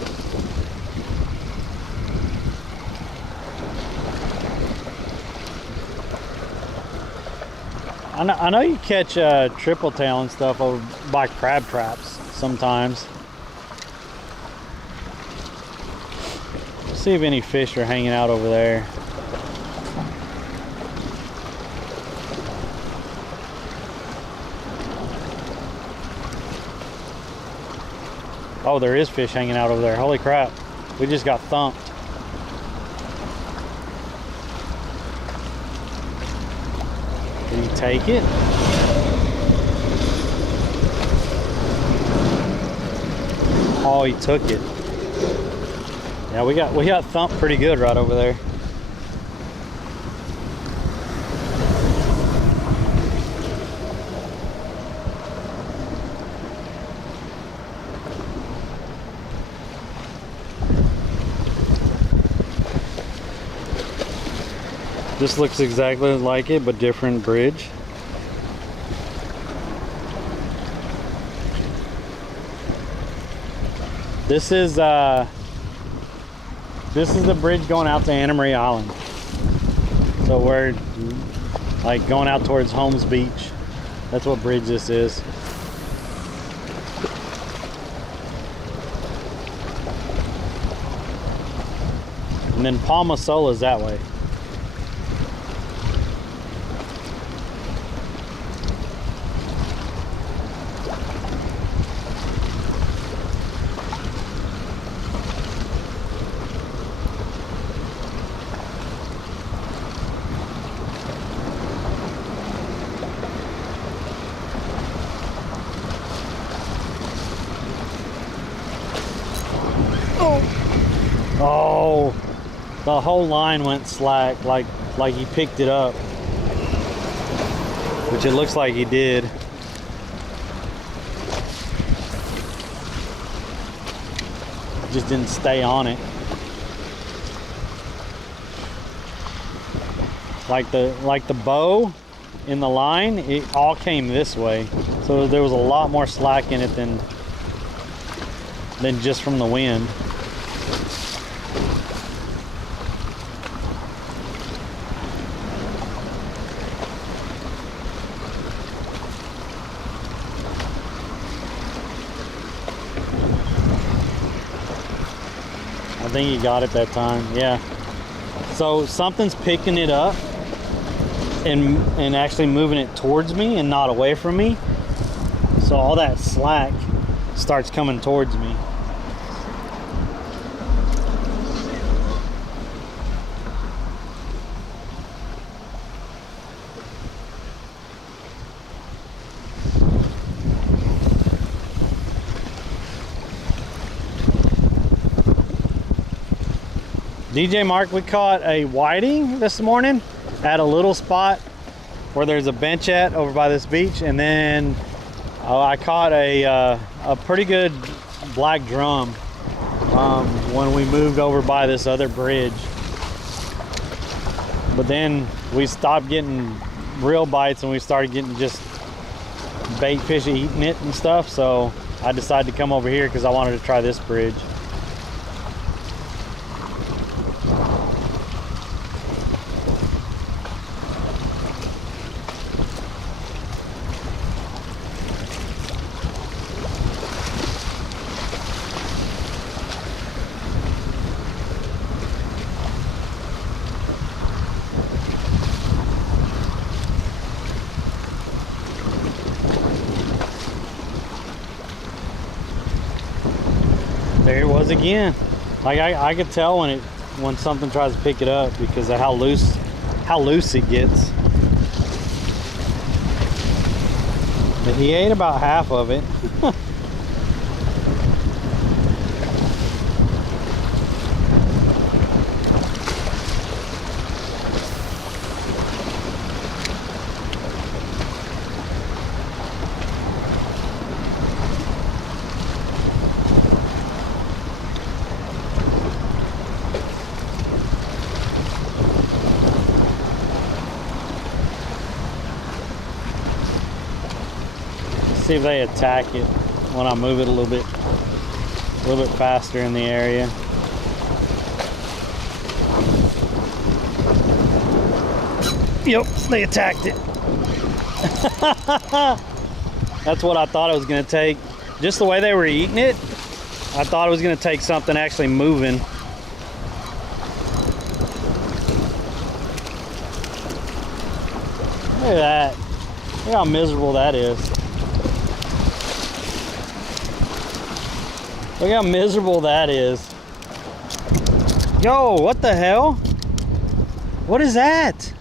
I know you catch triple tail and stuff over by crab traps sometimes. Let's see if any fish are hanging out over there. Oh, there is fish hanging out over there. Holy crap. We just got thumped. Did he take it? Oh, he took it. Yeah, we got thumped pretty good right over there. This looks exactly like it, but different bridge. This is the bridge going out to Anna Marie Island. So we're like going out towards Holmes Beach. That's what bridge this is. And then Palma Sola is that way. Oh, the whole line went slack, like he picked it up, which it looks like he did. Just didn't stay on it. Like the bow in the line, it all came this way. So there was a lot more slack in it than just from the wind. I think he got it that time, yeah. So something's picking it up and actually moving it towards me and not away from me. So all that slack starts coming towards me. DJ Mark, we caught a whiting this morning at a little spot where there's a bench at over by this beach, and then I caught a pretty good black drum when we moved over by this other bridge. But then we stopped getting real bites and we started getting just bait fish eating it and stuff, so I decided to come over here because I wanted to try this bridge. There it was again. Like I could tell when something tries to pick it up because of how loose it gets. But he ate about half of it. See if they attack it when I move it a little bit faster in the area. Yep, they attacked it. That's what I thought it was going to take. Just the way they were eating it, I thought it was going to take something actually moving. Look at that. Look how miserable that is. Look how miserable that is. Yo, what the hell? What is that?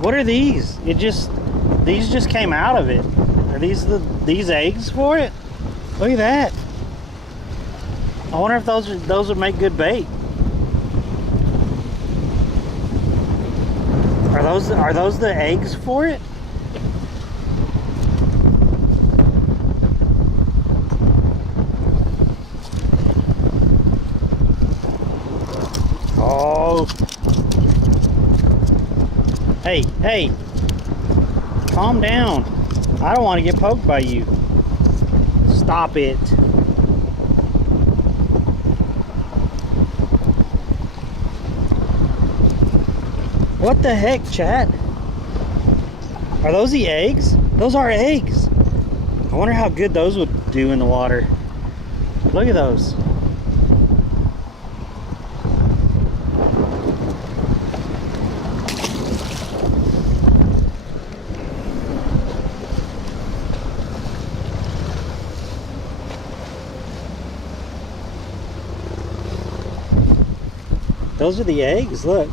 What are these? These just came out of it. Are these eggs for it? Look at that. I wonder if those would make good bait. Are those the eggs for it? Oh. Hey. Calm down. I don't want to get poked by you. Stop it. What the heck, chat? Are those the eggs? Those are eggs. I wonder how good those would do in the water. Look at those. Those are the eggs, look.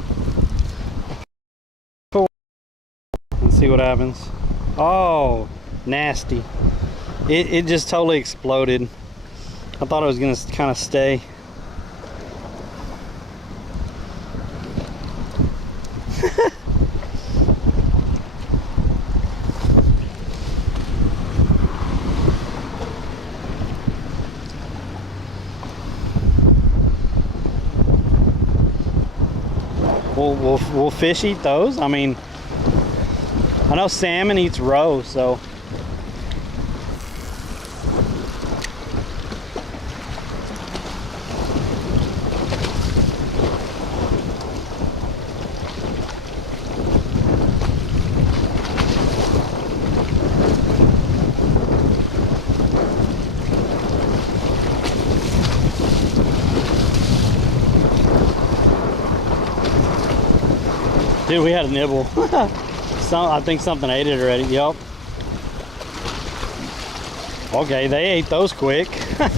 Let's see what happens. Oh, nasty. It just totally exploded. I thought it was gonna kind of stay. Will fish eat those? I mean, I know salmon eats roe, so. Dude, we had a nibble. I think something ate it already. Yep. Okay, they ate those quick. It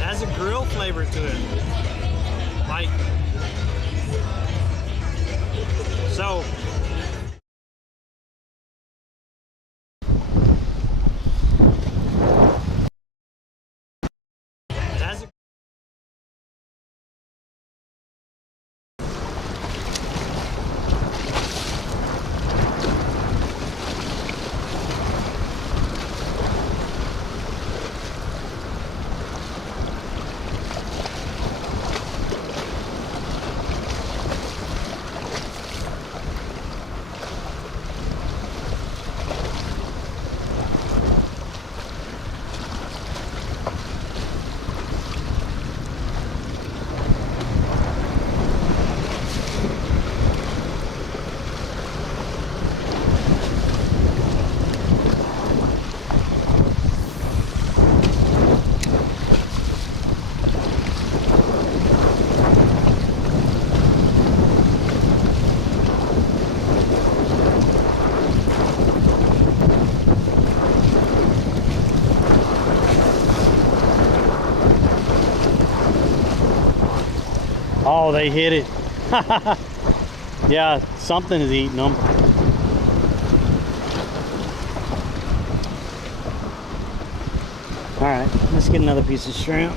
has a grill flavor to it. Like, so. Oh, they hit it. Yeah, something is eating them. All right, let's get another piece of shrimp.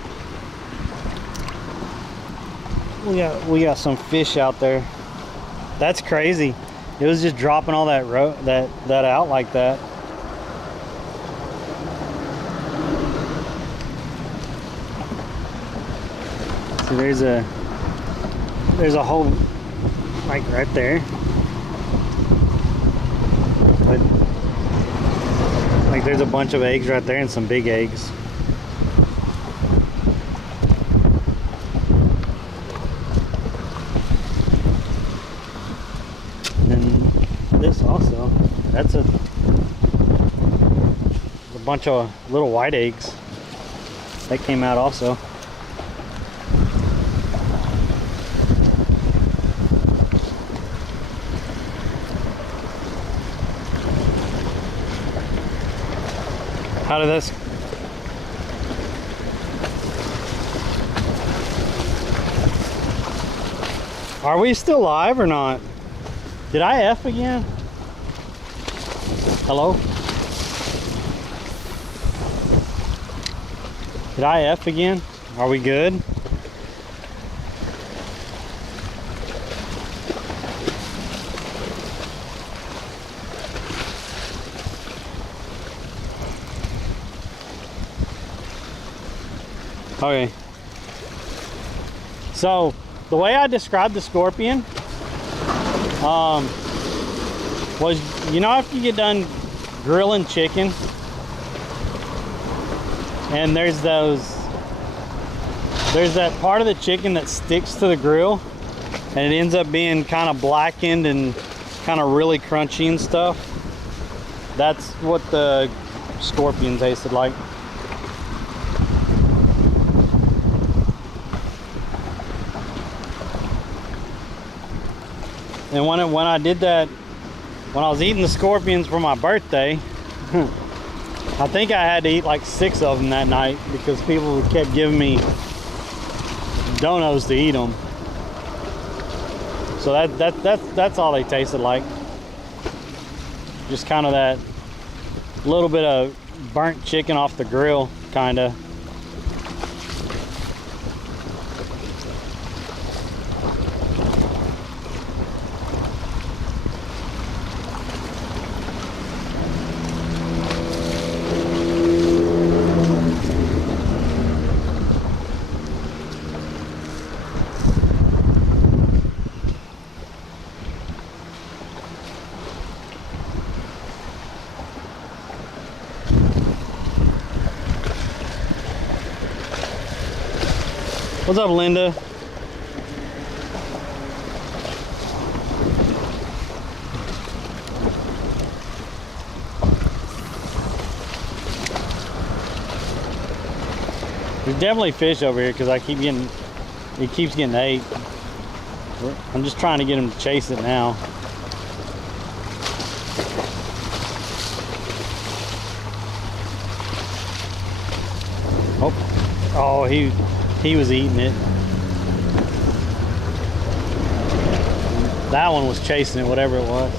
We got some fish out there. That's crazy. It was just dropping all that that out like that. So there's a hole like right there. But like there's a bunch of eggs right there and some big eggs. And this also, that's a bunch of little white eggs that came out also. How did this? Are we still live or not? Did I F again? Hello? Did I F again? Are we good? Okay. So the way I described the Scorpion was, you know, after you get done grilling chicken and there's that part of the chicken that sticks to the grill and it ends up being kind of blackened and kind of really crunchy and stuff. That's what the Scorpion tasted like. And when I did that, when I was eating the Scorpions for my birthday, I think I had to eat like 6 of them that night because people kept giving me donuts to eat them. So that's all they tasted like. Just kind of that little bit of burnt chicken off the grill, kind of. What's up, Linda? There's definitely fish over here because it keeps getting ate. I'm just trying to get him to chase it now. Oh, he was eating it. That one was chasing it, whatever it was.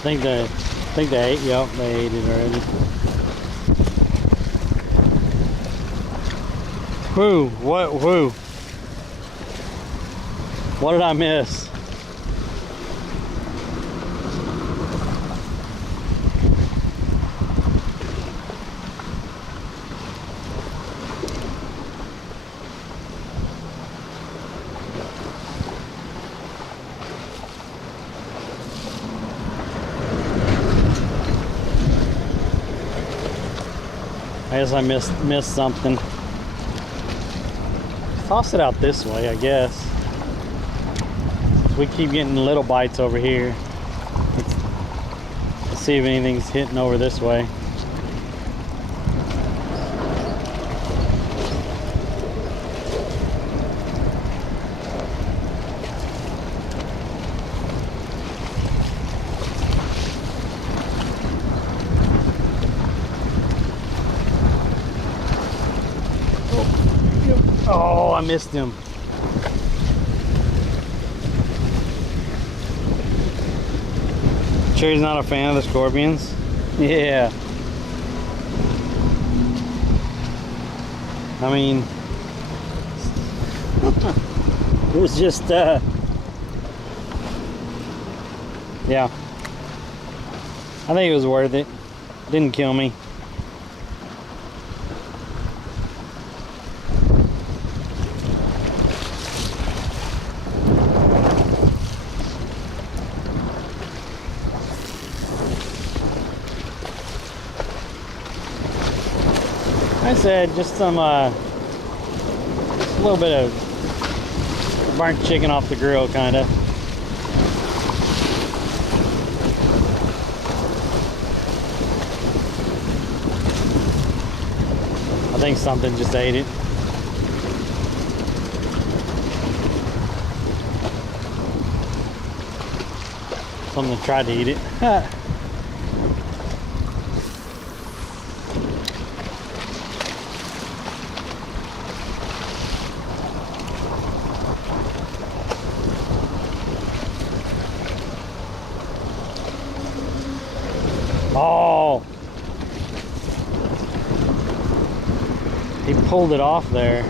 I think they ate. Yep, they ate it already. Whoo! What? Whoo! What did I miss? I guess I missed something. Toss it out this way, I guess. We keep getting little bites over here. Let's see if anything's hitting over this way. Oh, I missed him. Sure he's not a fan of the scorpions? Yeah. I mean, it was just, yeah. I think it was worth it. Didn't kill me. I said just some, just a little bit of burnt chicken off the grill, kind of. I think something just ate it. Something tried to eat it. Oh, he pulled it off there.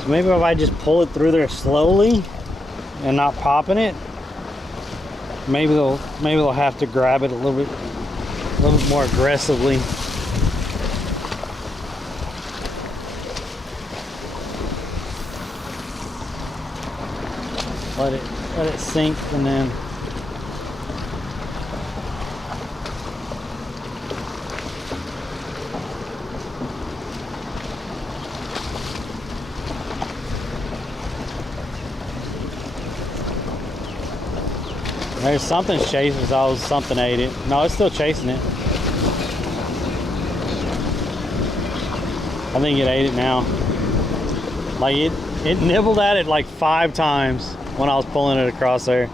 So maybe if I just pull it through there slowly and not popping it, maybe they'll have to grab it a little bit more aggressively. Let it sink, and then there's something chasing. Something ate it. No, it's still chasing it. I think it ate it now. Like it nibbled at it like 5 times when I was pulling it across there.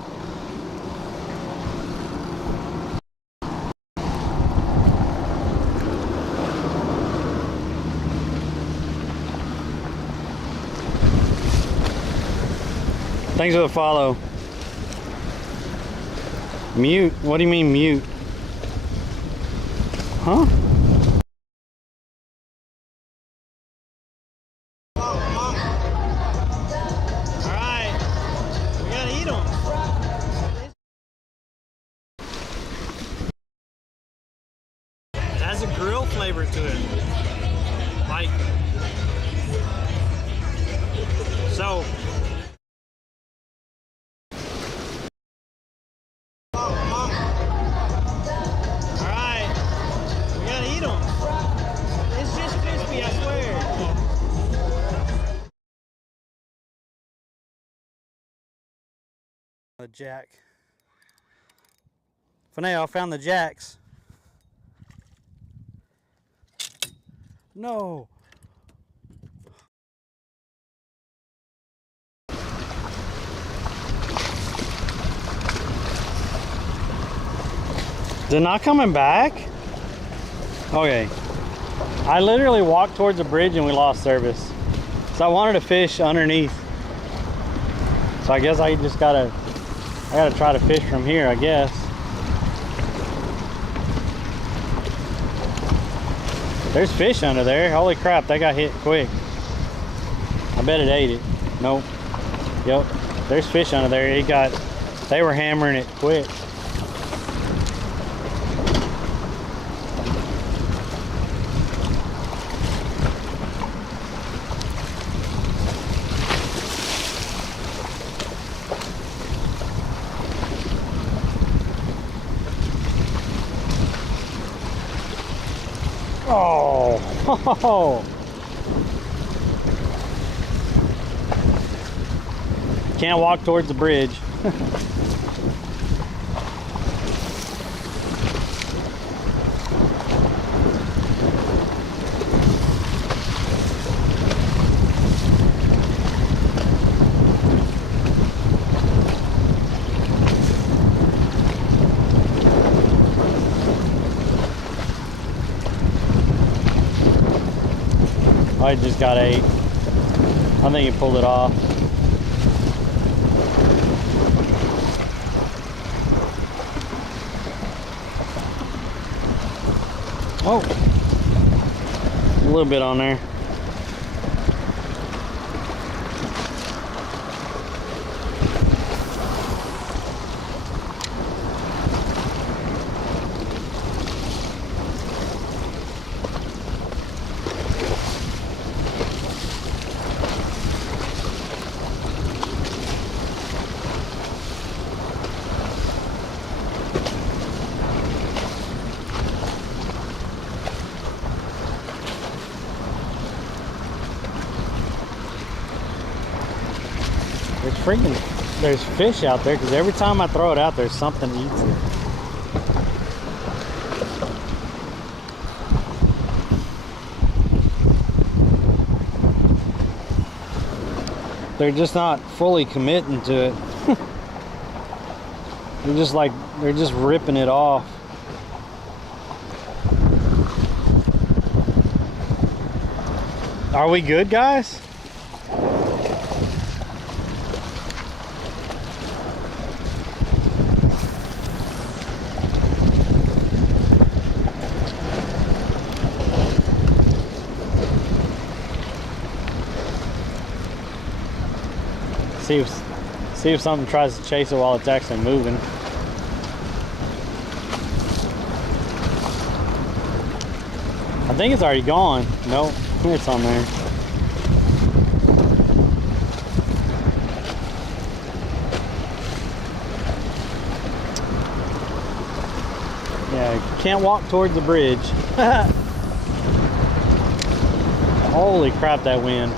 Thanks for the follow. Mute? What do you mean mute? Huh? Has a grill flavor to it. Like, so. Alright, we gotta eat them. It's just crispy, I swear. The jack. Fineo, I found the jacks. No. They're not coming back? Okay. I literally walked towards the bridge and we lost service. So I wanted to fish underneath. So I guess I gotta try to fish from here, I guess. There's fish under there. Holy crap, that got hit quick. I bet it ate it. Nope. Yep. There's fish under there. They were hammering it quick. Oh, can't walk towards the bridge. I just got 8. I think he pulled it off. Oh, a little bit on there. There's fish out there because every time I throw it out there, something eats it. They're just not fully committing to it. They're just ripping it off. Are we good, guys? See if something tries to chase it while it's actually moving. I think it's already gone. Nope, it's on there. Yeah, can't walk towards the bridge. Holy crap, that wind.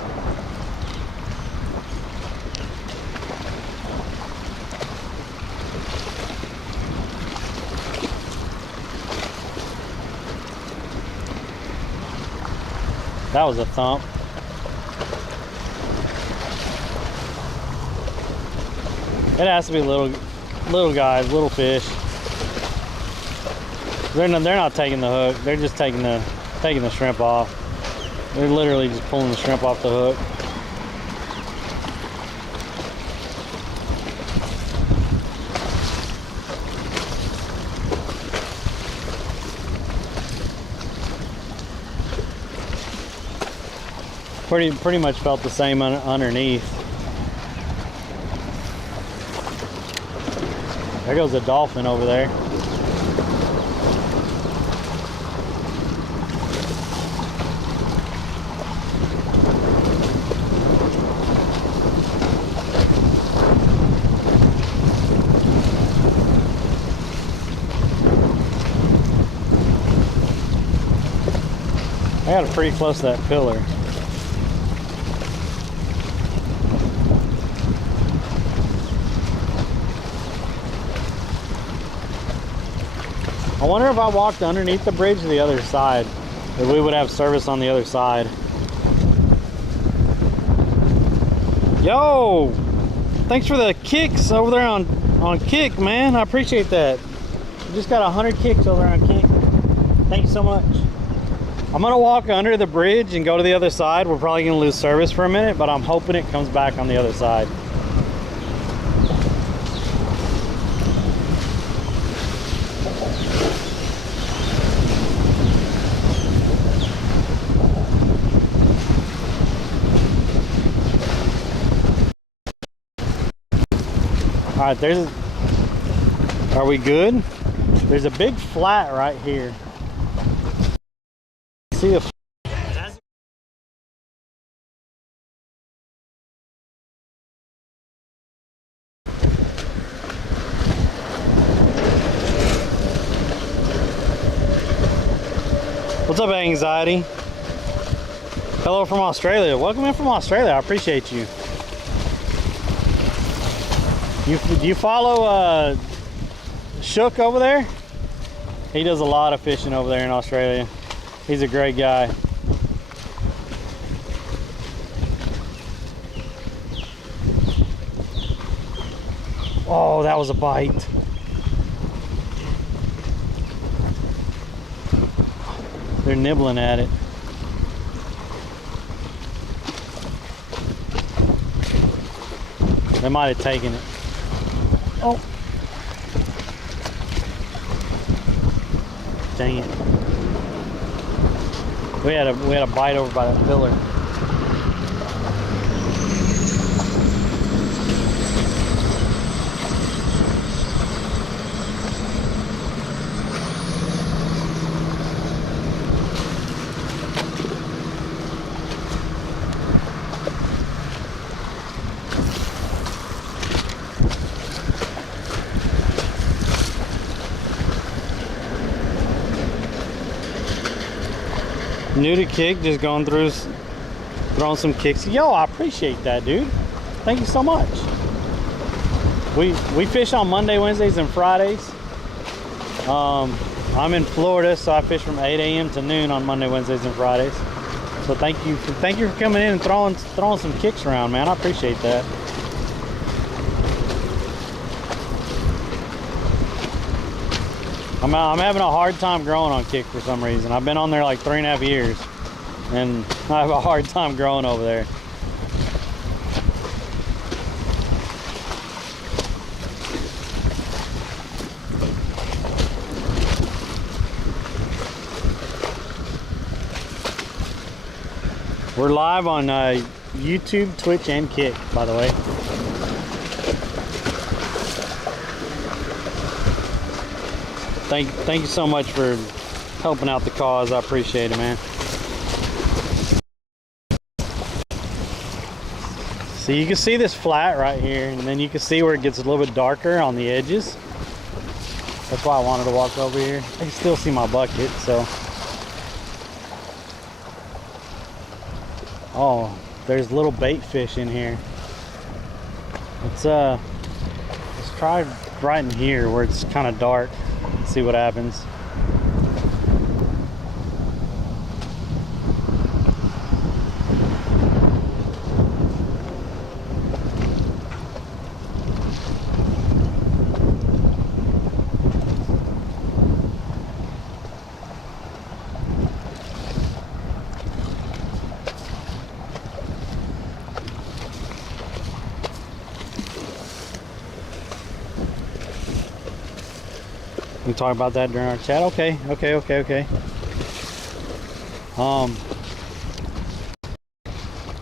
That was a thump. It has to be little guys, little fish. They're not taking the hook. They're just taking the shrimp off. They're literally just pulling the shrimp off the hook. Pretty much felt the same underneath. There goes a dolphin over there. I got it pretty close to that pillar. I wonder if I walked underneath the bridge to the other side, if we would have service on the other side. Yo! Thanks for the kicks over there on Kick, man. I appreciate that. We just got 100 kicks over there on Kick. Thank you so much. I'm gonna walk under the bridge and go to the other side. We're probably gonna lose service for a minute, but I'm hoping it comes back on the other side. All right, are we good? There's a big flat right here. See the What's up, Anxiety? Hello from Australia. Welcome in from Australia. I appreciate you. Do you follow Shook over there? He does a lot of fishing over there in Australia. He's a great guy. Oh, that was a bite. They're nibbling at it. They might have taken it. Oh. Dang it. We had a bite over by that pillar. New to kick, just going through, throwing some kicks. Yo, I appreciate that, dude. Thank you so much. We fish on Monday, Wednesdays, and Fridays. I'm in Florida, so I fish from 8 a.m. to noon on Monday, Wednesdays, and Fridays. So thank you for coming in and throwing some kicks around, man. I appreciate that. I'm having a hard time growing on kick for some reason. I've been on there like 3.5 years, and I have a hard time growing over there. We're live on YouTube, Twitch, and Kick, by the way. Thank you so much for helping out the cause. I appreciate it, man. So you can see this flat right here, and then you can see where it gets a little bit darker on the edges. That's why I wanted to walk over here. I can still see my bucket, so. Oh, there's little bait fish in here. Let's try right in here where it's kind of dark. See what happens. We talk about that during our chat. Okay.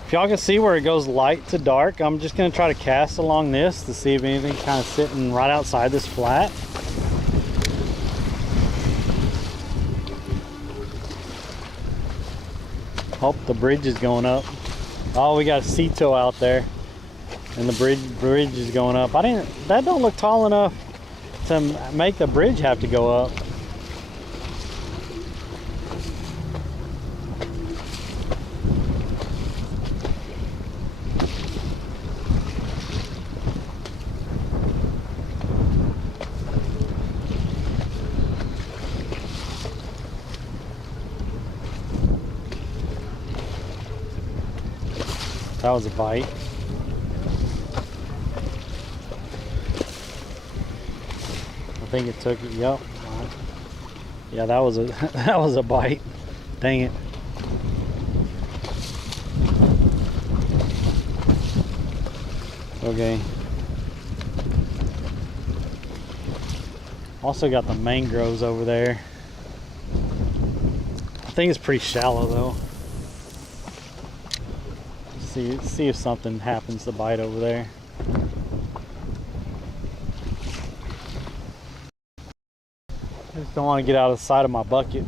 If y'all can see where it goes light to dark, I'm just gonna try to cast along this to see if anything's kind of sitting right outside this flat. Oh, the bridge is going up. Oh, we got a sea tow out there, and the bridge is going up. That don't look tall enough to make the bridge have to go up. That was a bite. I think it took it. Yep. Yeah, that was a bite. Dang it. Okay. Also got the mangroves over there. I think it's pretty shallow though. See if something happens to bite over there. I just don't want to get out of the side of my bucket.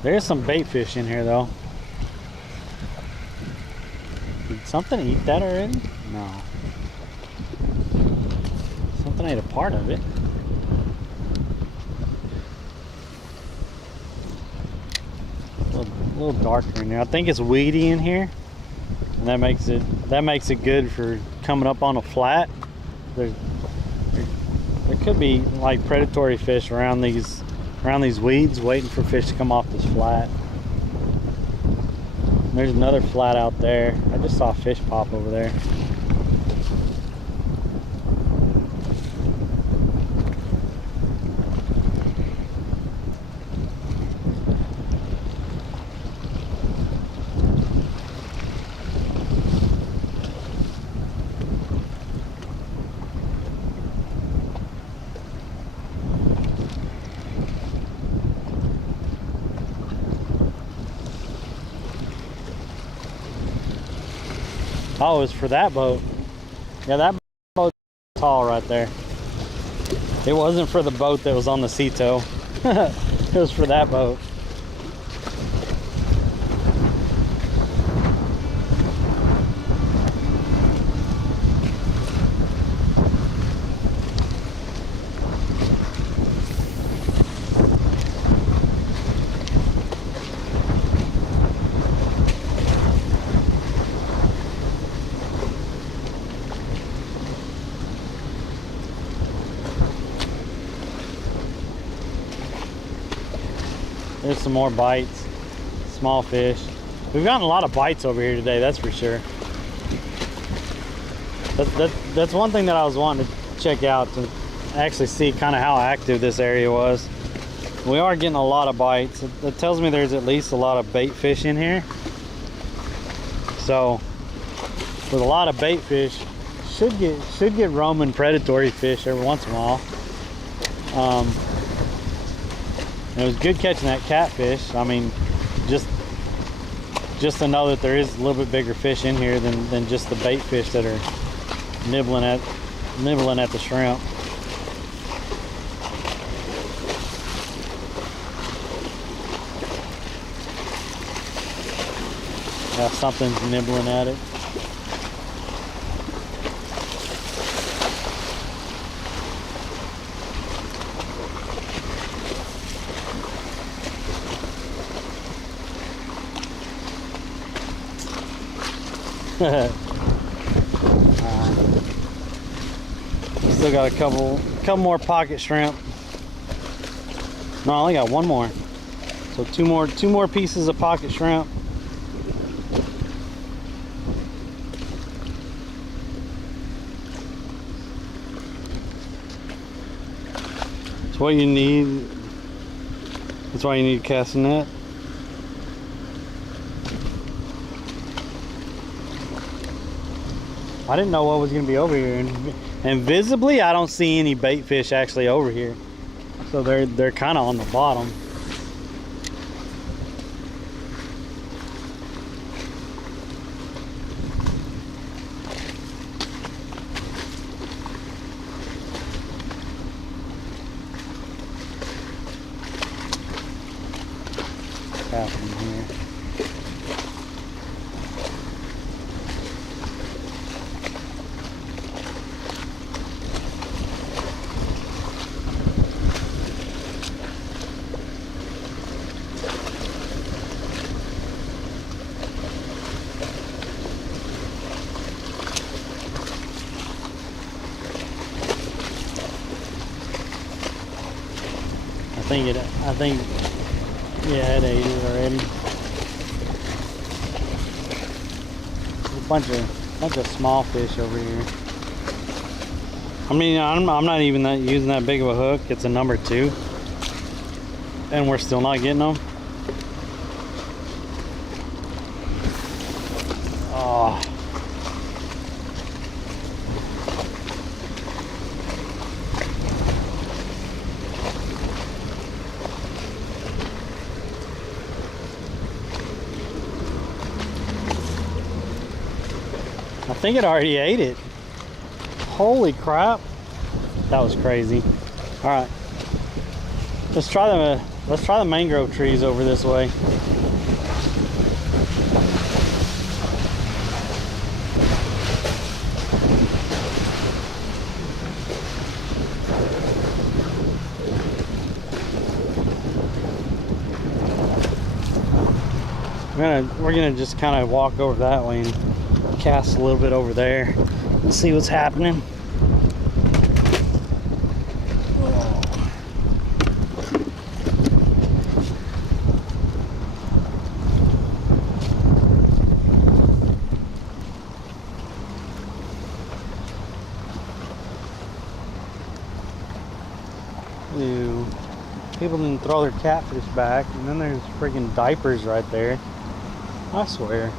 There's some bait fish in here though. Did something eat that already? No. Something ate a part of it. A little darker in there. I think it's weedy in here. and that makes it good for coming up on a flat. There could be like predatory fish around these weeds waiting for fish to come off this flat. There's another flat out there. I just saw a fish pop over there. Oh, it was for that boat. Yeah, that boat's tall right there. It wasn't for the boat that was on the sea tow. It was for that boat. There's some more bites, small fish. We've gotten a lot of bites over here today, that's for sure. That's one thing that I was wanting to check out, to actually see kind of how active this area was. We are getting a lot of bites. It tells me there's at least a lot of bait fish in here. So with a lot of bait fish, should get roaming predatory fish every once in a while. It was good catching that catfish. I mean, just to know that there is a little bit bigger fish in here than just the bait fish that are nibbling at the shrimp. Yeah, something's nibbling at it. Still got a couple more pocket shrimp. No, I only got one more. So two more pieces of pocket shrimp. That's what you need. That's why you need a casting net. I didn't know what was going to be over here, and visibly I don't see any bait fish actually over here, so they're kind of on the bottom. What's happening here? Yeah, it ate it already. There's a bunch of small fish over here. I mean, I'm not even using that big of a hook. It's a number 2, and we're still not getting them. Oh. I think it already ate it. Holy crap. That was crazy. All right. Let's try the mangrove trees over this way. We're gonna just kind of walk over that way and cast a little bit over there and see what's happening. Ew. People didn't throw their catfish back, and then there's freaking diapers right there. I swear.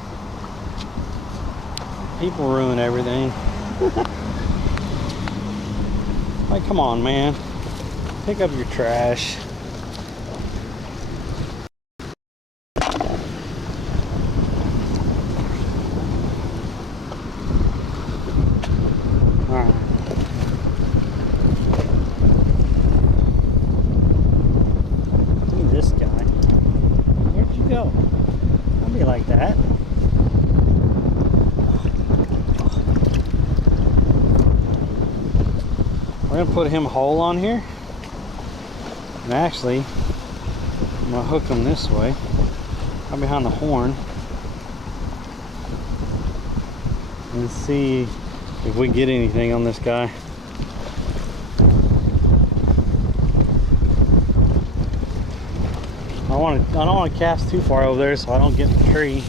People ruin everything. Like, come on, man. Pick up your trash. Alright. Look at this guy. Where'd you go? Don't be like that. We're gonna put him a hole on here, and actually I'm gonna hook him this way, right behind the horn, and see if we get anything on this guy. I don't want to cast too far over there so I don't get in the tree,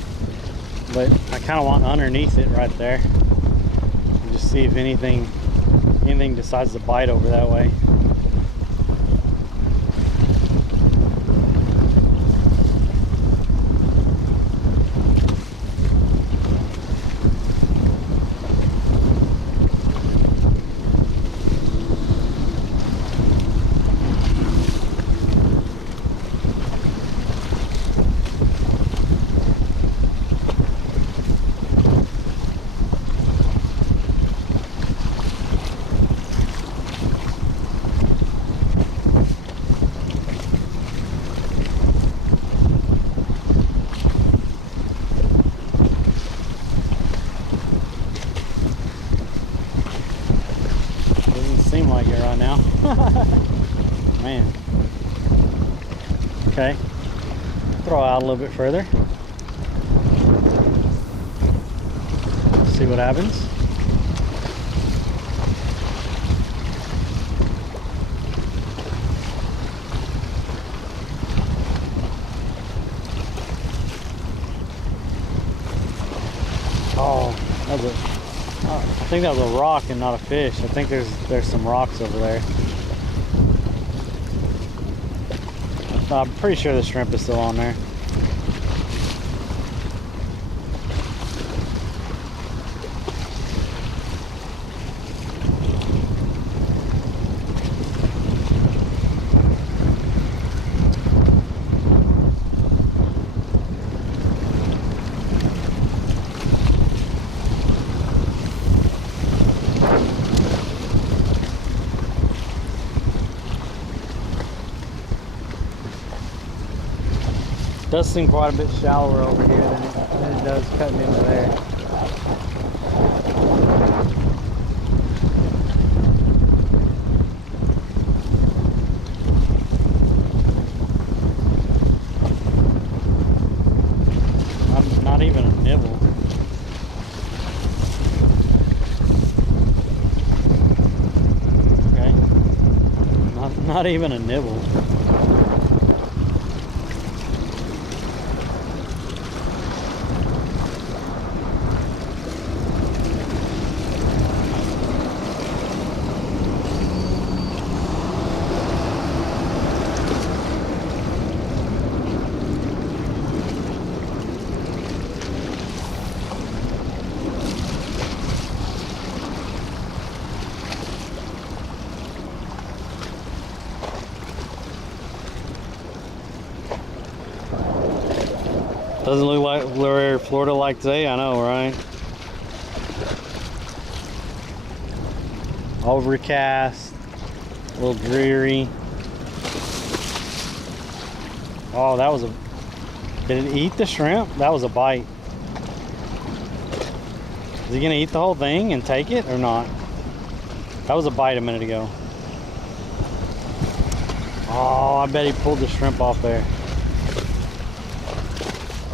but I kind of want underneath it right there, and just see if anything decides to bite over that way. Seem like it right now. Man. Okay. Throw out a little bit further. See what happens. Oh, that was I think that was a rock and not a fish. I think there's some rocks over there. I'm pretty sure the shrimp is still on there. It does seem quite a bit shallower over here than it does cutting into there. Not even a nibble. Okay. Not even a nibble. Doesn't look like where Florida like today, I know, right? Overcast, a little dreary. Oh, that was a... Did it eat the shrimp? That was a bite. Is he gonna eat the whole thing and take it or not? That was a bite a minute ago. Oh, I bet he pulled the shrimp off there.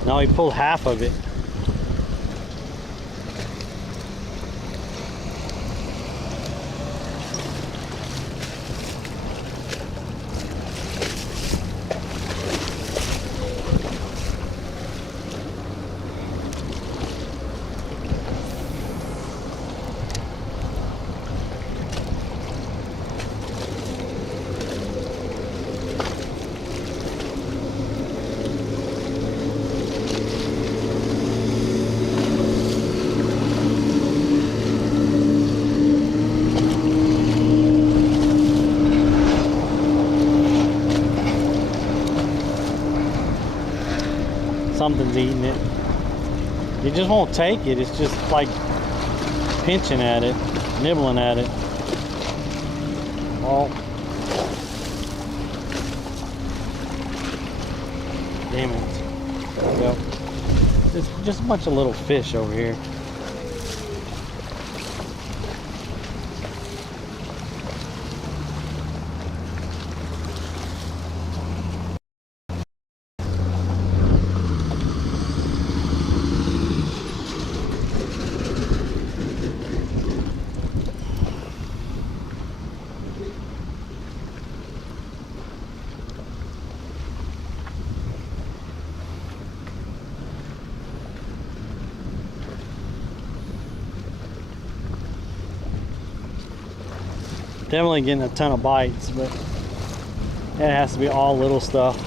No, he pulled half of it. something's eating it. It just won't take it. It's just like pinching at it, nibbling at it. Oh. Damn it. There we go. There's just a bunch of little fish over here. Definitely getting a ton of bites, but it has to be all little stuff.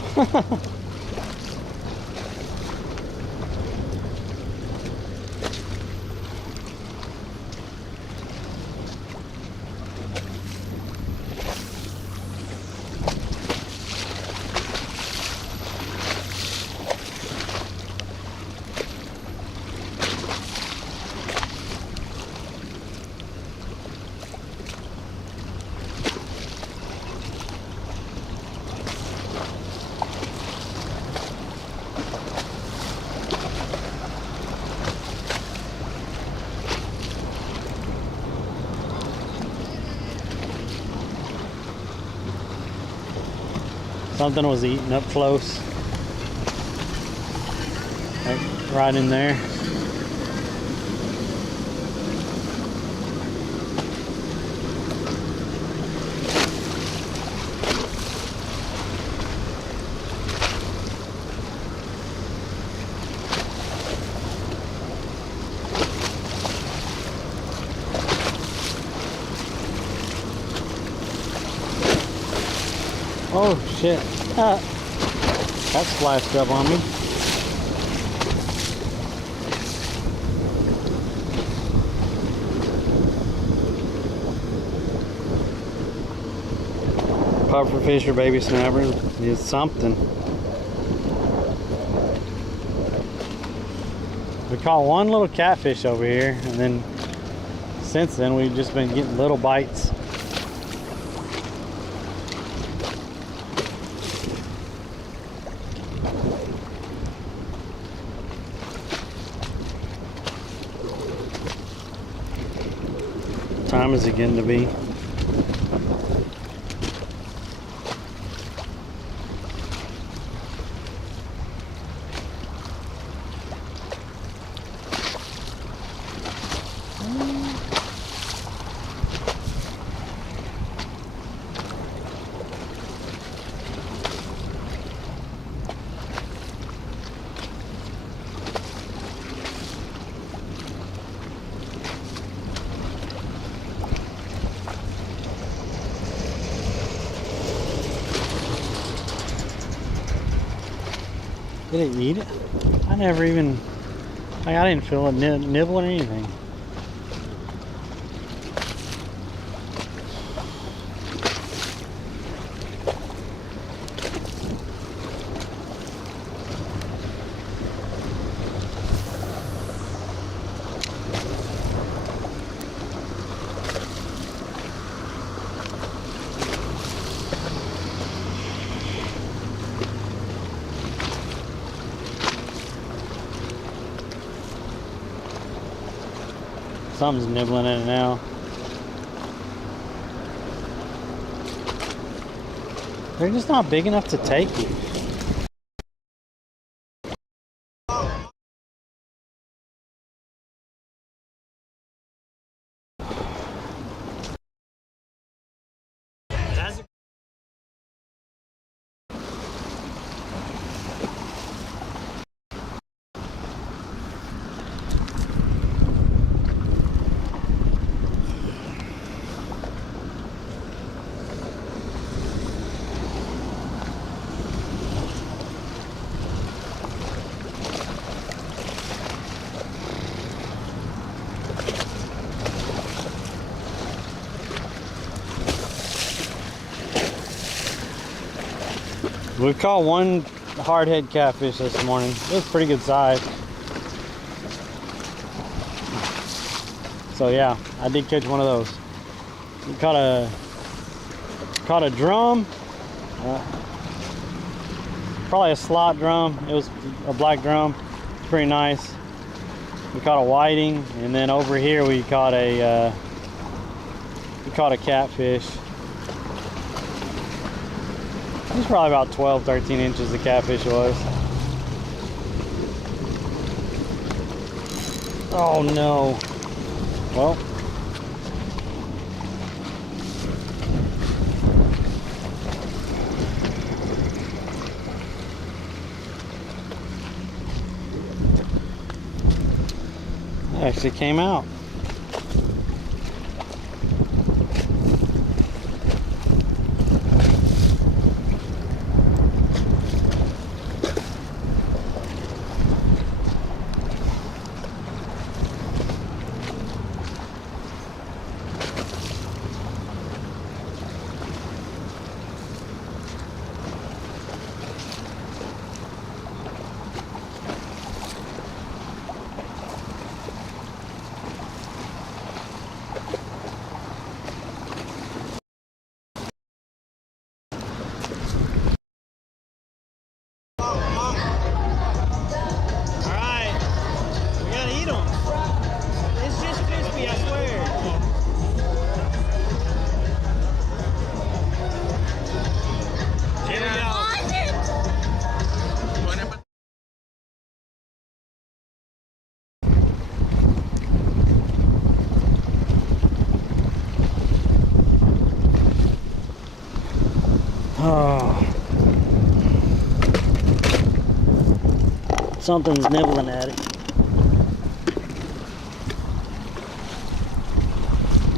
Something was eating up close. Like right in there. Oh shit. That splashed up on me. Pufferfish or baby snapper is something. We caught one little catfish over here, and then since then we've just been getting little bites. Time is it getting to be? Did it eat it? I never even, like, I didn't feel it nibbling or anything. Something's nibbling at it now. They're just not big enough to take you. We've caught one hardhead catfish this morning. It was pretty good size. So yeah, I did catch one of those. We caught a drum, probably a slot drum. It was a black drum. It's pretty nice. We caught a whiting, and then over here we caught a catfish. It was probably about 12, 13 inches the catfish was. Oh no. Well, it actually came out. Oh. Something's nibbling at it.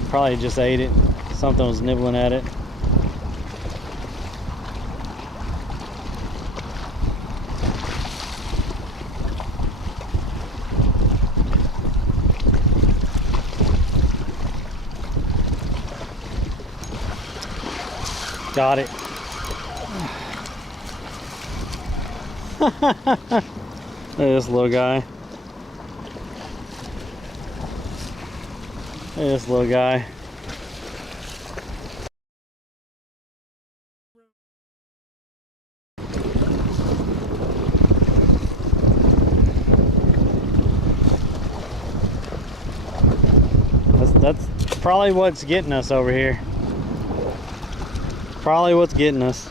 Probably just ate it. Something was nibbling at it. Got it. Look at this little guy. Look at this little guy. That's probably what's getting us over here. Probably what's getting us.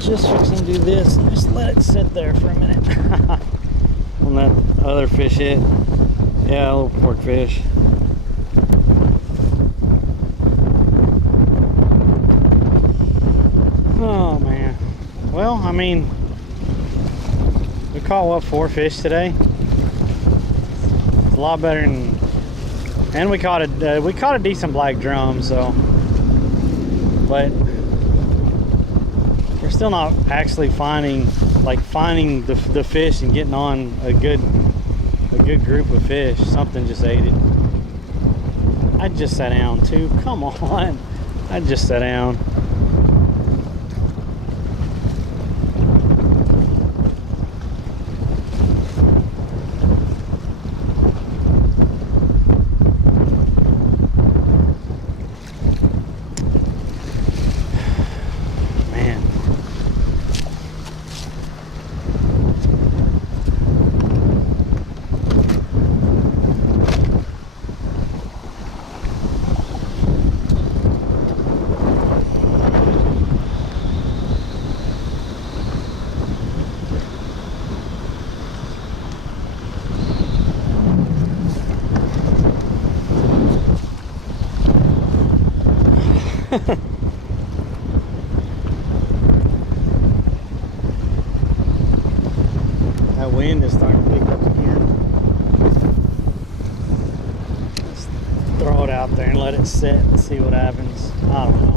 Just fixing to do this and just let it sit there for a minute. When that other fish hit. Yeah, a little pork fish. Oh man. Well, I mean, we caught what, 4 fish today? It's a lot better than And we caught a decent black drum, so, but we're still not actually finding the fish and getting on a good group of fish. Something just ate it. I just sat down too. Come on. I just sat down. Man. That wind is starting to pick up again. Let's throw it out there and let it sit and see what happens. I don't know.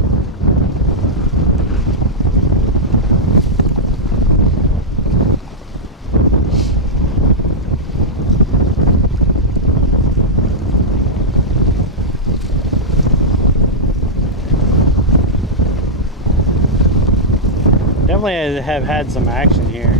Definitely have had some action here.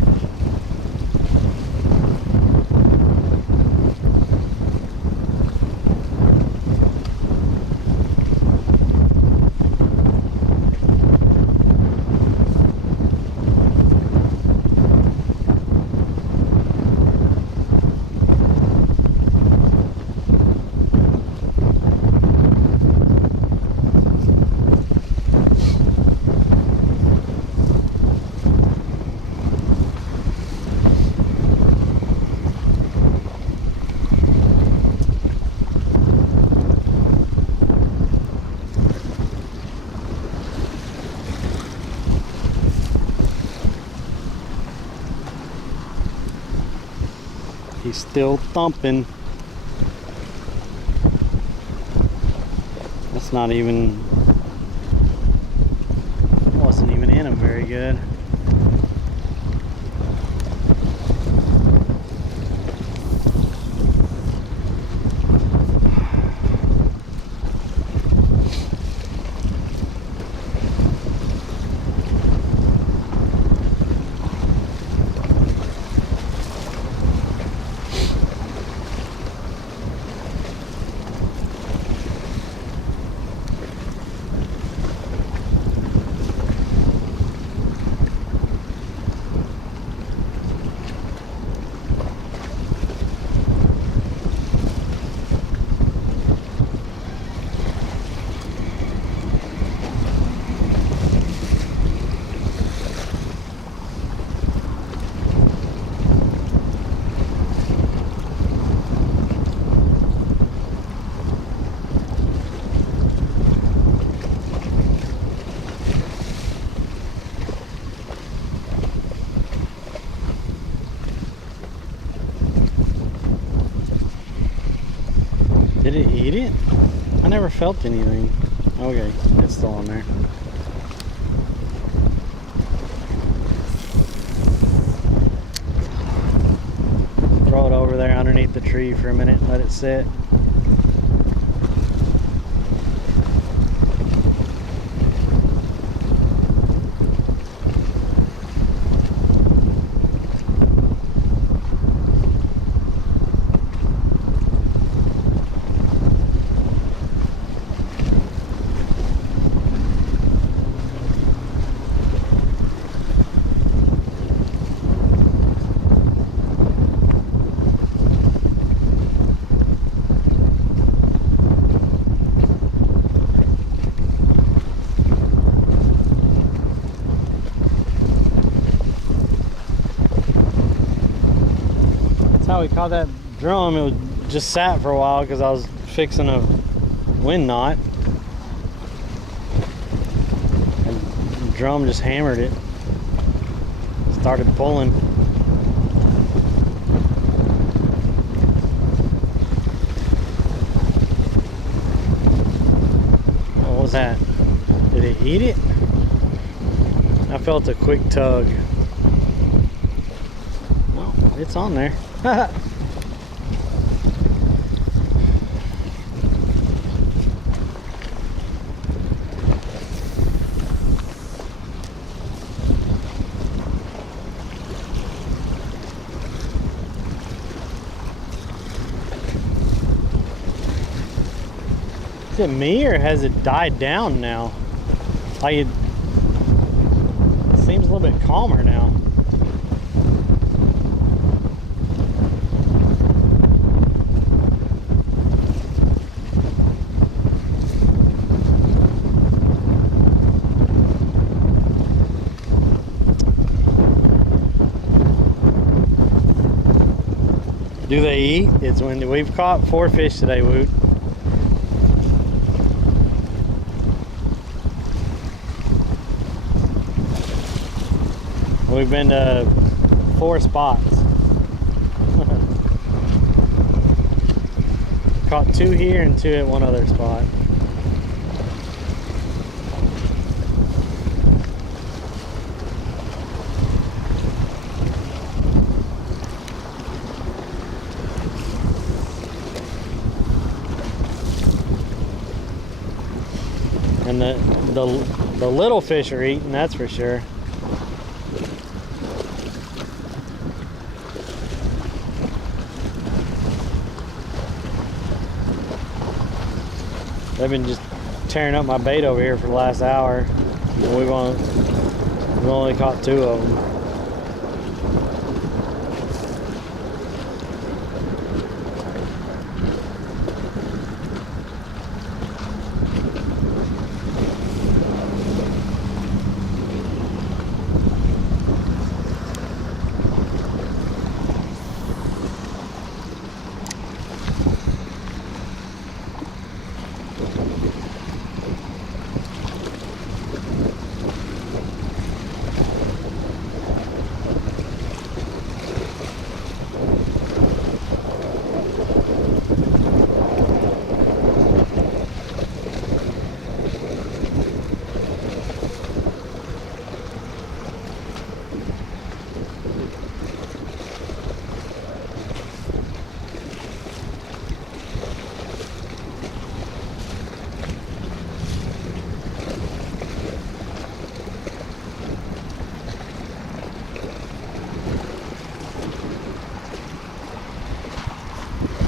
He's still thumping. That's not even, wasn't even in him very good. Did it eat it? I never felt anything. Okay, it's still on there. Throw it over there underneath the tree for a minute and let it sit. How we caught that drum. It was just sat for a while because I was fixing a wind knot, and the drum just hammered it, started pulling. was that? Did it eat it? I felt a quick tug. Well, it's on there. Is it me or has it died down now? Like it seems a little bit calmer now. Do they eat? It's when we've caught 4 fish today, Woot. We've been to 4 spots. Caught 2 here and 2 at one other spot. And the little fish are eating, that's for sure. They've been just tearing up my bait over here for the last hour. We've only caught 2 of them.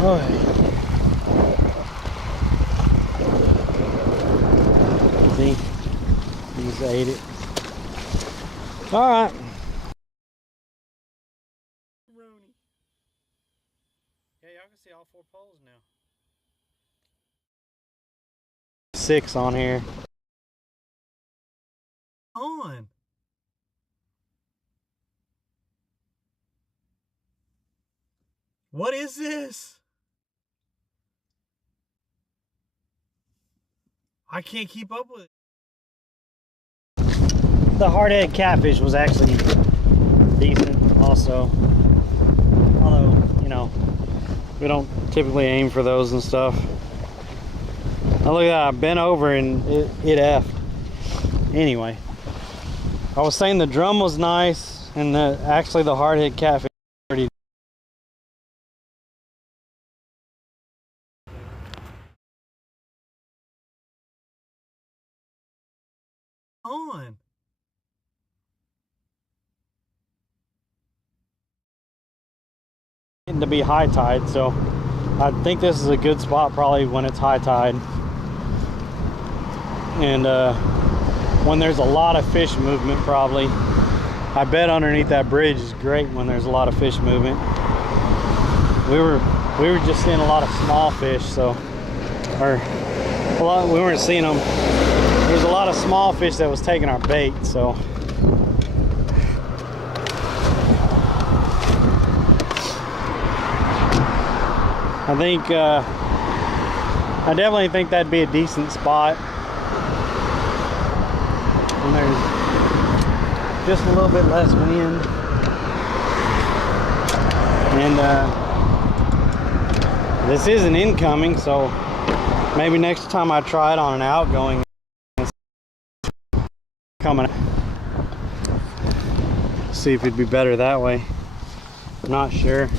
Oh, see, these ate it. All right. Yeah, y'all can see all 4 poles now. 6 on here. On. What is this? I can't keep up with it. The hardhead catfish was actually decent also. Although, you know, we don't typically aim for those and stuff. Now look at that, I bent over and it effed. Anyway, I was saying the drum was nice and actually the hardhead catfish was pretty. On. To be high tide, so I think this is a good spot probably when it's high tide. And when there's a lot of fish movement probably. I bet underneath that bridge is great when there's a lot of fish movement. We were just seeing a lot of small fish, so we weren't seeing them. There was a lot of small fish that was taking our bait, so I think I definitely think that'd be a decent spot. And there's just a little bit less wind. And this isn't incoming, so maybe next time I try it on an outgoing coming. See if it'd be better that way. I'm not sure.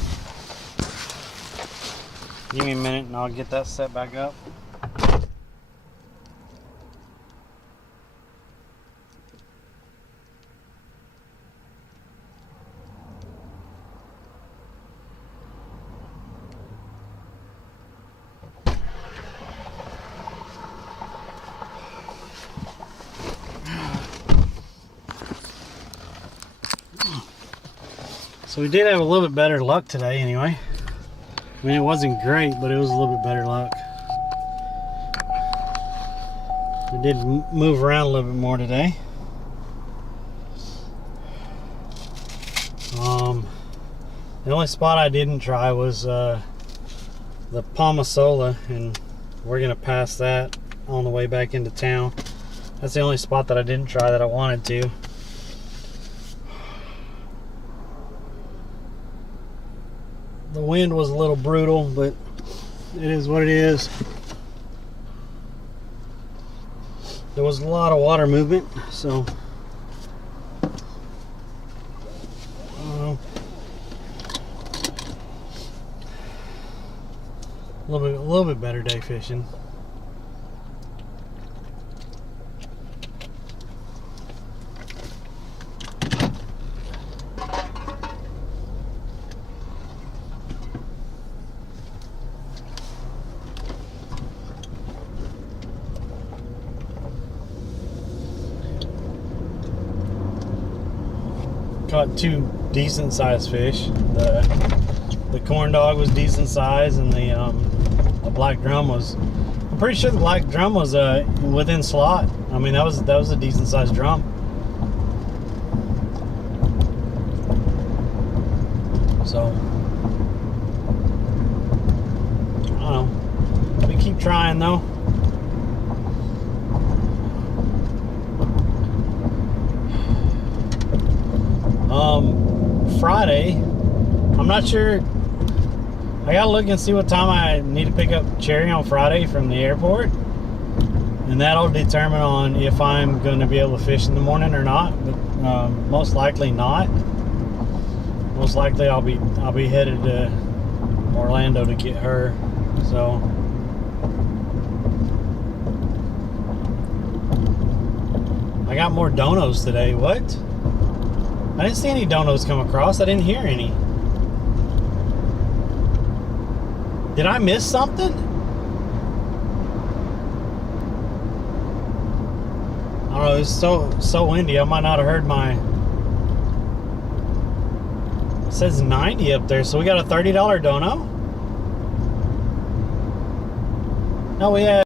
Give me a minute and I'll get that set back up. So we did have a little bit better luck today anyway. I mean, it wasn't great, but it was a little bit better luck. We did move around a little bit more today. The only spot I didn't try was the Palmasola, and we're gonna pass that on the way back into town. That's the only spot that I didn't try that I wanted to. The wind was a little brutal, but it is what it is. There was a lot of water movement, so I don't know. A little bit better day fishing. Caught two decent sized fish. The corn dog was decent size, and the black drum was. I'm pretty sure the black drum was within slot. I mean, that was a decent sized drum. So I don't know. We keep trying though. Friday, I'm not sure. I gotta look and see what time I need to pick up Cherry on Friday from the airport, and that'll determine on if I'm going to be able to fish in the morning or not. But most likely not. Most likely I'll be headed to Orlando to get her. So I got more donos today. What? I didn't see any donos come across. I didn't hear any. Did I miss something? I don't know. It's so windy. I might not have heard my. It says 90 up there, so we got a $30 dono. No, we had.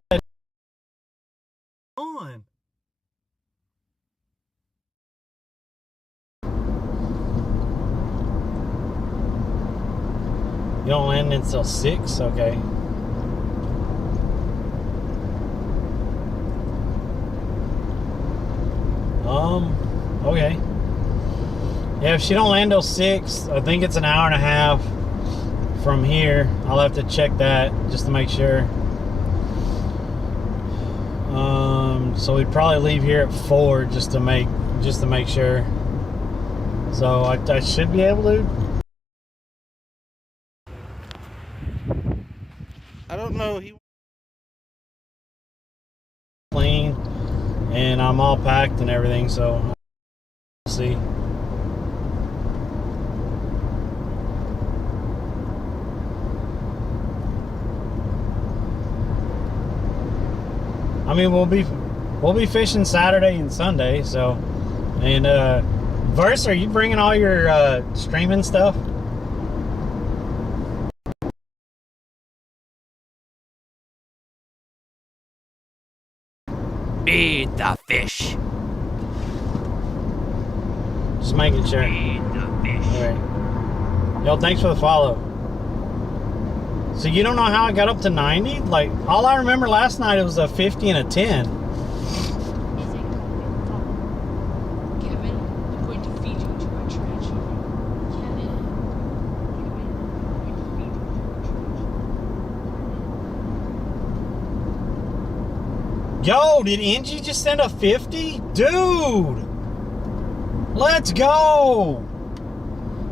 On. You don't land until 6? Okay. Okay. Yeah, if she don't land till 6, I think it's an hour and a half from here. I'll have to check that just to make sure. So we'd probably leave here at 4 just to make sure. So I should be able to. I don't know. He clean, and I'm all packed and everything, so we'll see. I mean, we'll be fishing Saturday and Sunday, so. And Verse, are you bringing all your streaming stuff? Feed the fish. Just making sure. Feed the fish. All right. Yo, thanks for the follow. So you don't know how I got up to 90? Like, all I remember last night it was a 50 and a 10. Kevin, I'm going to feed you to our trash. Kevin, I'm going to feed you to our trash. Yo, did Angie just send a 50? Dude! Let's go!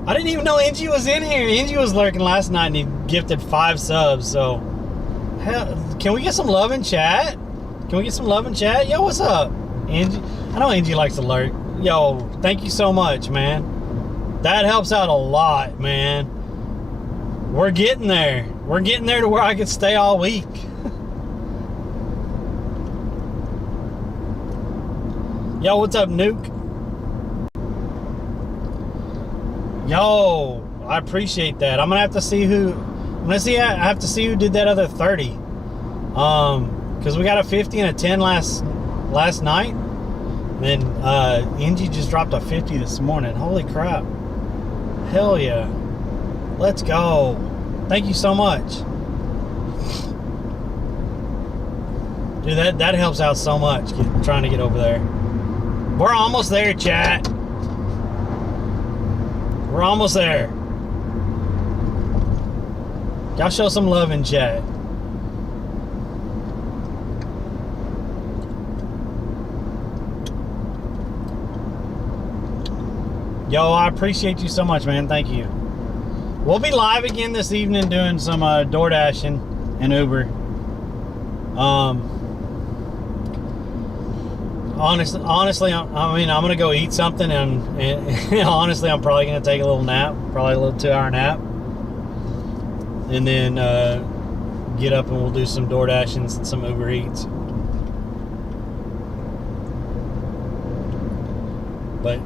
I didn't even know Angie was in here. Angie was lurking last night and he gifted 5 subs, so... Hell, can we get some love in chat? Can we get some love in chat? Yo, what's up, Angie? I know Angie likes to lurk. Yo, thank you so much, man. That helps out a lot, man. We're getting there. We're getting there to where I could stay all week. Yo, what's up, Nuke? Yo, I appreciate that. I'm gonna have to see who. I have to see who did that other 30. Because we got a 50 and a 10 last night. And Angie just dropped a 50 this morning. Holy crap! Hell yeah! Let's go. Thank you so much, dude. That helps out so much. Trying to get over there. We're almost there, chat. We're almost there. Y'all show some love in chat. Yo, I appreciate you so much, man. Thank you. We'll be live again this evening doing some DoorDashing and Uber. Honestly, I mean, I'm gonna go eat something, and honestly, I'm probably gonna take a little nap, probably a little 2-hour nap, and then get up and we'll do some DoorDashing and some Uber Eats. But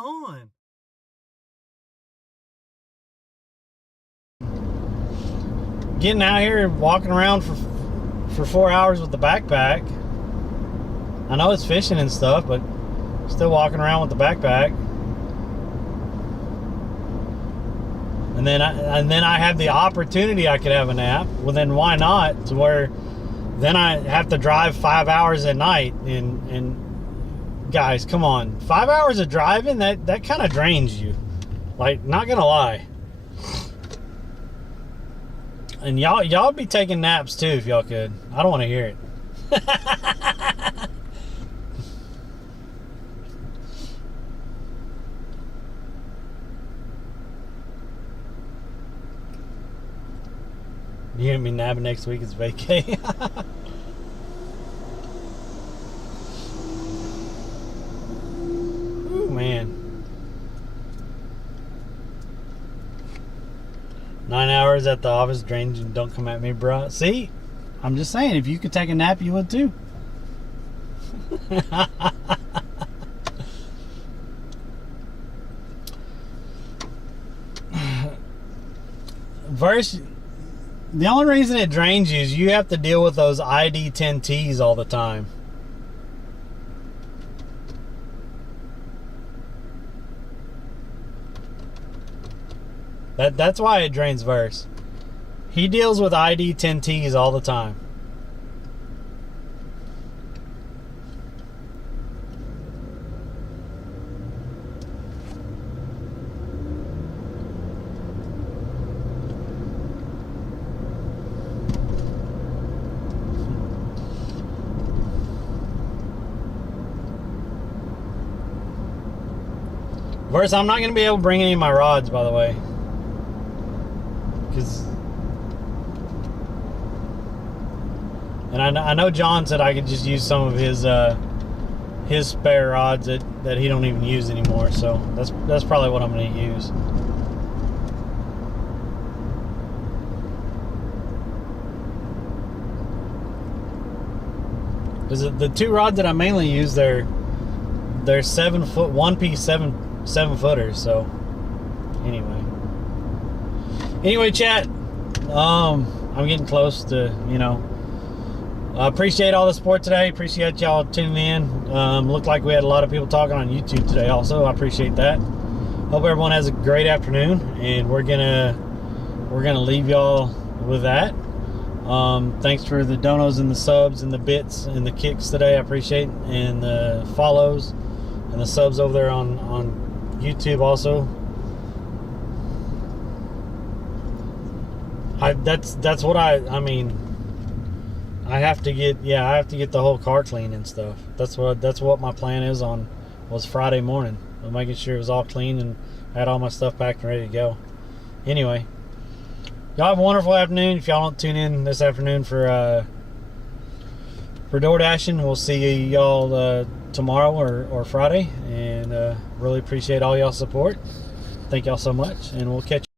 on. Getting out here and walking around for 4 hours with the backpack. I know it's fishing and stuff, but still walking around with the backpack. And then I have the opportunity I could have a nap. Well, then why not? To where then I have to drive 5 hours at night, and guys, come on, 5 hours of driving, that kind of drains you. Like, not gonna lie. And y'all be taking naps too if y'all could. I don't want to hear it. You gonna be napping next week? It's vacay. Ooh, man. 9 hours at the office drains you. Don't come at me, bro. See? I'm just saying, if you could take a nap, you would too. Verse, the only reason it drains you is you have to deal with those ID10Ts all the time. That's why it drains Verse. He deals with ID10Ts all the time. Verse, I'm not going to be able to bring any of my rods, by the way. And I know John said I could just use some of his spare rods that he don't even use anymore. So that's probably what I'm going to use. Because the two rods that I mainly use, they're 7 foot, one piece 7 footers. So anyway, chat. I'm getting close to, I appreciate all the support today. Appreciate y'all tuning in. Looked like we had a lot of people talking on YouTube today also. I appreciate that. Hope everyone has a great afternoon, and we're gonna leave y'all with that. Thanks for the donos and the subs and the bits and the kicks today. I appreciate it. And the follows and the subs over there on YouTube also. That's what I mean. I have to get the whole car clean and stuff. That's what my plan was Friday morning. I'm making sure it was all clean and I had all my stuff packed and ready to go. Anyway, y'all have a wonderful afternoon. If y'all don't tune in this afternoon for door dashing, we'll see y'all tomorrow or Friday, and really appreciate all y'all support. Thank y'all so much, and we'll catch you.